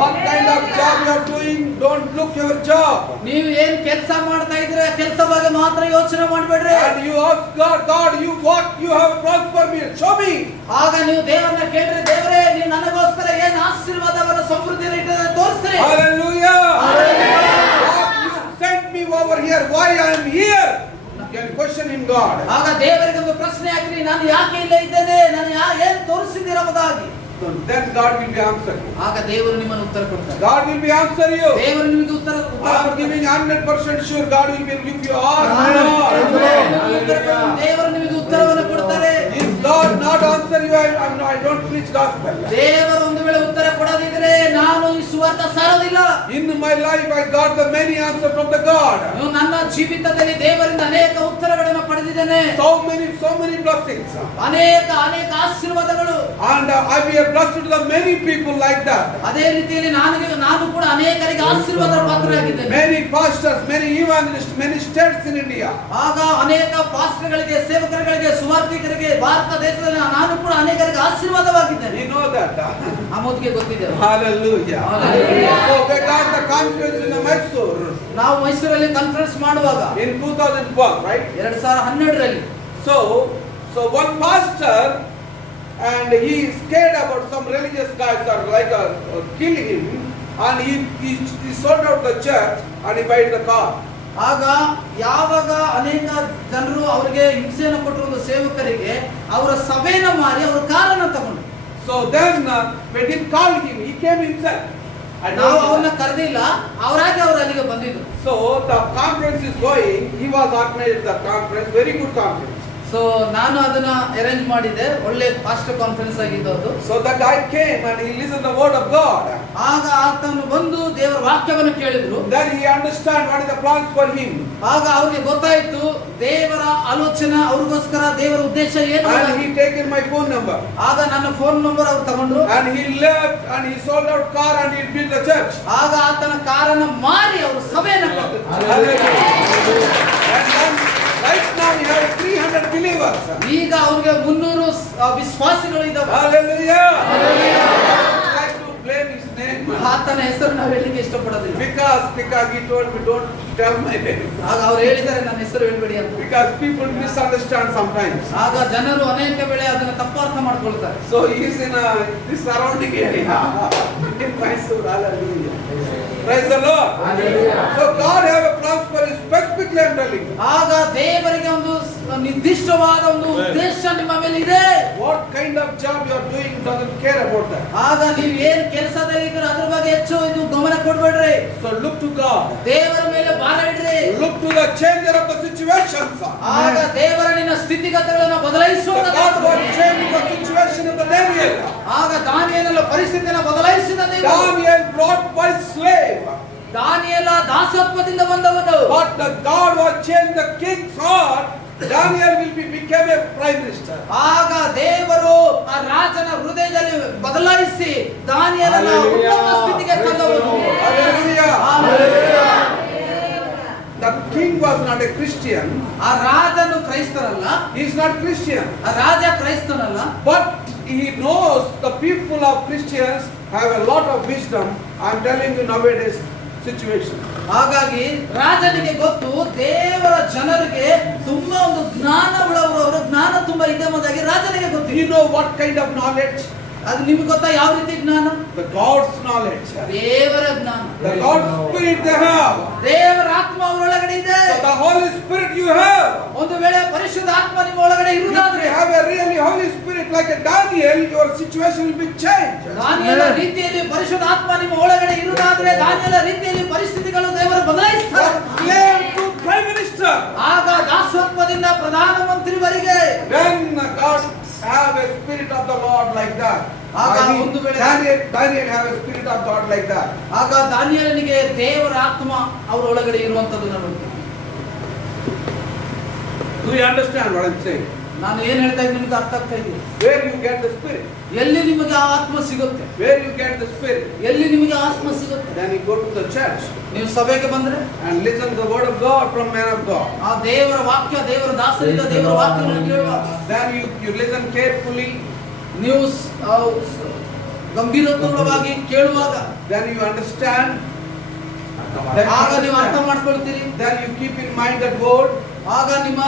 What kind of job you are doing? Don't look your job. ನೀವು ಏನ್ ಕೆಲಸ ಮಾಡ್ತಾ ಇದ್ರೆ ಕೆಲಸ ಬಗ್ಗೆ ಮಾತ್ರ ಯೋಚನೆ ಮಾಡಬೇಡ್ರಿ. And you ask God, God, you have a plans for me. Show me. ಆಗ ನೀವು ದೇವರನ್ನ ಕೇಳ್ರಿ, ದೇವರೇ ನೀವು ನನಗೋಸ್ಕರ ಏನ್ ಆಶೀರ್ವಾದವನ್ನು ಸಮೃದ್ಧಿಯನ್ನು ಇಟ್ಟಿದ್ದಾರೆ ತೋರಿಸ್ರಿ. Hallelujah. God, you sent me over here. Why I am here? You can question him, God. ಆಗ ದೇವರಿಗೆ ಒಂದು ಪ್ರಶ್ನೆ ಹಾಕ್ರಿ, ನಾನು ಯಾಕೆ ಇಲ್ಲೇ ಇದ್ದೇನೆ, ನಾನು ಏನ್ ತೋರಿಸಿದ್ದೀರ ಎಂಬುದಾಗಿ. So then God will be answering. ಆಗ ದೇವರು ನಿಮ್ಮನ್ನು ಉತ್ತರ ಕೊಡ್ತಾರೆ. God will be answering you. ದೇವರು ನಿಮಗೆ ಉತ್ತರ I am giving 100% sure God will give you all. ದೇವರು ನಿಮಗೆ ಉತ್ತರವನ್ನು ಕೊಡ್ತಾರೆ. If God not answer you, I don't preach gospel. ದೇವರು ಒಂದು ವೇಳೆ ಉತ್ತರ ಕೊಡದಿದ್ರೆ ನಾನು ಈ ಸುವಾರ್ತ ಸಾರೋದಿಲ್ಲ. In my life I got the many answers from the God. ನನ್ನ ಜೀವಿತದಲ್ಲಿ ದೇವರಿಂದ ಅನೇಕ ಉತ್ತರಗಳನ್ನು ಪಡೆದಿದ್ದೇನೆ. So many blessings. ಅನೇಕ ಆಶೀರ್ವಾದಗಳು. And I be a blessed to the many people like that. ಅದೇ ರೀತಿಯಲ್ಲಿ ನಾನು ಕೂಡ ಅನೇಕರಿಗೆ ಆಶೀರ್ವಾದ ಪಾತ್ರರಾಗಿದ್ದೇನೆ. Many pastors, many evangelists, many states in India. ಆಗ ಅನೇಕ ಪಾಸ್ಟರ್ಗಳಿಗೆ, ಸೇವಕರುಗಳಿಗೆ, ಸುವಾರ್ತಿಕರಿಗೆ ಭಾರತ ದೇಶದಲ್ಲಿ ನಾನು ಕೂಡ ಅನೇಕರಿಗೆ ಆಶೀರ್ವಾದವಾಗಿದ್ದೇನೆ. You know that. ಆ ಮೊದಲಿಗೆ ಗೊತ್ತಿದೆ. Hallelujah. Hallelujah. So we got the conference in Mysore ನಾವು ಮೈಸೂರಲ್ಲಿ ಕಾನ್ಫರೆನ್ಸ್ ಮಾಡುವಾಗ in 2012, right? 2012ರಲ್ಲಿ. So one pastor, and he is scared about some religious guys are like killing him, and he sold out the church and he bought the car. ಆಗ ಯಾವಾಗ ಅನೇಕ ಜನರು ಅವರಿಗೆ ಹಿಂಸೆಯನ್ನು ಕೊಟ್ಟರು, ಒಂದು ಸೇವಕರಿಗೆ ಅವರ ಸಭೆಯನ್ನು ಮಾರಿ ಅವರ ಕಾರನ್ನು ತಗೊಂಡು. So then we didn't call him, he came himself. ನಾವು ಅವನ್ನ ಕರೆದಿಲ್ಲ, ಅವರಾಗಿ ಅವರು ಅಲ್ಲಿಗೆ ಬಂದಿದ್ರು. So the conference is going, he was organized the conference, very good conference. So ನಾನು ಅದನ್ನ ಅರೇಂಜ್ ಮಾಡಿದ್ದೆ, ಒಳ್ಳೆ ಫಾಸ್ಟ್ ಕಾನ್ಫರೆನ್ಸ್ ಆಗಿದ್ದು ಅದು. So the guy came and he listened the word of God. ಆಗ ಆತನು ಬಂದು ದೇವರ ವಾಕ್ಯವನ್ನು ಕೇಳಿದ್ರು. Then he understand what is the plans for him. ಆಗ ಅವ್ರಿಗೆ ಗೊತ್ತಾಯ್ತು ದೇವರ ಆಲೋಚನೆ, ಅವ್ರಿಗೋಸ್ಕರ ದೇವರ ಉದ್ದೇಶ ಏನು. And he taken my phone number. ಆಗ ನನ್ನ ಫೋನ್ ನಂಬರ್ ಅವ್ರು ತಗೊಂಡ್ರು. And he left and he sold out car and he built the church. ಆಗ ಆತನ ಕಾರನ್ನು ಮಾರಿ ಅವರು ಸಭೆಯನ್ನು ಕಟ್ಟಿದ್ರು. And then right now we have 300 believers. ಈಗ ಅವ್ರಿಗೆ 300 ವಿಶ್ವಾಸಿಗಳು ಇದ್ದಾರೆ. Hallelujah. I would like to blame his name. ಆತನ ಹೆಸರು ನಾವು ಹೇಳಲಿಕ್ಕೆ ಇಷ್ಟಪಡೋದಿಲ್ಲ. Because he told me don't tell my name. ಆಗ ಅವ್ರು ಹೇಳಿದ್ದಾರೆ ನನ್ನ ಹೆಸರು ಹೇಳ್ಬೇಡಿ ಅಂತ. Because people misunderstand sometimes. ಆಗ ಜನರು ಅನೇಕ ವೇಳೆ ಅದನ್ನ ತಪ್ಪು ಅರ್ಥ ಮಾಡ್ಕೊಳ್ತಾರೆ. So he is in this surrounding area in Mysore. Hallelujah. Praise the Lord. Hallelujah. So God have a plans for you, specifically I'm telling you. ಆಗ ದೇವರಿಗೆ ಒಂದು ನಿರ್ದಿಷ್ಟವಾದ ಒಂದು ಉದ್ದೇಶ ನಿಮ್ಮ ಮೇಲೆ ಇದೆ. What kind of job you are doing doesn't care about that. ಆಗ ನೀವು ಏನು ಕೆಲಸದಲ್ಲಿ ಇದ್ದೀರೋ ಅದ್ರ ಬಗ್ಗೆ ಹೆಚ್ಚು ಇದು ಗಮನ ಕೊಡ್ಬೇಡ್ರಿ. So look to God. ದೇವರ ಮೇಲೆ ಭಾರ ಇಡ್ರಿ. Look to the changer of the situations. ಆಗ ದೇವರ ನಿನ್ನ ಸ್ಥಿತಿಗತಿಗಳನ್ನು ಬದಲಾಯಿಸುವ The God was changing the situation of the Daniel. ಆಗ ದಾನಿಯೇಲನ ಪರಿಸ್ಥಿತಿಯನ್ನು ಬದಲಾಯಿಸಿದ ದೇವರು. Daniel brought by slave. ದಾನಿಯೇಲ ದಾಸತ್ವದಿಂದ ಬಂದವನು. But the God was changed the king's heart. Daniel became a prime minister. ಆಗ ದೇವರು ಆ ರಾಜನ ಹೃದಯದಲ್ಲಿ ಬದಲಾಯಿಸಿ ದಾನಿಯೇಲನ ಉನ್ನತ ಸ್ಥಿತಿಗೆ ತಂದವನು. Hallelujah. The king was not a Christian. ಆ ರಾಜನು ಕ್ರೈಸ್ತರಲ್ಲ. He is not Christian. ಆ ರಾಜ ಕ್ರೈಸ್ತನಲ್ಲ. But he knows the people of Christians have a lot of wisdom. I am telling you nowadays situation. ಹಾಗಾಗಿ ರಾಜನಿಗೆ ಗೊತ್ತು ದೇವರ ಜನರಿಗೆ ತುಂಬಾ ಒಂದು ಜ್ಞಾನ ಉಳ್ಳವರು, ಅವರ ಜ್ಞಾನ ತುಂಬಾ ಇದೆ ಎಂಬುದಾಗಿ ರಾಜನಿಗೆ ಗೊತ್ತು. You know what kind of knowledge? ಅದು ನಿಮ್ಗೆ ಗೊತ್ತಾ ಯಾವ ರೀತಿ ಜ್ಞಾನ? The God's knowledge. ದೇವರ ಜ್ಞಾನ. The God's Spirit they have. ದೇವರ ಆತ್ಮ ಅವರೊಳಗಡೆ ಇದೆ. So the Holy Spirit you have. ಒಂದು ವೇಳೆ ಪರಿಶುದ್ಧ ಆತ್ಮ ನಿಮ್ಮ ಒಳಗಡೆ If ಇರುವುದಾದ್ರೆ, you have a really Holy Spirit like a Daniel, your situation will be changed. ದಾನಿಯೇಲ ರೀತಿಯಲ್ಲಿ ಪರಿಶುದ್ಧ ಆತ್ಮ ನಿಮ್ಮ ಒಳಗಡೆ ಇರುವುದಾದ್ರೆ, ದಾನಿಯೇಲ ರೀತಿಯಲ್ಲಿ ಪರಿಸ್ಥಿತಿಗಳು ದೇವರು ಬದಲಾಯಿಸ್ತಾರೆ. From slave to prime minister. ಆಗ ದಾಸತ್ವದಿಂದ ಪ್ರಧಾನಮಂತ್ರಿವರೆಗೆ When God have a spirit of the Lord like that. ಆಗ I mean, ಒಂದು ವೇಳೆ Daniel have a spirit of God like that. ಆಗ ದಾನಿಯೇಲನಿಗೆ ದೇವರ ಆತ್ಮ ಅವರ ಒಳಗಡೆ ಇರುವಂತದ್ದು ನೋಡ್ತೀವಿ. Do you understand what I'm saying? ನಾನು ಏನ್ ಹೇಳ್ತಾ ಇದ್ದೀನಿ ನಿಮ್ಗೆ ಅರ್ಥ ಆಗ್ತಾ ಇದೆ? Where you get the spirit? ಎಲ್ಲಿ ನಿಮಗೆ ಆ ಆತ್ಮ ಸಿಗುತ್ತೆ? Where you get the spirit? ಎಲ್ಲಿ ನಿಮಗೆ ಆತ್ಮ ಸಿಗುತ್ತೆ? Then you go to the church ನೀವು ಸಭೆಗೆ ಬಂದ್ರೆ and listen to the word of God from man of God. ಆ ದೇವರ ವಾಕ್ಯ, ದೇವರ ದಾಸರಿಂದ ದೇವರ ವಾಕ್ಯಗಳನ್ನು ಕೇಳುವಾಗ, Then you listen carefully. ನೀವು ಗಂಭೀರವಾಗಿ ಕೇಳುವಾಗ, Then you understand. ಆಗ ನೀವು ಅರ್ಥ ಮಾಡ್ಕೊಳ್ತೀರಿ. Then you keep in mind that word. ಆಗ ನಿಮ್ಮ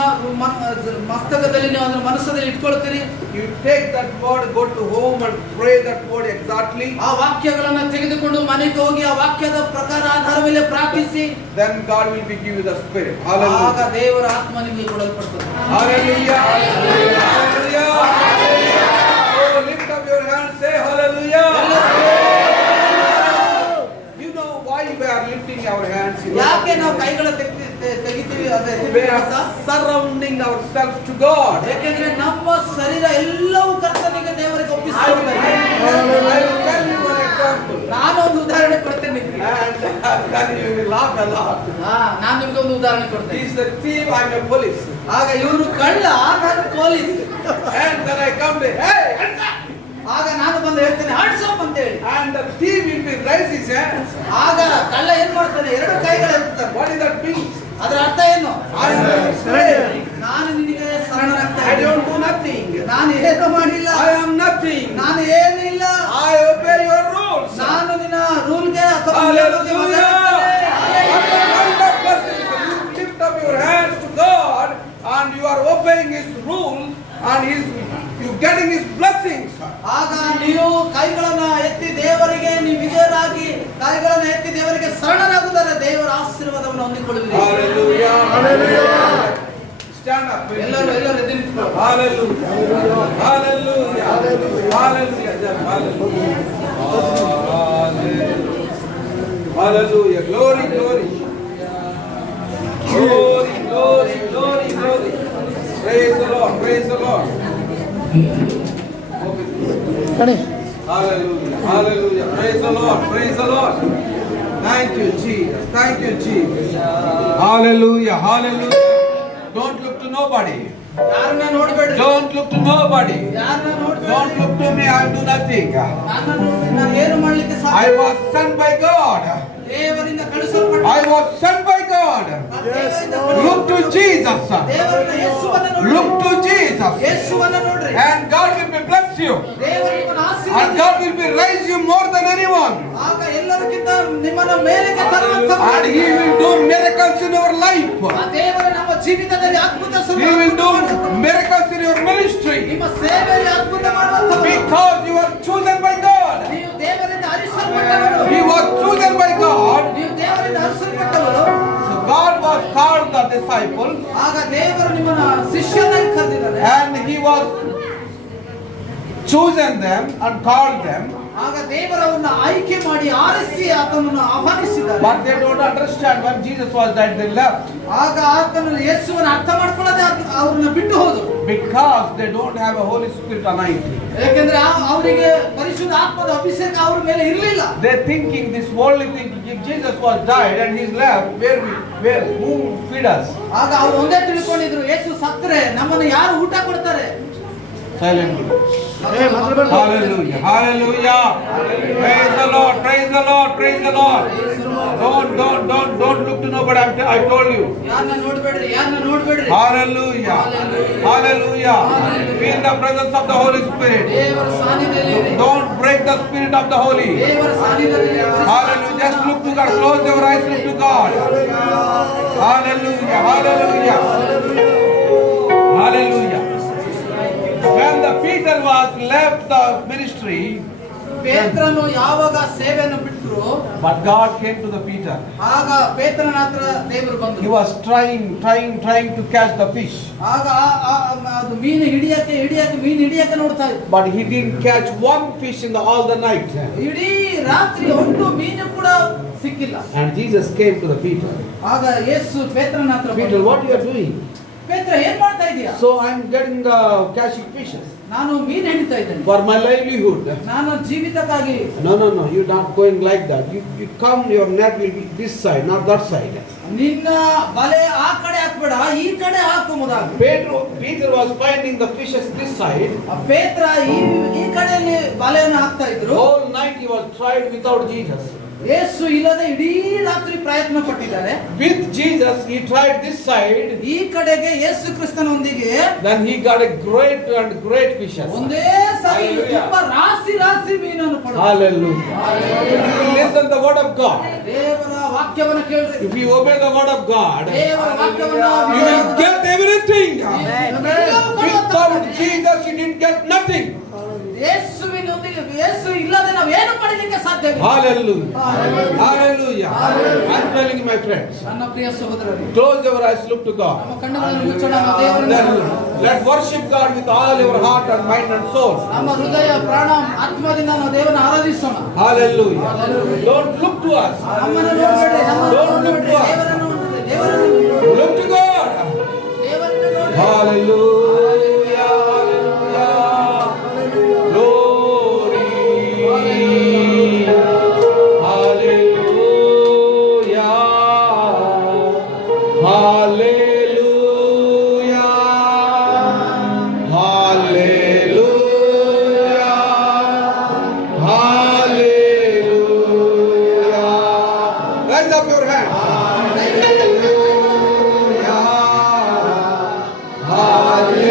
ಮಸ್ತಕದಲ್ಲಿ ನೀವು ಅದನ್ನ ಮನಸ್ಸಲ್ಲಿ ಇಟ್ಕೊಳ್ತೀರಿ. You take that word, go to home and pray that word exactly. ಆ ವಾಕ್ಯಗಳನ್ನ ತೆಗೆದುಕೊಂಡು ಮನೆಗೆ ಹೋಗಿ ಆ ವಾಕ್ಯದ ಪ್ರಕಾರ ಆಧಾರ ಮೇಲೆ ಪ್ರಾರ್ಥಿಸಿ. Then God will give you the spirit. ಆಗ Hallelujah. ದೇವರ ಆತ್ಮ ನಿಮಗೆ ಕೊಡಲ್ಪಡ್ತದೆ. Hallelujah. Hallelujah. Oh, lift up your hands, say hallelujah. You know why we are lifting our hands? ಯಾಕೆ ನಾವು ಕೈಗಳ ತೆಗಿತೀವಿ? We are surrounding ourselves to God. ಯಾಕೆಂದ್ರೆ ನಮ್ಮ ಶರೀರ ಎಲ್ಲವೂ ಕರ್ತನಿಗೆ ದೇವರಿಗೆ I ಒಪ್ಪಿಸಿಕೊಳ್ಳಬೇಕು. will tell you one example. ನಾನು ಒಂದು ಉದಾಹರಣೆ ಕೊಡ್ತೇನೆ. And then you will laugh a lot. ನಾನು ನಿಮ್ಗೆ ಒಂದು ಉದಾಹರಣೆ He ಕೊಡ್ತೇನೆ. is the thief, I am a police. ಆಗ ಇವರು ಕಳ್ಳ, ನಾನು police. And then I come to, hey, hands up. ಆಗ ನಾನು ಬಂದು ಹೇಳ್ತೇನೆ ಹಾಡ್ಸೋಪ್ ಅಂತ ಹೇಳಿ. And the thief will be raise his hands. ಆಗ ಕಳ್ಳ ಏನ್ ಮಾಡ್ತಾನೆ? ಎರಡು ಕೈಗಳು ಎತ್ತುತ್ತಾನೆ. What is that means? ಅದರ ಅರ್ಥ ಏನು? I am a slave. ನಾನು ನಿನಗೆ ಶರಣರಾಗ್ತಾ I don't ಇದ್ದೇನೆ. do nothing. ನಾನು ಏನು ಮಾಡಿಲ್ಲ. I am nothing. ನಾನು ಏನಿಲ್ಲ. I obey your rules. ನಾನು ನಿನ್ನ ರೂಲ್ಗೆ ಅಥವಾ Hallelujah. ನಿಯಮಕ್ಕೆ What a kind of blessing. You lift up your hands to God and you are obeying His rules and you getting His blessings. ಆಗ ನೀವು ಕೈಗಳನ್ನ ಎತ್ತಿ ದೇವರಿಗೆ ನೀವು ವಿಧೇಯರಾಗಿ ಕೈಗಳನ್ನ ಎತ್ತಿ ದೇವರಿಗೆ ಶರಣರಾಗುತ್ತಾರೆ, ದೇವರ ಆಶೀರ್ವಾದವನ್ನು ಹೊಂದಿಕೊಳ್ಳುವಿರಿ. Hallelujah. Hallelujah. Stand up. ಎಲ್ಲರೂ ಎದ್ದು ನಿಂತ್ಕೊಳ್ಳಿ. Hallelujah. Hallelujah. Hallelujah. Hallelujah. Hallelujah. Glory, glory. Glory, glory, glory, glory. Praise the Lord. Praise the Lord. Hallelujah. Hallelujah. Praise the Lord. Praise the Lord. Thank you, Jesus. Thank you, Jesus. Hallelujah. Hallelujah. Don't look to nobody. ಯಾರನ್ನ ನೋಡಬೇಡ್ರಿ. Don't look to nobody. ಯಾರನ್ನ Don't ನೋಡಬೇಡ್ರಿ. look to me. I do nothing. ನಾನು ಏನು ಮಾಡಲಿಕ್ಕೆ I ಸಾಧ್ಯ? was sent by God. ದೇವರಿಂದ ಕಳಿಸಲ್ಪಟ್ಟ. I was sent by God. ದೇವರಿಂದ Look to Jesus. ದೇವರನ್ನ ಯೇಸುವನ್ನ ನೋಡ್ರಿ. Look to Jesus. ಯೇಸುವನ್ನ ನೋಡ್ರಿ. And God will be bless you. ದೇವರು ನಿಮ್ಮನ್ನು And ಆಶೀರ್ವದಿಸಿ. God will be raise you more than anyone. ಆಗ ಎಲ್ಲರಿಗಿಂತ ನಿಮ್ಮನ್ನ ಮೇಲೆಗೆ ತರುವಂತ And He will do miracles in your life. ಆ ದೇವರು ನಮ್ಮ ಜೀವಿತದಲ್ಲಿ ಅದ್ಭುತ He will do miracles in your ministry. ನಿಮ್ಮ ಸೇವೆಯಲ್ಲಿ ಅದ್ಭುತ ಮಾಡುವಂತವರು. Because you are chosen by God. ನೀವು ದೇವರಿಂದ ಹರಿಸಲ್ಪಟ್ಟವರು. He was chosen by God. ನೀವು ದೇವರಿಂದ ಹರಿಸಲ್ಪಟ್ಟವರು. So God was called the disciple. ಆಗ ದೇವರು ನಿಮ್ಮನ್ನ ಶಿಷ್ಯನಾಗಿ ಕರೆದಿದ್ದಾರೆ. And He was chosen them and called them. ಆಗ ದೇವರವನ್ನ ಆಯ್ಕೆ ಮಾಡಿ ಆರಿಸಿ ಆತನನ್ನು ಆಹ್ವಾನಿಸಿದ್ದಾರೆ. But they don't understand when Jesus was died, they left. ಆಗ ಆತನು ಯೇಸುವನ್ನು ಅರ್ಥ ಮಾಡ್ಕೊಳ್ಳದೆ ಅವ್ರನ್ನ ಬಿಟ್ಟು ಹೋದರು. Because they don't have a Holy Spirit anointing. ಯಾಕೆಂದ್ರೆ ಅವರಿಗೆ ಪರಿಶುದ್ಧ ಆತ್ಮದ ಅಭಿಷೇಕ ಅವ್ರ ಮೇಲೆ ಇರಲಿಲ್ಲ. They're thinking this worldly thinking. If Jesus was died and he's left, who feed us? ಆಗ ಅವ್ರು ಒಂದೇ ತಿಳ್ಕೊಂಡಿದ್ರು, ಯೇಸು ಸತ್ತರೆ ನಮ್ಮನ್ನು ಯಾರು ಊಟ ಕೊಡ್ತಾರೆ? Silent. Hallelujah. Hallelujah. Praise the Lord. Praise the Lord. Praise the Lord. Don't look to nobody. I told you. ಯಾರನ್ನ ನೋಡ್ಬೇಡ್ರಿ. Hallelujah. Hallelujah. Be in the presence of the Holy Spirit. ದೇವರ ಸಾನ್ನಿಧ್ಯದಲ್ಲಿ Don't break the spirit of the Holy. ದೇವರ ಸಾನ್ನಿಧ್ಯದಲ್ಲಿ Hallelujah. Just look to God. Close your eyes. Look to God. Hallelujah. Hallelujah. Hallelujah. When the Peter was left the ministry, ಪೇತ್ರನು ಯಾವಾಗ ಸೇವೆಯನ್ನು ಬಿಟ್ಟರು, but God came to the Peter. ಆಗ ಪೇತ್ರನ ಹತ್ರ ದೇವರು He ಬಂದರು. was trying to catch the fish, ಆಗ ಅದು ಮೀನು ಹಿಡಿಯಕ್ಕೆ ನೋಡ್ತಾ ಇದ್ರು. but he didn't catch one fish in all the night. ಇಡೀ ರಾತ್ರಿ ಒಂದು ಮೀನು ಕೂಡ ಸಿಕ್ಕಿಲ್ಲ. And Jesus came to the Peter. ಆಗ ಯೇಸು ಪೇತ್ರನ ಹತ್ರ Peter, ಬಂದರು. what you are doing? ಪೇತ್ರ ಏನ್ ಮಾಡ್ತಾ ಇದೀಯಾ? So I'm getting the catching fishes ನಾನು ಮೀನು ಹಿಡಿತಾ ಇದ್ದೇನೆ, for my livelihood. ನಾನು ಜೀವಿತಕ್ಕಾಗಿ. No, you're not going like that. You come, your net will be this side, not that side. ನಿನ್ನ ಬಲೆ ಆ ಕಡೆ ಹಾಕ್ಬೇಡ, ಈ ಕಡೆ ಹಾಕುವುದಾಗಿ. Peter was finding the fishes this side. ಪೇತ್ರ ಈ ಕಡೆಯಲ್ಲಿ ಬಲೆಯನ್ನು ಹಾಕ್ತಾ ಇದ್ರು. Whole night he was tried without Jesus. ಯೇಸು ಇಲ್ಲದೆ ಇಡೀ ರಾತ್ರಿ ಪ್ರಯತ್ನ ಪಟ್ಟಿದ್ದಾರೆ. With Jesus he tried this side. ಈ ಕಡೆಗೆ ಯೇಸು ಕ್ರಿಸ್ತನೊಂದಿಗೆ Then he got a great fishes. ಒಂದೇ ಸಾರಿ ತುಂಬಾ ರಾಶಿ ಮೀನನ್ನು ಪಡೆದ. Hallelujah. If you listen the word of God, ದೇವರ ವಾಕ್ಯವನ್ನು ಕೇಳಿದ್ರೆ, if you obey the word of God, ದೇವರ ವಾಕ್ಯವನ್ನು you will get everything. Without Jesus you didn't get nothing. ಯೇಸುವಿನೊಂದಿಗೆ ಯೇಸು ಇಲ್ಲದೆ ನಾವು ಏನು ಮಾಡಲಿಕ್ಕೆ ಸಾಧ್ಯವಿಲ್ಲ. Hallelujah. Hallelujah. I'm telling you, my friends, ನನ್ನ ಪ್ರಿಯ ಸಹೋದರರೇ, close your eyes, look to God. ನಮ್ಮ ಕಣ್ಣುಗಳನ್ನು ಮುಚ್ಚೋಣ, ನಮ್ಮ ದೇವರನ್ನು Then let worship God with all your heart and mind and soul. ನಮ್ಮ ಹೃದಯ ಪ್ರಾಣ ಆತ್ಮದಿಂದ ನಾವು ದೇವರನ್ನು ಆರಾಧಿಸೋಣ. Hallelujah. Don't look to us. ನಮ್ಮನ್ನು ನೋಡಬೇಡಿ, Don't look to us. ದೇವರನ್ನು ನೋಡ್ರಿ, ದೇವರನ್ನು Look to God. ದೇವರನ್ನು ನೋಡ್ರಿ. Hallelujah. Hallelujah. Glory. Hallelujah. Hallelujah. Hallelujah. Hallelujah. Raise up your hands. Hallelujah. Hallelujah.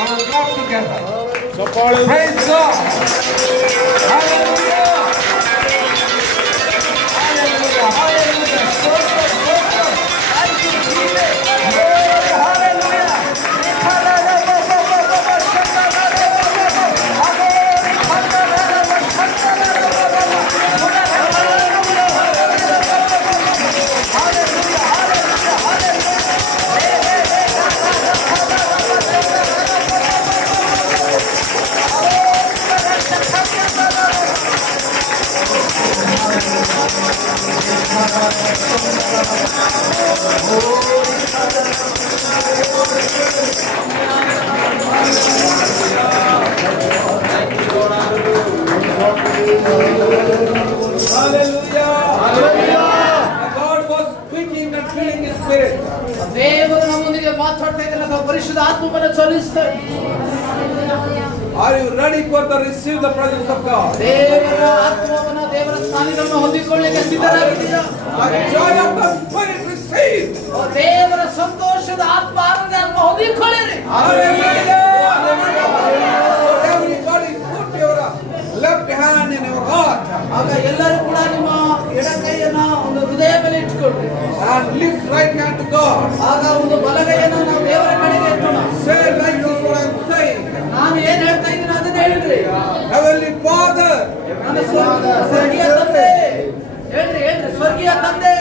Come on, clap together. Praise God. Hallelujah. Hallelujah. Hallelujah. So good, so good. Thank you, Jesus. Glory, hallelujah. Hallelujah. God was speaking and filling His Spirit. ದೇವರು ನಮ್ಮೊಂದಿಗೆ ಮಾತಾಡ್ತಾ ಇದ್ದಾರೆ, ನಾವು ಪರಿಶುದ್ಧ ಆತ್ಮವನ್ನು ಚಲಿಸ್ತಾ Are you ready for the receive the presence of God? ದೇವರ ಆತ್ಮವನ್ನ, ದೇವರ ಸ್ಥಾನಗಳನ್ನು ಹೊಂದಿಕೊಳ್ಳಲಿಕ್ಕೆ ಸಿದ್ಧರಾಗಿದ್ದೀರಾ? The joy of the Spirit receive. ದೇವರ ಸಂತೋಷದ ಆತ್ಮ, ಆನಂದ ಆತ್ಮ ಹೊಂದಿಕೊಳ್ಳಿರಿ. Hallelujah. So everybody put your left hand in your heart ಆಗ ಎಲ್ಲರೂ ಕೂಡ ನಿಮ್ಮ ಎಡ ಕೈಯನ್ನ ಒಂದು ಹೃದಯ ಮೇಲೆ ಇಟ್ಕೊಳ್ಳಿ. and lift right hand to God. ಆಗ ಒಂದು ಬಲಗೈಯನ್ನ ನಾವು ದೇವರ ಕಡೆಗೆ ಎತ್ತೋಣ. Say like this what I'm saying. ನಾನು ಏನ್ ಹೇಳ್ತಾ ಇದ್ದೀನಿ ಅದನ್ನ ಹೇಳ್ರಿ. Heavenly Father, ನನ್ನ ಸ್ವರ್ಗೀಯ ತಂದೆ, ಹೇಳ್ರಿ ಹೇಳ್ರಿ, ಸ್ವರ್ಗೀಯ ತಂದೆ,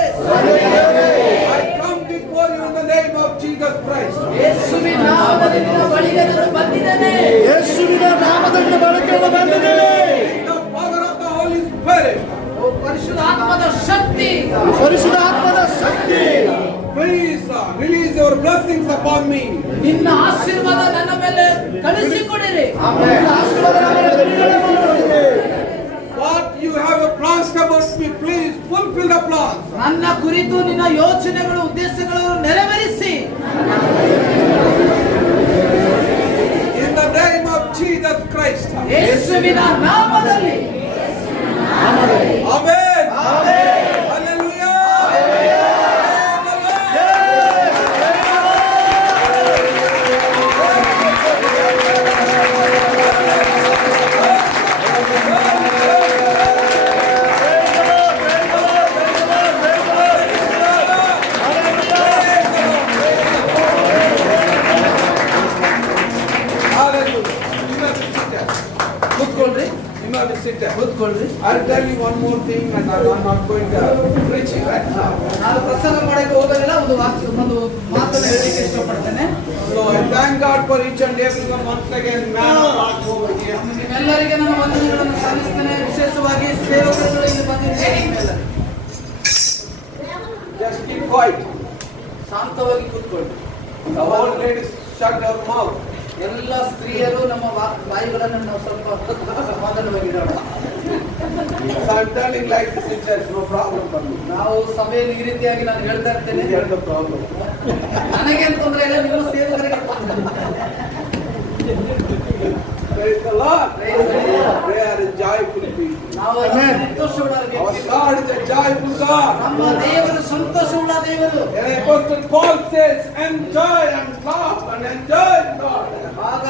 I come before you in the name of Jesus Christ. ಯೇಸುವಿನ ನಾಮದಲ್ಲಿ ನಿನ್ನ ಬಳಿಗೆ ನಾನು ಬಂದಿದ್ದೇನೆ. ಯೇಸುವಿನ ನಾಮದಲ್ಲಿ ಬಳಕೆಯನ್ನು ಬಂದಿದ್ದೇನೆ. In the power of the Holy Spirit, ಓ ಪರಿಶುದ್ಧ ಆತ್ಮದ ಶಕ್ತಿ, ಪರಿಶುದ್ಧ ಆತ್ಮದ ಶಕ್ತಿ, please release your blessings upon me. ನಿನ್ನ ಆಶೀರ್ವಾದ ನನ್ನ ಮೇಲೆ ಕಳಿಸಿಕೊಡಿರಿ. ಆಶೀರ್ವಾದ ನಮಗೆ ಬಿಡುಗಡೆ ಮಾಡಿರಿ. What you have a plans about me, please fulfill the plans. ನನ್ನ ಕುರಿತು ನಿನ್ನ ಯೋಚನೆಗಳು, ಉದ್ದೇಶಗಳು ನೆರವೇರಿಸಿ. In the name of Jesus Christ. ಯೇಸುವಿನ ನಾಮದಲ್ಲಿ. Amen. Hallelujah. ಕೂತ್ಕೊಳ್ರಿ, You have to sit there. ಕೂತ್ಕೊಳ್ರಿ. I'll tell you one more thing, and I'm not going to preach it right now. ನಾನು ಪ್ರಸಂಗ ಮಾಡಕ್ಕೆ ಹೋಗೋದಿಲ್ಲ, ಒಂದು ಮಾತನ್ನು ಹೇಳಲಿಕ್ಕೆ ಇಷ್ಟಪಡ್ತೇನೆ. So I thank God for each and every one once again. Man of God over here. ನಿಮ್ಮೆಲ್ಲರಿಗೆ ನನ್ನ ವಂದನೆಗಳನ್ನು ಸಲ್ಲಿಸ್ತೇನೆ. ವಿಶೇಷವಾಗಿ ಸೇವಕರುಗಳು ಇಲ್ಲಿ ಬಂದಿದ್ದಾರೆ. ನಿಮ್ಮೆಲ್ಲರಿಗೆ Just keep quiet. ಶಾಂತವಾಗಿ ಕೂತ್ಕೊಳ್ಳಿ. The old ladies shut their mouth. ಎಲ್ಲ ಸ್ತ್ರೀಯರು ನಮ್ಮ ಬಾಯಿಗಳನ್ನು ನಾವು ಸ್ವಲ್ಪ ಸಮಾಧಾನವಾಗಿರೋಣ. So I'm telling like this in church, no problem for me. ನಾವು ಸಭೆಯಲ್ಲಿ ಈ ರೀತಿಯಾಗಿ ನಾನು ಹೇಳ್ತಾ ಇರ್ತೇನೆ. You have the problem. ನನಗೇನು ತೊಂದರೆ ಇಲ್ಲ, ನಿಮ್ಮ ಸೇವಕರಿಗೆ ತೊಂದರೆ. Praise the Lord. Praise the Lord. They are a joyful people. ನಾವು ಸಂತೋಷವುಳ್ಳ Our ವ್ಯಕ್ತಿ. God is a joyful God. ನಮ್ಮ ದೇವರು ಸಂತೋಷವುಳ್ಳ ದೇವರು. And Apostle Paul says, enjoy and laugh and enjoy God. ಆಗ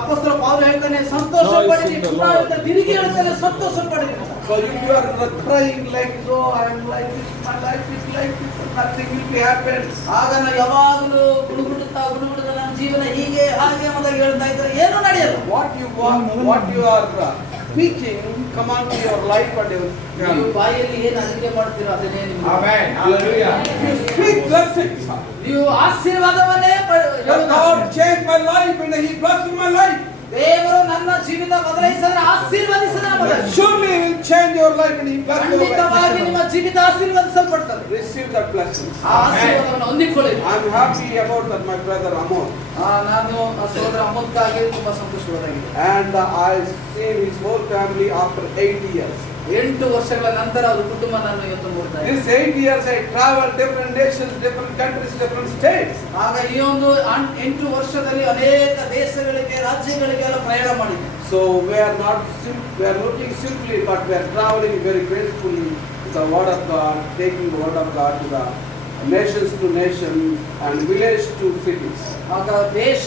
ಅಪೊಸ್ತಲ ಪೌಲನು ಹೇಳ್ತಾನೆ, ಸಂತೋಷ ಪಡಿರಿ, ಪುನಃ ತಿರುಗಿ ಹೇಳ್ತಾನೆ, ಸಂತೋಷ ಪಡಿರಿ. So if you are crying like, oh, I am like this, my life is like this, nothing will be happen. ಆಗ ನಾವು ಯಾವಾಗಲೂ ಗುಡುಗುಡುತ್ತಾ ನನ್ನ ಜೀವನ ಹೀಗೆ ಹಾಗೆ ಮೊದಲು ಹೇಳ್ತಾ ಇದ್ರೆ ಏನೂ ನಡೆಯಲ್ಲ. What you want, what you are speaking, come on to your life and your ನೀವು family. ಬಾಯಲ್ಲಿ ಏನು ಅರಿಕೆ ಮಾಡ್ತೀರೋ ಅದನ್ನೇ ನಿಮ್ಗೆ. Amen. Hallelujah. You speak blessings. ನೀವು ಆಶೀರ್ವಾದವನ್ನೇ The God changed my life and He blessed my life. ದೇವರು ನನ್ನ ಜೀವಿತ ಬದಲಾಯಿಸಿದ್ರೆ ಆಶೀರ್ವದಿಸಿದ Surely He will change your life and He bless your ಖಂಡಿತವಾಗಿ ನಿಮ್ಮ life. ಜೀವಿತ ಆಶೀರ್ವದಿಸಲ್ಪಡ್ತದೆ. Receive that blessings. ಆ ಆಶೀರ್ವಾದವನ್ನು ಹೊಂದಿಕೊಳ್ಳಿ. I'm happy about that, my brother Amon. ನಾನು ಸಹೋದರ ಅಮೋದ್ಗಾಗಿ ತುಂಬಾ ಸಂತೋಷವಾಗಿದೆ. And I seen his whole family after 8 years. 8 ವರ್ಷಗಳ ನಂತರ ಅವರ ಕುಟುಂಬ ನಾನು ಇವತ್ತು ನೋಡ್ತಾ ಇದ್ದೀನಿ. These 8 years I traveled different nations, different countries, different states. ಆಗ ಈ ಒಂದು 8 ವರ್ಷದಲ್ಲಿ ಅನೇಕ ದೇಶಗಳಿಗೆ, ರಾಜ್ಯಗಳಿಗೆ ಎಲ್ಲ ಪ್ರಯಾಣ ಮಾಡಿದ್ದೆ. So we are looking simply, but we are traveling very gracefully to the word of God, taking the word of God to the nations to nation and village to cities. ಆಗ ದೇಶ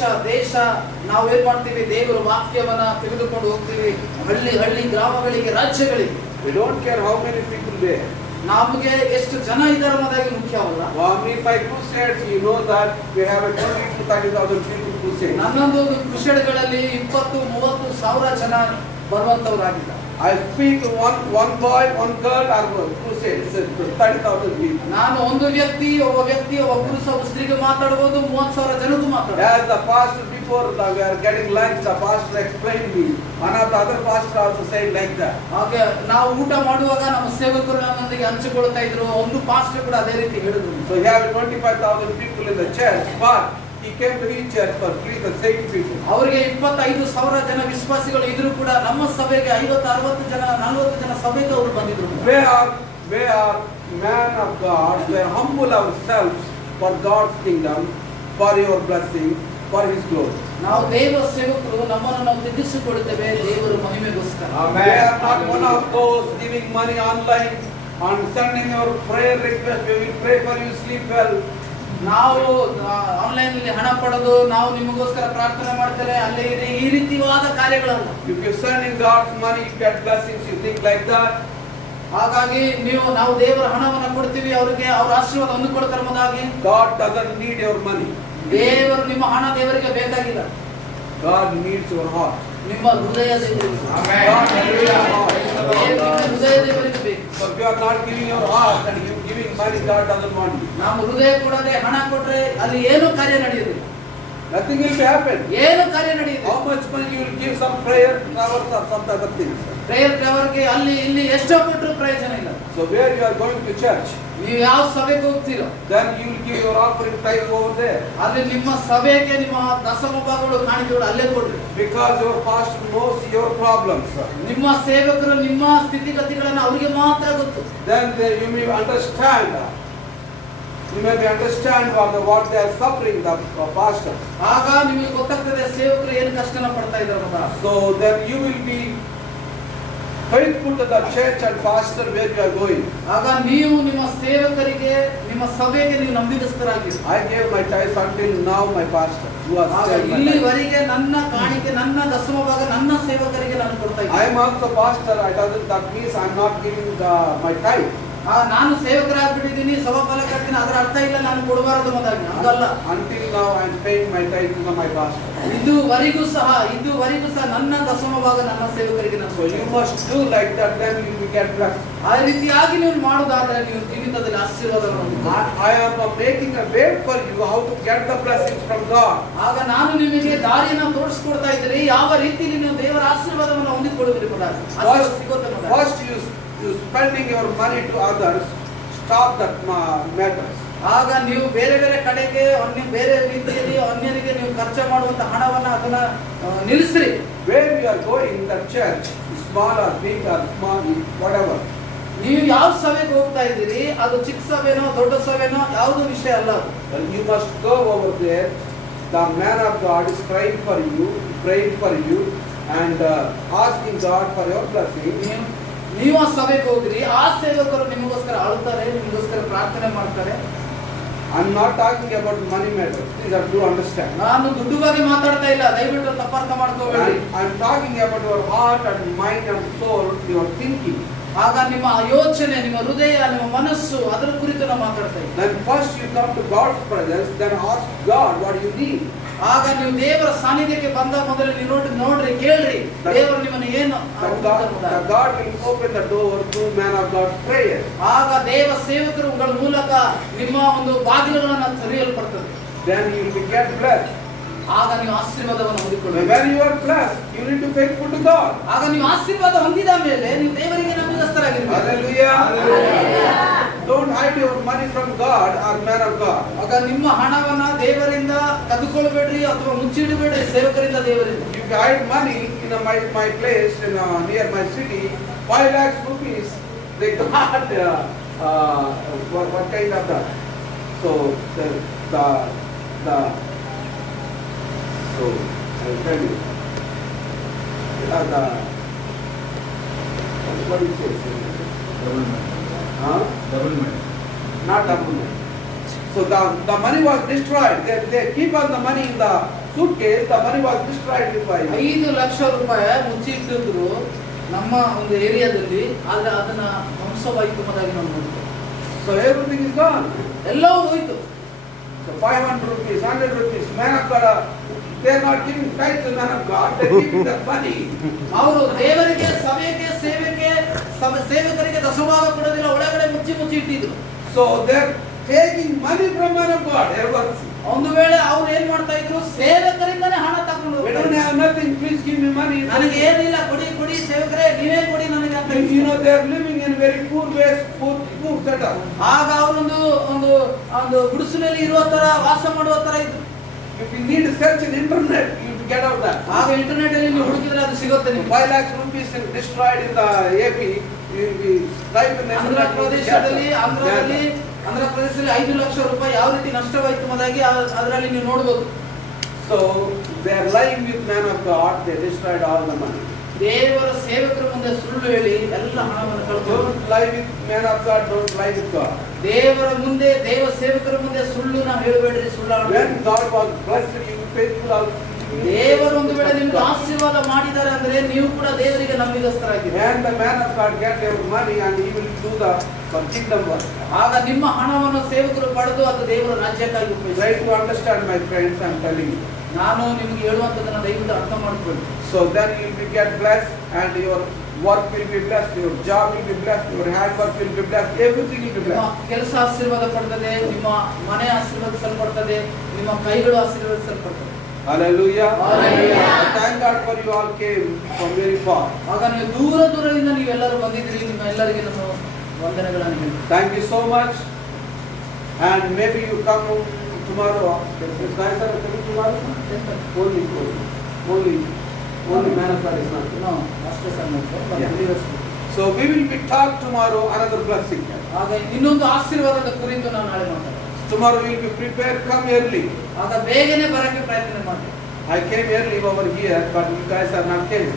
ನಾವು ಏನ್ ಮಾಡ್ತೀವಿ, ದೇವರ ವಾಕ್ಯವನ್ನ ತೆಗೆದುಕೊಂಡು ಹೋಗ್ತೀವಿ ಹಳ್ಳಿ ಗ್ರಾಮಗಳಿಗೆ, ರಾಜ್ಯಗಳಿಗೆ. We don't care how many people there. ನಮಗೆ ಎಷ್ಟು ಜನ ಇದ್ದಾರೆ ಅನ್ನೋದಾಗಿ ಮುಖ್ಯವಲ್ಲ. For me, by crusades, you know that we have a 20 to 30,000 people crusade. ನನ್ನೊಂದು ಕ್ರುಸೇಡ್ಗಳಲ್ಲಿ 20-30 ಸಾವಿರ ಜನ ಬರುವಂತವರಾಗಿದ್ದಾರೆ. I speak one boy, one girl, or crusade. It's 30,000 people. ನಾನು ಒಬ್ಬ ವ್ಯಕ್ತಿ, ಒಬ್ಬ ಪುರುಷ, ಒಬ್ಬ ಸ್ತ್ರೀಗೆ ಮಾತಾಡಬಹುದು, 30,000 ಜನಕ್ಕೂ ಮಾತಾಡಬಹುದು. As the pastor before we are getting lunch, the pastor explained me. One of the other pastor also said like that. ಹಾಗೆ ನಾವು ಊಟ ಮಾಡುವಾಗ ನಮ್ಮ ಸೇವಕರು ನಮ್ಮೊಂದಿಗೆ ಹಂಚಿಕೊಳ್ತಾ ಇದ್ರು. ಒಂದು ಪಾಸ್ಟರ್ ಕೂಡ ಅದೇ ರೀತಿ ಹೇಳಿದ್ರು. So he have 25,000 people in the church, but he came to his church for free the same people. ಅವರಿಗೆ 25,000 ಜನ ವಿಶ್ವಾಸಿಗಳು ಇದ್ರು ಕೂಡ ನಮ್ಮ ಸಭೆಗೆ 50-60 ಜನ 40 ಜನ ಸಭೆಗೆ ಅವರು ಬಂದಿದ್ರು. We are man of God. We humble ourselves for God's kingdom, for your blessing, for His glory. ನಾವು ದೇವ ಸೇವಕರು, ನಮ್ಮನ್ನು ನಾವು ತಗ್ಗಿಸಿಕೊಳ್ಳುತ್ತೇವೆ ದೇವರ ಮಹಿಮೆಗೋಸ್ಕರ. We are not one of those giving money online and sending your prayer request. We will pray for you, sleep well. ನಾವು ಆನ್ಲೈನ್ ಅಲ್ಲಿ ಹಣ ಪಡೆದು ನಾವು ನಿಮಗೋಸ್ಕರ ಪ್ರಾರ್ಥನೆ ಮಾಡ್ತೇವೆ ಅಲ್ಲೇ ಇರಿ, ಈ ರೀತಿಯಾದ ಕಾರ್ಯಗಳಲ್ಲ. If you send in God's money, you get blessings. You think like that. ಹಾಗಾಗಿ ನಾವು ದೇವರ ಹಣವನ್ನು ಕೊಡ್ತೀವಿ, ಅವರಿಗೆ ಅವರ ಆಶೀರ್ವಾದ ಹೊಂದಿಕೊಳ್ತಾರೆ ಎಂಬುದಾಗಿ. God doesn't need your money. ದೇವರು ನಿಮ್ಮ ಹಣ ದೇವರಿಗೆ ಬೇಕಾಗಿಲ್ಲ. God needs your heart. ನಿಮ್ಮ ಹೃದಯ ದೇವರಿಗೆ. God needs your heart. ನಿಮ್ಮ ಹೃದಯ ದೇವರಿಗೆ ಬೇಕು. So if you are not giving your heart and you giving money, God doesn't want you. ನಾವು ಹೃದಯ ಕೊಡದೆ ಹಣ ಕೊಟ್ರೆ ಅಲ್ಲಿ ಏನು ಕಾರ್ಯ ನಡೆಯುವುದಿಲ್ಲ. Nothing will happen. ಏನು ಕಾರ್ಯ ನಡೆಯುವುದಿಲ್ಲ. How much money you will give some prayer hours or some other things. Prayer ಅವರಿಗೆ ಅಲ್ಲಿ ಇಲ್ಲಿ ಎಷ್ಟೋ ಕೊಟ್ಟರು ಪ್ರಯೋಜನ ಇಲ್ಲ. So where you are going to church, ನೀವು ಯಾವ ಸಭೆಗೆ ಹೋಗ್ತೀರೋ then you will give your offering tithe over there. ಅಲ್ಲಿ ನಿಮ್ಮ ಸಭೆಗೆ ನಿಮ್ಮ ದಶಮ ಭಾಗಗಳು ಕಾಣಿಕೆಗಳು ಅಲ್ಲೇ ಕೊಡ್ರಿ. Because your pastor knows your problems. ನಿಮ್ಮ ಸೇವಕರು ನಿಮ್ಮ ಸ್ಥಿತಿಗತಿಗಳನ್ನು ಅವರಿಗೆ ಮಾತ್ರ ಗೊತ್ತು. Then you may understand. You may understand what they are suffering, the pastors. ಆಗ ನಿಮಗೆ ಗೊತ್ತಾಗ್ತದೆ ಸೇವಕರು ಏನು ಕಷ್ಟನ ಪಡ್ತಾ ಇದ್ದಾರೆ ಅಂತ. So then you will be faithful to the church and pastor where you are going. ಆಗ ನೀವು ನಿಮ್ಮ ಸೇವಕರಿಗೆ ನಿಮ್ಮ ಸಭೆಗೆ ನೀವು ನಂಬಿಕಸ್ಥರಾಗಿರಿ. I gave my tithes until now, my pastor. You are ಆಗ still my tithe. ಇಲ್ಲಿವರೆಗೆ ನನ್ನ ಕಾಣಿಕೆ ನನ್ನ ದಶಮ ಭಾಗ ನನ್ನ ಸೇವಕರಿಗೆ ನಾನು ಕೊಡ್ತಾ I ಇದ್ದೀನಿ. am also pastor. That means I am not giving my tithe. ನಾನು ಸೇವಕರಾಗ್ಬಿಟ್ಟಿದ್ದೀನಿ, ಸಭಾಫಲ ಕಟ್ತೀನಿ, ಅದರ ಅರ್ಥ ಇಲ್ಲ ನಾನು ಕೊಡಬಾರದು ಮೊದಲಾಗಿ ಹಂಗಲ್ಲ. Until now I am paying my tithe to my pastor. ಇದುವರೆಗೂ ಸಹ ನನ್ನ ದಶಮ ಭಾಗ ನನ್ನ ಸೇವಕರಿಗೆ ನಾನು So you must do like that, then you will get blessed. ಆ ರೀತಿಯಾಗಿ ನೀವು ಮಾಡುವುದಾದ್ರೆ ನೀವು ಜೀವಿತದಲ್ಲಿ ಆಶೀರ್ವಾದವನ್ನು ಹೊಂದುತ್ತೀರಿ. I am making a way for you how to get the blessings from God. ಆಗ ನಾನು ನಿಮಗೆ ದಾರಿಯನ್ನು ತೋರಿಸ್ಕೊಡ್ತಾ ಇದ್ದೀನಿ, ಯಾವ ರೀತಿಯಲ್ಲಿ ನೀವು ದೇವರ ಆಶೀರ್ವಾದವನ್ನು ಹೊಂದಿಕೊಳ್ಳುವಿರಿ ಮೊದಲಾಗಿ. ಆಶೀರ್ವಾದ ಸಿಗೋದು ಮೊದಲು. First you spending your money to others, stop that matters. ಆಗ ನೀವು ಬೇರೆ ಬೇರೆ ಕಡೆಗೆ ಬೇರೆ ರೀತಿಯಲ್ಲಿ ಅನ್ಯರಿಗೆ ನೀವು ಖರ್ಚು ಮಾಡುವಂತ ಹಣವನ್ನ ಅದನ್ನ ನಿಲ್ಲಿಸ್ರಿ. Where we are going, the church, small or big or small, whatever. ನೀವು ಯಾವ ಸಭೆಗೆ ಹೋಗ್ತಾ ಇದ್ದೀರಿ, ಅದು ಚಿಕ್ಕ ಸಭೆನೋ ದೊಡ್ಡ ಸಭೆನೋ ಯಾವುದು ವಿಷಯ ಅಲ್ಲ. You must go over there. The man of God is praying for you, and asking God for your blessing. ನೀವು ಆ ಸಭೆಗೆ ಹೋಗ್ರಿ, ಆ ಸೇವಕರು ನಿಮಗೋಸ್ಕರ ಅಳುತ್ತಾರೆ, ನಿಮಗೋಸ್ಕರ ಪ್ರಾರ್ಥನೆ ಮಾಡ್ತಾರೆ. I'm not talking about money matter. Please have to understand. ನಾನು ದುಡ್ಡು ಬಗ್ಗೆ ಮಾತಾಡ್ತಾ ಇಲ್ಲ, ದಯವಿಟ್ಟು ತಪ್ಪರ್ಥ ಮಾಡ್ಕೋಬೇಡಿ. I'm talking about your heart and mind and soul, your thinking. ಆಗ ನಿಮ್ಮ ಯೋಚನೆ, ನಿಮ್ಮ ಹೃದಯ, ನಿಮ್ಮ ಮನಸ್ಸು ಅದರ ಕುರಿತು ನಾವು ಮಾತಾಡ್ತಾ ಇದ್ದೀವಿ. Then first you come to God's presence, then ask God what you need. ಆಗ ನೀವು ದೇವರ ಸಾನ್ನಿಧ್ಯಕ್ಕೆ ಬಂದ ಮೊದಲು ನೀವು ನೋಡ್ರಿ ಕೇಳ್ರಿ ದೇವರು ನಿಮ್ಮನ್ನು ಏನು God will open the door through man of God's prayer. ಆಗ ದೇವ ಸೇವಕರುಗಳ ಮೂಲಕ ನಿಮ್ಮ ಒಂದು ಬಾಗಿಲುಗಳನ್ನು ತೆರೆಯಲ್ಪಡುತ್ತದೆ. Then you will get blessed. ಆಗ ನೀವು ಆಶೀರ್ವಾದವನ್ನು ಹೊಂದಿಕೊಳ್ಳಬೇಕು. When you are blessed, you need to be faithful to God. ಆಗ ನೀವು ಆಶೀರ್ವಾದ ಹೊಂದಿದ ಮೇಲೆ ನೀವು ದೇವರಿಗೆ ನಂಬಿಕಸ್ಥರಾಗಿರಬೇಕು. Hallelujah. Don't hide your money from God or man of God. ಆಗ ನಿಮ್ಮ ಹಣವನ್ನ ದೇವರಿಂದ ಕದ್ದುಕೊಳ್ಳಬೇಡ್ರಿ ಅಥವಾ ಮುಚ್ಚಿಡಬೇಡ್ರಿ, ಸೇವಕರಿಂದ ದೇವರಿಂದ. You hide money in my place near my city, 5 lakhs rupees. They got what kind of that? So so I will tell you. What do you say? Huh? Double money. Not double money. So the money was destroyed. They keep on the money in the suitcase. The money was destroyed with fire. 5 ಲಕ್ಷ ರೂಪಾಯಿ ಮುಚ್ಚಿಟ್ಟಿದ್ರು ನಮ್ಮ ಒಂದು ಏರಿಯಾದಲ್ಲಿ, ಆದ್ರೆ ಅದನ್ನ ಧ್ವಂಸವಾಯಿತುಮದಾಗಿ ನಾವು ನೋಡ್ತೇವೆ. So everything is gone. ಎಲ್ಲವೂ ಹೋಯ್ತು. So 500 rupees, 100 rupees, man of God, they are not giving tithe to man of God. They are giving the money. ಅವರು ದೇವರಿಗೆ, ಸಭೆಗೆ, ಸೇವಕರಿಗೆ ದಶಭಾಗ ಕೊಡೋದಿಲ್ಲ, ಒಳಗಡೆ ಮುಚ್ಚಿ ಇಟ್ಟಿದ್ರು. So they are taking money from man of God. Ever. ಒಂದು ವೇಳೆ ಅವ್ರು ಏನ್ ಮಾಡ್ತಾ ಇದ್ರು, ಸೇವಕರಿಂದನೇ ಹಣ ತಗೊಂಡು We don't have nothing. Please give me money. ನನಗೆ ಏನಿಲ್ಲ, ಕೊಡಿ ಸೇವಕರೇ, ನೀವೇ ಕೊಡಿ ನನಗೆ ಅಂತ. You know they are living in very poor ways, poor setup. ಆಗ ಅವರೊಂದು ಒಂದು ಗುಡಿಸಲಲ್ಲಿ ಇರುವ ತರ, ವಾಸ ಮಾಡುವ ತರ ಇದ್ರು. If you need to search in internet, you will get out that. ಆಗ ಇಂಟರ್ನೆಟ್ ಅಲ್ಲಿ ನೀವು ಹುಡುಕಿದ್ರೆ ಅದು ಸಿಗುತ್ತೆ ನಿಮ್ಗೆ. 5 lakhs rupees destroyed in the AP. We type in Andhra ಪ್ರದೇಶದಲ್ಲಿ 5 ಲಕ್ಷ ರೂಪಾಯಿ ಯಾವ ರೀತಿ ನಷ್ಟವಾಯಿತು ಅದರಲ್ಲಿ ನೀವು ನೋಡಬಹುದು. So they are lying with man of God. They destroyed all the money. ದೇವರ ಸೇವಕರ ಮುಂದೆ ಸುಳ್ಳು ಹೇಳಿ ಎಲ್ಲ ಹಣವನ್ನು ಕಳೆದು. Don't lie with man of God. Don't lie with God. ದೇವರ ಮುಂದೆ, ದೇವ ಸೇವಕರ ಮುಂದೆ ಸುಳ್ಳು ನಾವು ಹೇಳಬೇಡ್ರಿ, ಸುಳ್ಳಾಡಬೇಡಿ. When God was blessed, you faithful also. ದೇವರು ಒಂದು ವೇಳೆ ನಿಮ್ಗೆ ಆಶೀರ್ವಾದ ಮಾಡಿದ್ದಾರೆ ಅಂದ್ರೆ ನೀವು ಕೂಡ ದೇವರಿಗೆ ನಂಬಿಗಸ್ತರಾಗಿರಿ. And the man of God get your money and he will do the kingdom work. ಆಗ ನಿಮ್ಮ ಹಣವನ್ನು ಸೇವಕರು ಪಡೆದು ಅದು ದೇವರ ರಾಜ್ಯಕ್ಕಾಗಿ ಉಪಯೋಗಿಸಿ. Try to understand, my friends. I am telling you. ನಾನು ನಿಮಗೆ ಹೇಳುವಂತದನ್ನ ದಯವಿಟ್ಟು ಅರ್ಥ ಮಾಡಿಕೊಳ್ಳಿ. So then you will get blessed and your work will be blessed, your job will be blessed, your handwork will be blessed, everything will be ನಿಮ್ಮ blessed. ಕೆಲಸ ಆಶೀರ್ವಾದ ಪಡ್ತದೆ, ನಿಮ್ಮ ಮನೆ ಆಶೀರ್ವಾದಿಸಲ್ಪಡ್ತದೆ, ನಿಮ್ಮ ಕೈಗಳು ಆಶೀರ್ವಾದಿಸಲ್ಪಡ್ತದೆ. Hallelujah. Hallelujah. Thank God for you all came from very far. ಆಗ ನೀವು ದೂರದಿಂದ ನೀವೆಲ್ಲರೂ ಬಂದಿದ್ದೀರಿ, ನಿಮ್ಮ ಎಲ್ಲರಿಗೆ ನಮ್ಮ ವಂದನೆಗಳನ್ನು ಹೇಳಿ. Thank you so much. And maybe you come tomorrow. This guys are coming tomorrow. Only man of God is not. ನಾವು ಅಷ್ಟೇ ಸಣ್ಣ Yeah. So we will be talk tomorrow another blessing. ಆಗ ಇನ್ನೊಂದು ಆಶೀರ್ವಾದದ ಕುರಿತು ನಾವು ನಾಳೆ ಮಾತಾಡೋಣ. Tomorrow we will be prepared. Come early. ಆಗ ಬೇಗನೆ ಬರಕ್ಕೆ ಪ್ರಯತ್ನ ಮಾಡಿ. I came early over here, but you guys are not came.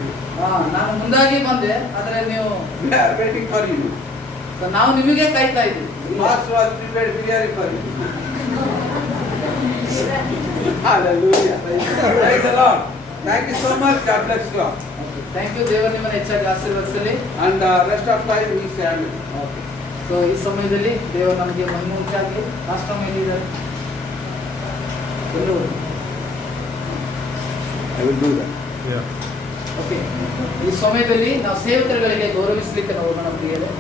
ನಾನು ಮುಂದಾಗಿ ಬಂದೆ, ಆದರೆ ನೀವು We are waiting for you. ನಾವು ನಿಮಗೆ ಕಾಯ್ತಾ ಇದ್ದೀವಿ. Pastor was prepared biryani for you. Hallelujah. Praise the Lord. Thank you so much. God bless you all. Thank you. ದೇವರು ನಿಮ್ಮನ್ನು ಹೆಚ್ಚಾಗಿ ಆಶೀರ್ವದಿಸಲಿ. And rest of time we say amen. So ಈ ಸಮಯದಲ್ಲಿ ದೇವರು ನಮಗೆ ಮಹಿಮೆ ಉಂಟಾಗಲಿ. ರಾಷ್ಟ್ರ ಮೇಲಿದ್ದಾರೆ I will do that. Okay. ಈ ಸಮಯದಲ್ಲಿ ನಾವು ಸೇವಕರುಗಳಿಗೆ ಗೌರವಿಸಲಿಕ್ಕೆ ನಾವು ಹೋಗೋಣ ಪ್ರಿಯರೇ.